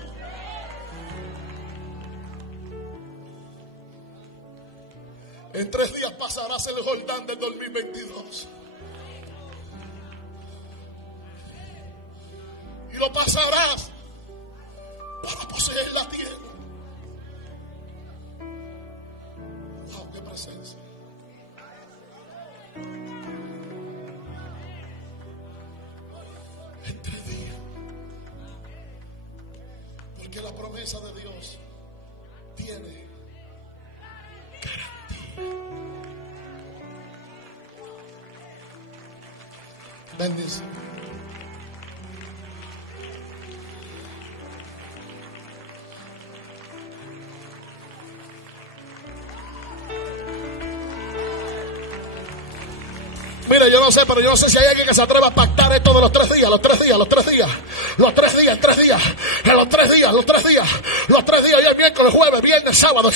En 3 días pasarás el Jordán del 2022. Y lo pasarás para poseer la tierra. Wow, qué presencia. En 3 días. Porque la promesa de Dios tiene garantía. Bendice. Mira, Mire, yo no sé, pero yo no sé si hay alguien que se atreva a pactar esto de los 3 días, los 3 días, los 3 días, los 3 días, 3 días, los 3 días, los 3 días, los 3 días, ya el miércoles, jueves, viernes, sábado,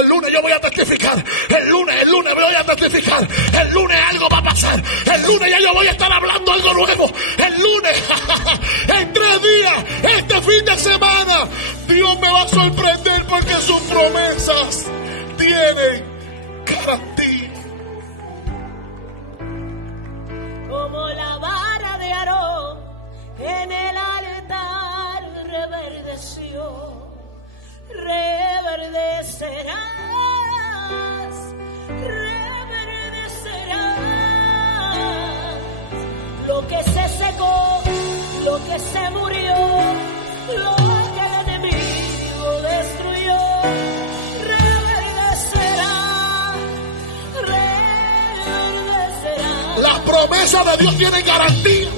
el lunes yo voy a testificar, el lunes voy a testificar, el lunes algo va a pasar, el lunes ya yo voy a estar hablando algo nuevo, el lunes, en 3 días, este fin de semana, Dios me va a sorprender porque sus promesas tienen garantía. Como la vara de Aarón en el altar reverdeció, reverdecerás, lo que se secó, lo que se murió, lo que el enemigo destruyó, reverdecerá. Las promesas de Dios tienen garantía.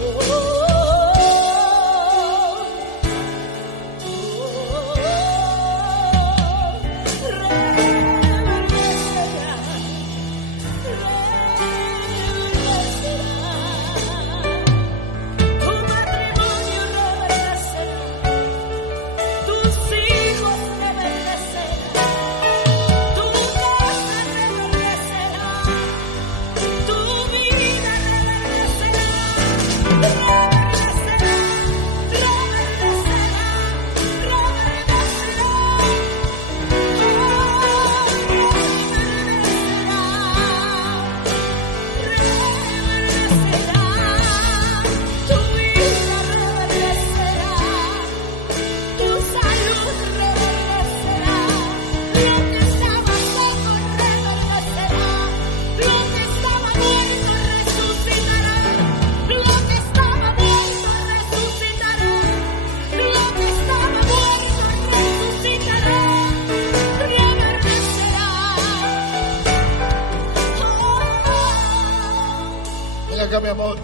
Mi amor,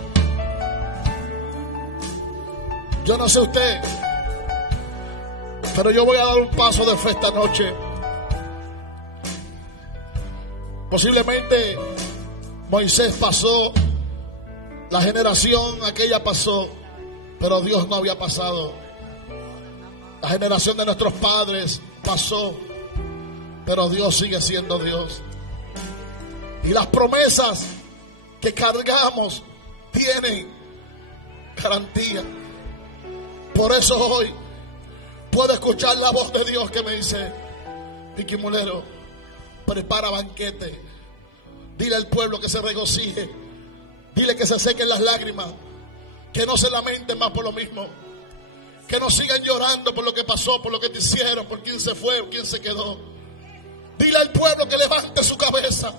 yo no sé usted, pero yo voy a dar un paso de fe esta noche. Posiblemente Moisés pasó, la generación aquella pasó, pero Dios no había pasado. La generación de nuestros padres pasó, pero Dios sigue siendo Dios. Y las promesas que cargamos tienen garantía. Por eso hoy puedo escuchar la voz de Dios que me dice: Vicky Mulero, prepara banquete, dile al pueblo que se regocije, dile que se sequen las lágrimas, que no se lamenten más por lo mismo, que no sigan llorando por lo que pasó, por lo que te hicieron, por quién se fue o quién se quedó. Dile al pueblo que levante su cabeza.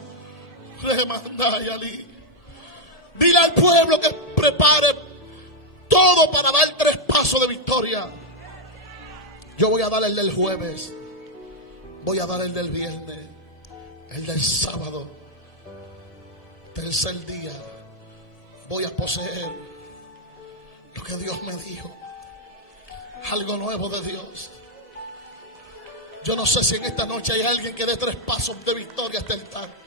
Dile al pueblo que prepare todo para dar 3 pasos de victoria. Yo voy a dar el del jueves, voy a dar el del viernes, el del sábado, tercer día. Voy a poseer lo que Dios me dijo, algo nuevo de Dios. Yo no sé si en esta noche hay alguien que dé 3 pasos de victoria hasta el altar.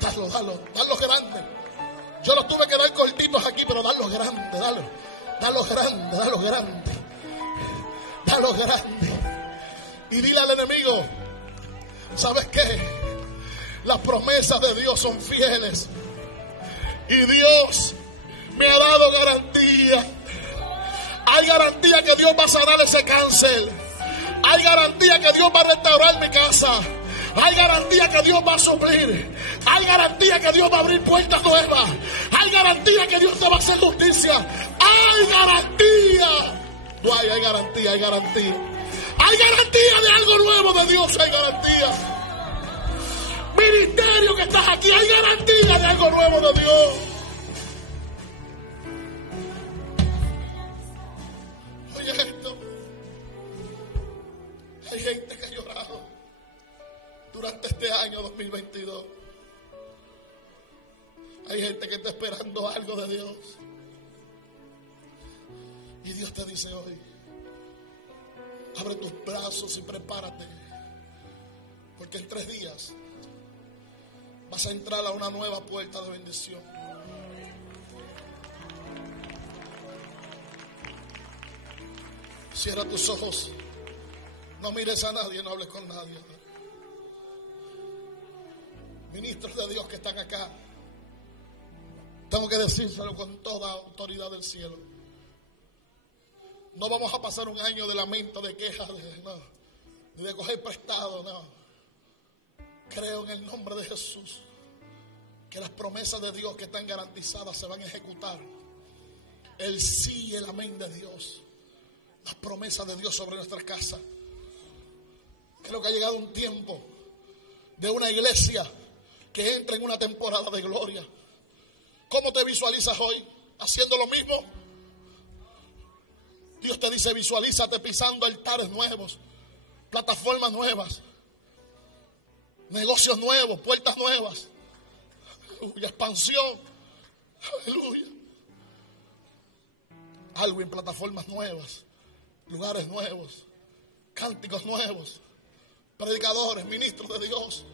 Darlos grandes. Yo los tuve que dar cortitos aquí, pero darlos grandes, darlos grandes. Y dile al enemigo: ¿sabes qué? Las promesas de Dios son fieles. Y Dios me ha dado garantía. Hay garantía que Dios va a sanar ese cáncer. Hay garantía que Dios va a restaurar mi casa. Hay garantía que Dios va a suplir. Hay garantía que Dios va a abrir puertas nuevas. Hay garantía que Dios te va a hacer justicia. Hay garantía. No hay garantía, hay garantía. Hay garantía de algo nuevo de Dios, hay garantía. Ministerio que estás aquí, hay garantía de algo nuevo de Dios. Oye esto. Hay gente que ha llorado durante este año 2022. Hay gente que está esperando algo de Dios. Y Dios te dice hoy: abre tus brazos y prepárate, porque en 3 días Vas a entrar a una nueva puerta de bendición. Cierra tus ojos. No mires a nadie, no hables con nadie. Ministros de Dios que están acá, tengo que decírselo con toda autoridad del cielo. No vamos a pasar un año de lamento, de quejas, ni de coger prestado, no. Creo en el nombre de Jesús que las promesas de Dios que están garantizadas se van a ejecutar. El sí y el amén de Dios. Las promesas de Dios sobre nuestra casa. Creo que ha llegado un tiempo de una iglesia que entra en una temporada de gloria. ¿Cómo te visualizas hoy? ¿Haciendo lo mismo? Dios te dice, visualízate pisando altares nuevos, plataformas nuevas, negocios nuevos, puertas nuevas. Aleluya, expansión. Aleluya. Algo en plataformas nuevas, lugares nuevos, cánticos nuevos, predicadores, ministros de Dios.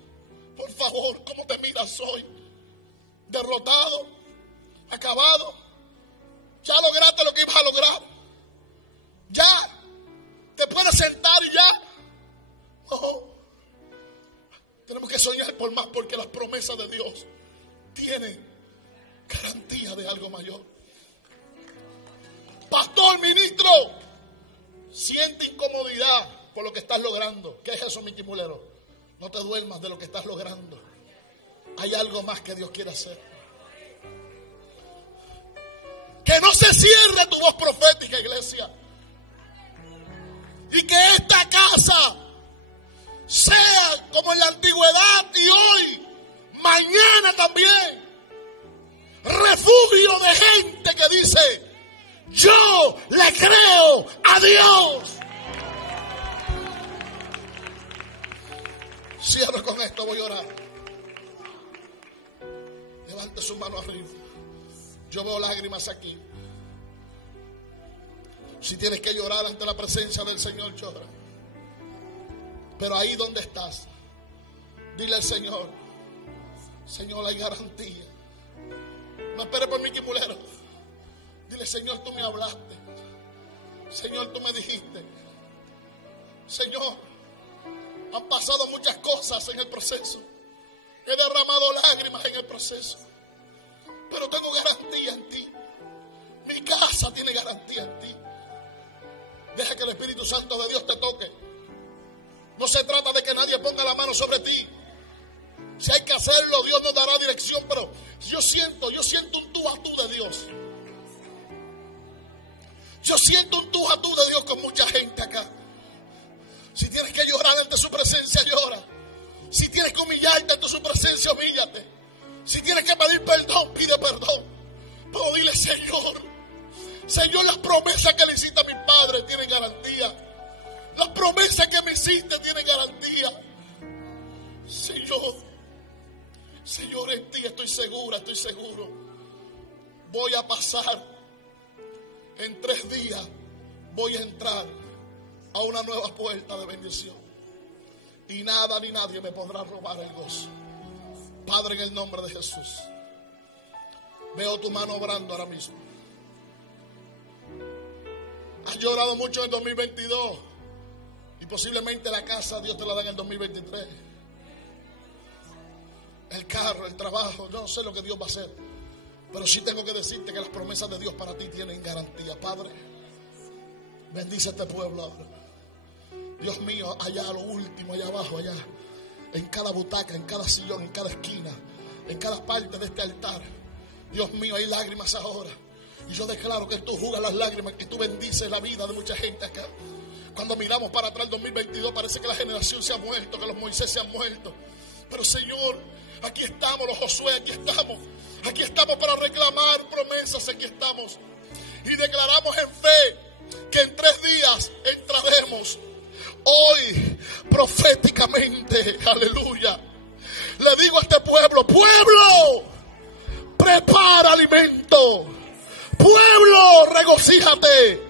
Por favor, ¿cómo te miras hoy? Derrotado, acabado. Ya lograste lo que ibas a lograr. Ya te puedes sentar y ya. No. Tenemos que soñar por más, porque las promesas de Dios tienen garantía de algo mayor. Pastor, ministro, siente incomodidad por lo que estás logrando. ¿Qué es eso, Mickey Mulero? No te duermas de lo que estás logrando. Hay algo más que Dios quiere hacer. Que no se cierre tu voz profética, iglesia. Y que esta casa sea como en la antigüedad y hoy, mañana también, refugio de gente que dice, yo le creo a Dios. Cierro con esto, voy a orar. Levante su mano arriba. Yo veo lágrimas aquí. Si tienes que llorar ante la presencia del Señor, llora. Pero ahí donde estás, dile al Señor, Señor, hay garantía. No esperes por Mickey Mulero. Dile, Señor, tú me hablaste. Señor, tú me dijiste. Señor, han pasado muchas cosas en el proceso. He derramado lágrimas en el proceso. Pero tengo garantía en ti. Mi casa tiene garantía en ti. Deja que el Espíritu Santo de Dios te toque. No se trata de que nadie ponga la mano sobre ti. Si hay que hacerlo, Dios nos dará dirección. Pero yo siento un tú a tú de Dios. Yo siento un tú a tú de Dios con mucha gente acá. Si tienes que llorar ante su presencia, llora. Si tienes que humillarte ante su presencia, humíllate. Si tienes que pedir perdón, pide perdón. Pero dile, Señor, las promesas que le hiciste a mi padre tienen garantía. Las promesas que me hiciste tienen garantía. Señor, en ti estoy seguro. Voy a pasar. En 3 días voy a entrar a una nueva puerta de bendición. Y nada ni nadie me podrá robar el gozo. Padre, en el nombre de Jesús, veo tu mano obrando ahora mismo. Has llorado mucho en 2022 y posiblemente la casa Dios te la da en el 2023. El carro, el trabajo, yo no sé lo que Dios va a hacer, pero sí tengo que decirte que las promesas de Dios para ti tienen garantía. Padre, bendice a este pueblo ahora. Dios mío, allá a lo último, allá abajo, allá, en cada butaca, en cada sillón, en cada esquina, en cada parte de este altar. Dios mío, hay lágrimas ahora. Y yo declaro que tú jugas las lágrimas, que tú bendices la vida de mucha gente acá. Cuando miramos para atrás el 2022 parece que la generación se ha muerto, que los Moisés se han muerto. Pero Señor, aquí estamos, los Josué, aquí estamos para reclamar promesas, aquí estamos. Y declaramos en fe que en 3 días entraremos. Hoy, proféticamente, aleluya, le digo a este pueblo, prepara alimento. Pueblo, regocíjate,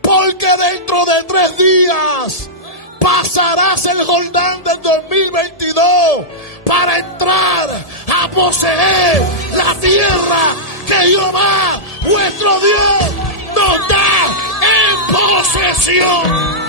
porque dentro de 3 días pasarás el Jordán del 2022 para entrar a poseer la tierra que Jehová, vuestro Dios, nos da en posesión.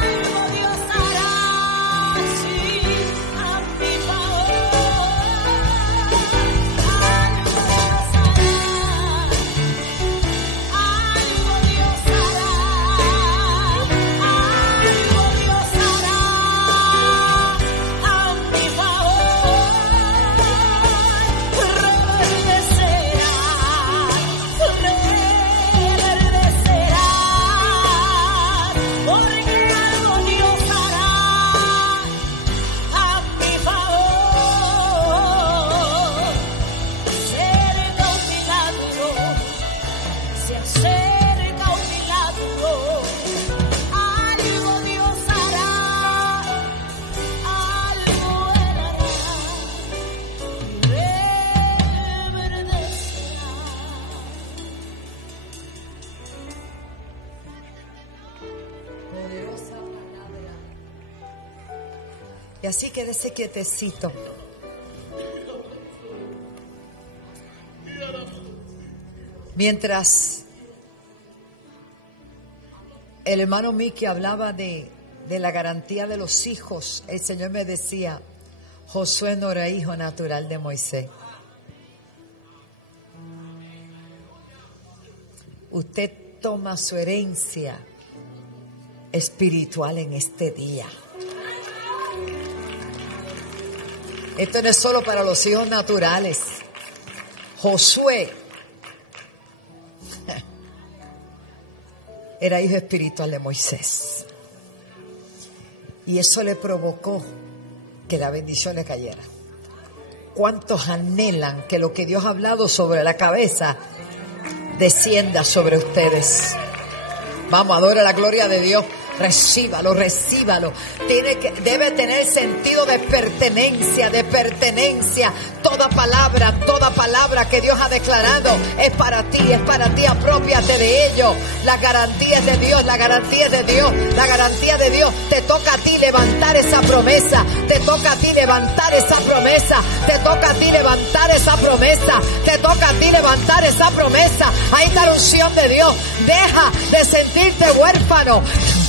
Y así quédese quietecito. Mientras el hermano Miki hablaba de la garantía de los hijos, el Señor me decía, Josué no era hijo natural de Moisés. Usted toma su herencia espiritual en este día. Esto no es solo para los hijos naturales. Josué era hijo espiritual de Moisés. Y eso le provocó que la bendición le cayera. ¿Cuántos anhelan que lo que Dios ha hablado sobre la cabeza descienda sobre ustedes? Vamos, adora la gloria de Dios. Recíbalo, recíbalo. Debe tener sentido de pertenencia, Toda palabra que Dios ha declarado es para ti, apropiate de ello. La garantía es de Dios, la garantía es de Dios, la garantía de Dios. Te toca a ti levantar esa promesa, te toca a ti levantar esa promesa, te toca a ti levantar esa promesa, te toca a ti levantar esa promesa. Ahí está la unción de Dios. Deja de sentirte huérfano.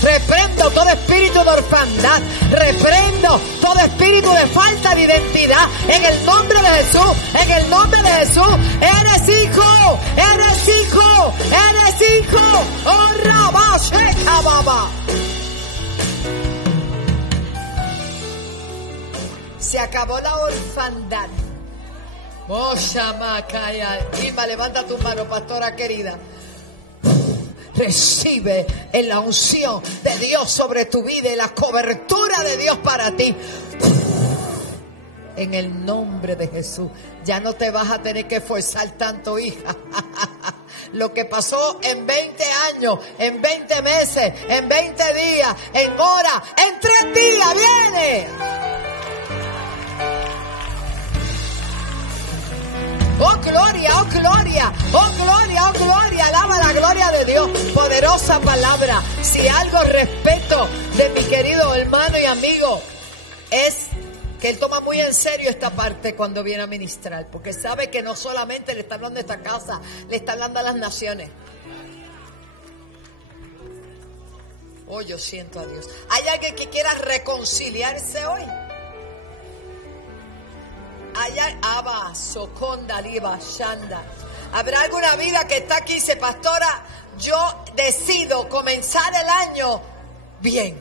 Reprendo todo espíritu de orfandad. Reprendo todo espíritu de falta de identidad. En el nombre de Jesús. En el nombre de Jesús. Eres hijo. Eres hijo. Eres hijo. Oh, Rabá, Shecha, Baba. Se acabó la orfandad. Oh, Shamakaya. Ima, levanta tu mano, pastora querida. Recibe en la unción de Dios sobre tu vida y la cobertura de Dios para ti. En el nombre de Jesús. Ya no te vas a tener que esforzar tanto, hija. Lo que pasó en 20 años, en 20 meses, en 20 días, en horas, en 3 días viene. Oh gloria, oh gloria, oh gloria, oh gloria. Alaba la gloria de Dios. Poderosa palabra. Si algo respeto de mi querido hermano y amigo es que él toma muy en serio esta parte cuando viene a ministrar, porque sabe que no solamente le está hablando a esta casa, le está hablando a las naciones. Oh, yo siento a Dios. ¿Hay alguien que quiera reconciliarse hoy? Aba, Soconda, Liba, Shanda. ¿Habrá alguna vida que está aquí y dice, pastora, yo decido comenzar el año bien,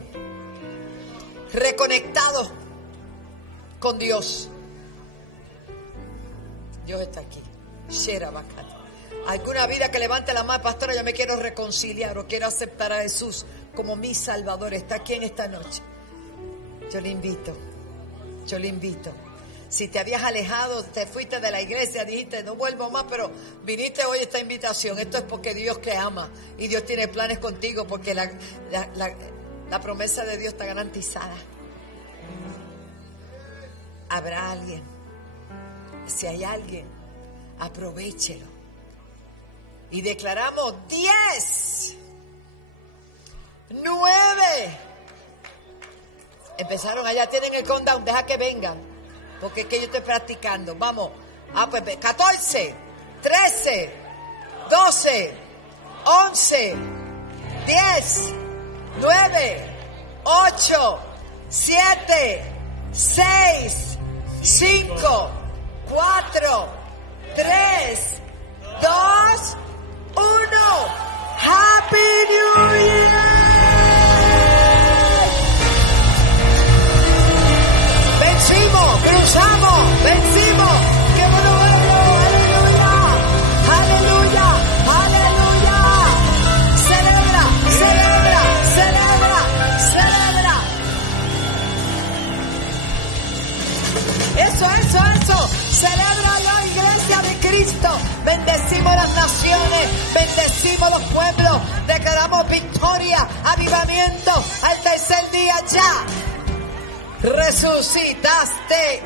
reconectado con Dios? Dios está aquí. ¿Alguna vida que levante la mano, pastora, yo me quiero reconciliar o quiero aceptar a Jesús como mi Salvador? Está aquí en esta noche. Yo le invito. Si te habías alejado, te fuiste de la iglesia, dijiste, no vuelvo más, pero viniste hoy a esta invitación. Esto es porque Dios te ama y Dios tiene planes contigo, porque la promesa de Dios está garantizada. Habrá alguien. Si hay alguien, aprovéchelo. Y declaramos 10, 9. Empezaron allá, tienen el countdown, deja que vengan. porque es que yo estoy practicando. Vamos. Pues 14, 13, 12, 11, 10, 9, 8, 7, 6, 5, 4, 3, 2, 1. Happy New Year. Vencimos, cruzamos, vencimos. ¡Qué bueno verlo! ¡Aleluya! ¡Aleluya! ¡Aleluya! ¡Celebra, celebra, celebra, celebra! Eso. Celébralo, iglesia de Cristo. Bendecimos las naciones, bendecimos los pueblos. Declaramos victoria, avivamiento. Al tercer día ya resucitaste.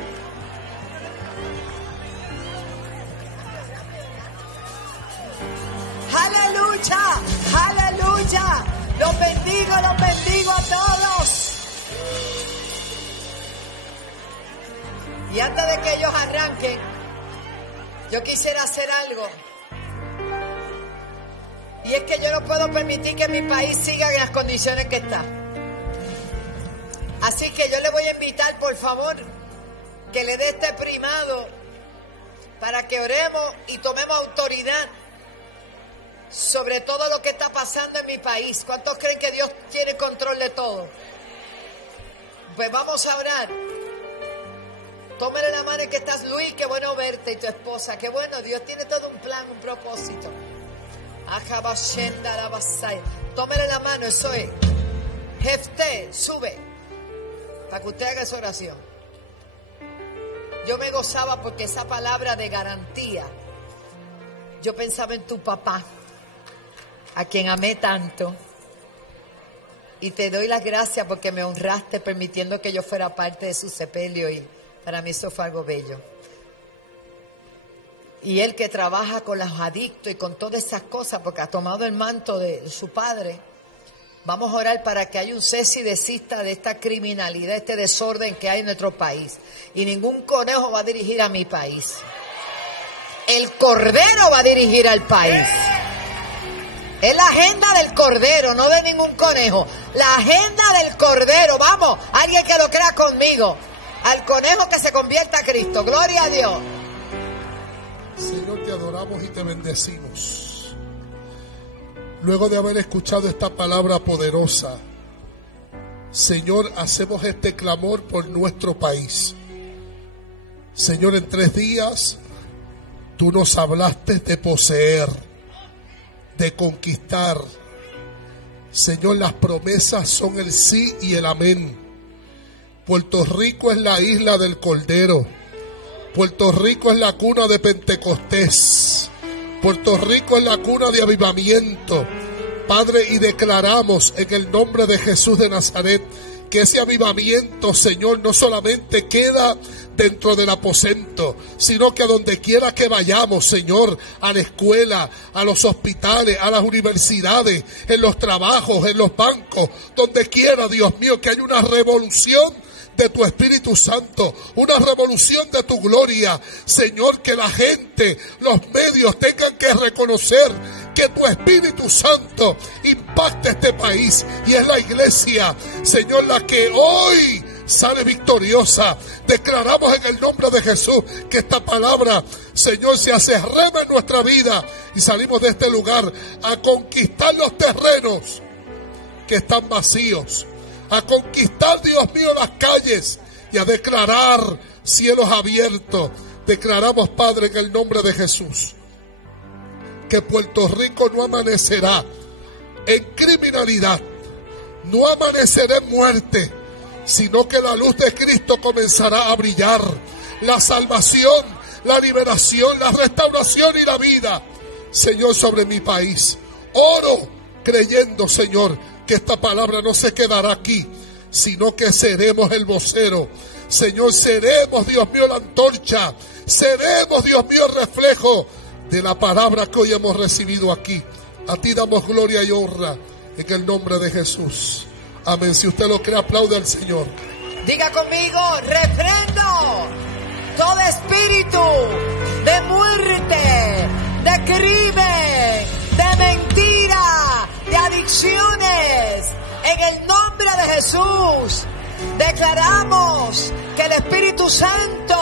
Aleluya, aleluya. Los bendigo a todos. Y antes de que ellos arranquen, yo quisiera hacer algo. Y es que yo no puedo permitir que mi país siga en las condiciones que está. Así que yo le voy a invitar, por favor, que le dé este primado para que oremos y tomemos autoridad sobre todo lo que está pasando en mi país. ¿Cuántos creen que Dios tiene control de todo? Pues vamos a orar. Tómale la mano que estás, Luis, qué bueno verte, y tu esposa, qué bueno, Dios tiene todo un plan, un propósito. Tómale la mano, eso es. Jefté, sube, para que usted haga esa oración. Yo me gozaba porque esa palabra de garantía, yo pensaba en tu papá, a quien amé tanto. Y te doy las gracias porque me honraste permitiendo que yo fuera parte de su sepelio, y para mí eso fue algo bello. Y él que trabaja con los adictos y con todas esas cosas, porque ha tomado el manto de su padre, vamos a orar para que haya un cese y desista de esta criminalidad, este desorden que hay en nuestro país. Y ningún conejo va a dirigir a mi país. El Cordero va a dirigir al país. Es la agenda del Cordero, no de ningún conejo. La agenda del Cordero. Vamos, alguien que lo crea conmigo. Al conejo que se convierta a Cristo. Gloria a Dios. Señor, te adoramos y te bendecimos. Luego de haber escuchado esta palabra poderosa, Señor, hacemos este clamor por nuestro país. Señor, en 3 días tú nos hablaste de poseer, de conquistar. Señor, las promesas son el sí y el amén. Puerto Rico es la isla del Cordero. Puerto Rico es la cuna de Pentecostés. Puerto Rico es la cuna de avivamiento. Padre, y declaramos en el nombre de Jesús de Nazaret que ese avivamiento, Señor, no solamente queda dentro del aposento, sino que a donde quiera que vayamos, Señor, a la escuela, a los hospitales, a las universidades, en los trabajos, en los bancos, donde quiera, Dios mío, que haya una revolución de tu Espíritu Santo, una revolución de tu gloria. Señor, que la gente, los medios tengan que reconocer que tu Espíritu Santo impacta este país, y es la iglesia, Señor, la que hoy sale victoriosa. Declaramos en el nombre de Jesús que esta palabra, Señor, se hace rema en nuestra vida, y salimos de este lugar a conquistar los terrenos que están vacíos, a conquistar, Dios mío, las calles, y a declarar cielos abiertos. Declaramos, Padre, en el nombre de Jesús, que Puerto Rico no amanecerá en criminalidad, no amanecerá en muerte, sino que la luz de Cristo comenzará a brillar. La salvación, la liberación, la restauración y la vida, Señor, sobre mi país. Oro creyendo, Señor, que esta palabra no se quedará aquí, sino que seremos el vocero. Señor, seremos, Dios mío, la antorcha. Seremos, Dios mío, el reflejo de la palabra que hoy hemos recibido aquí. A ti damos gloria y honra en el nombre de Jesús. Amén. Si usted lo cree, aplaude al Señor. Diga conmigo, reprendo todo espíritu de muerte, de crimen, de mentira, de adicciones, en el nombre de Jesús, declaramos que el Espíritu Santo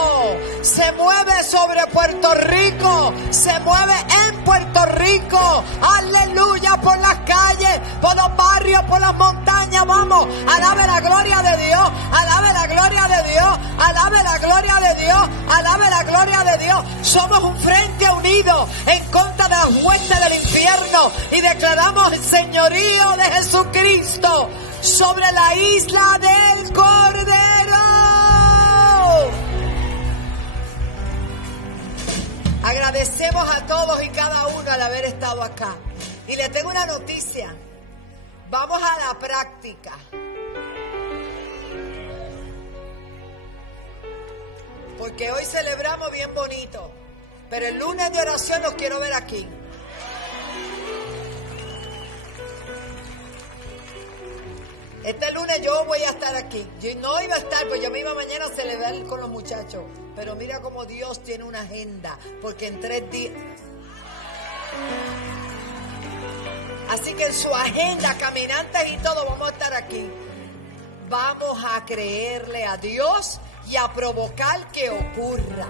se mueve sobre Puerto Rico, se mueve en Puerto Rico, aleluya, por las calles, por los barrios, por las montañas, vamos, alabe la gloria de Dios, alabe la gloria de Dios, alabe la gloria de Dios, alabe la gloria de Dios. Somos un frente unido en contra de las huestes del infierno y declaramos el señorío de Jesucristo sobre la isla del Cordero. Agradecemos a todos y cada uno al haber estado acá. Y les tengo una noticia. Vamos a la práctica. Porque hoy celebramos bien bonito. Pero el lunes de oración los quiero ver aquí. Este lunes yo voy a estar aquí. Yo no iba a estar, pues yo me iba mañana a celebrar con los muchachos. Pero mira cómo Dios tiene una agenda. Porque en 3 días... Así que en su agenda, caminantes y todo, vamos a estar aquí. Vamos a creerle a Dios y a provocar que ocurra.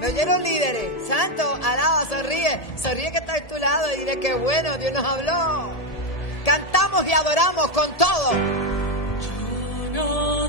¿Me oyeron, líderes? Santo, alaba, sonríe. Sonríe que está a tu lado y dile que bueno, Dios nos habló. Cantamos y adoramos con todo. Yo no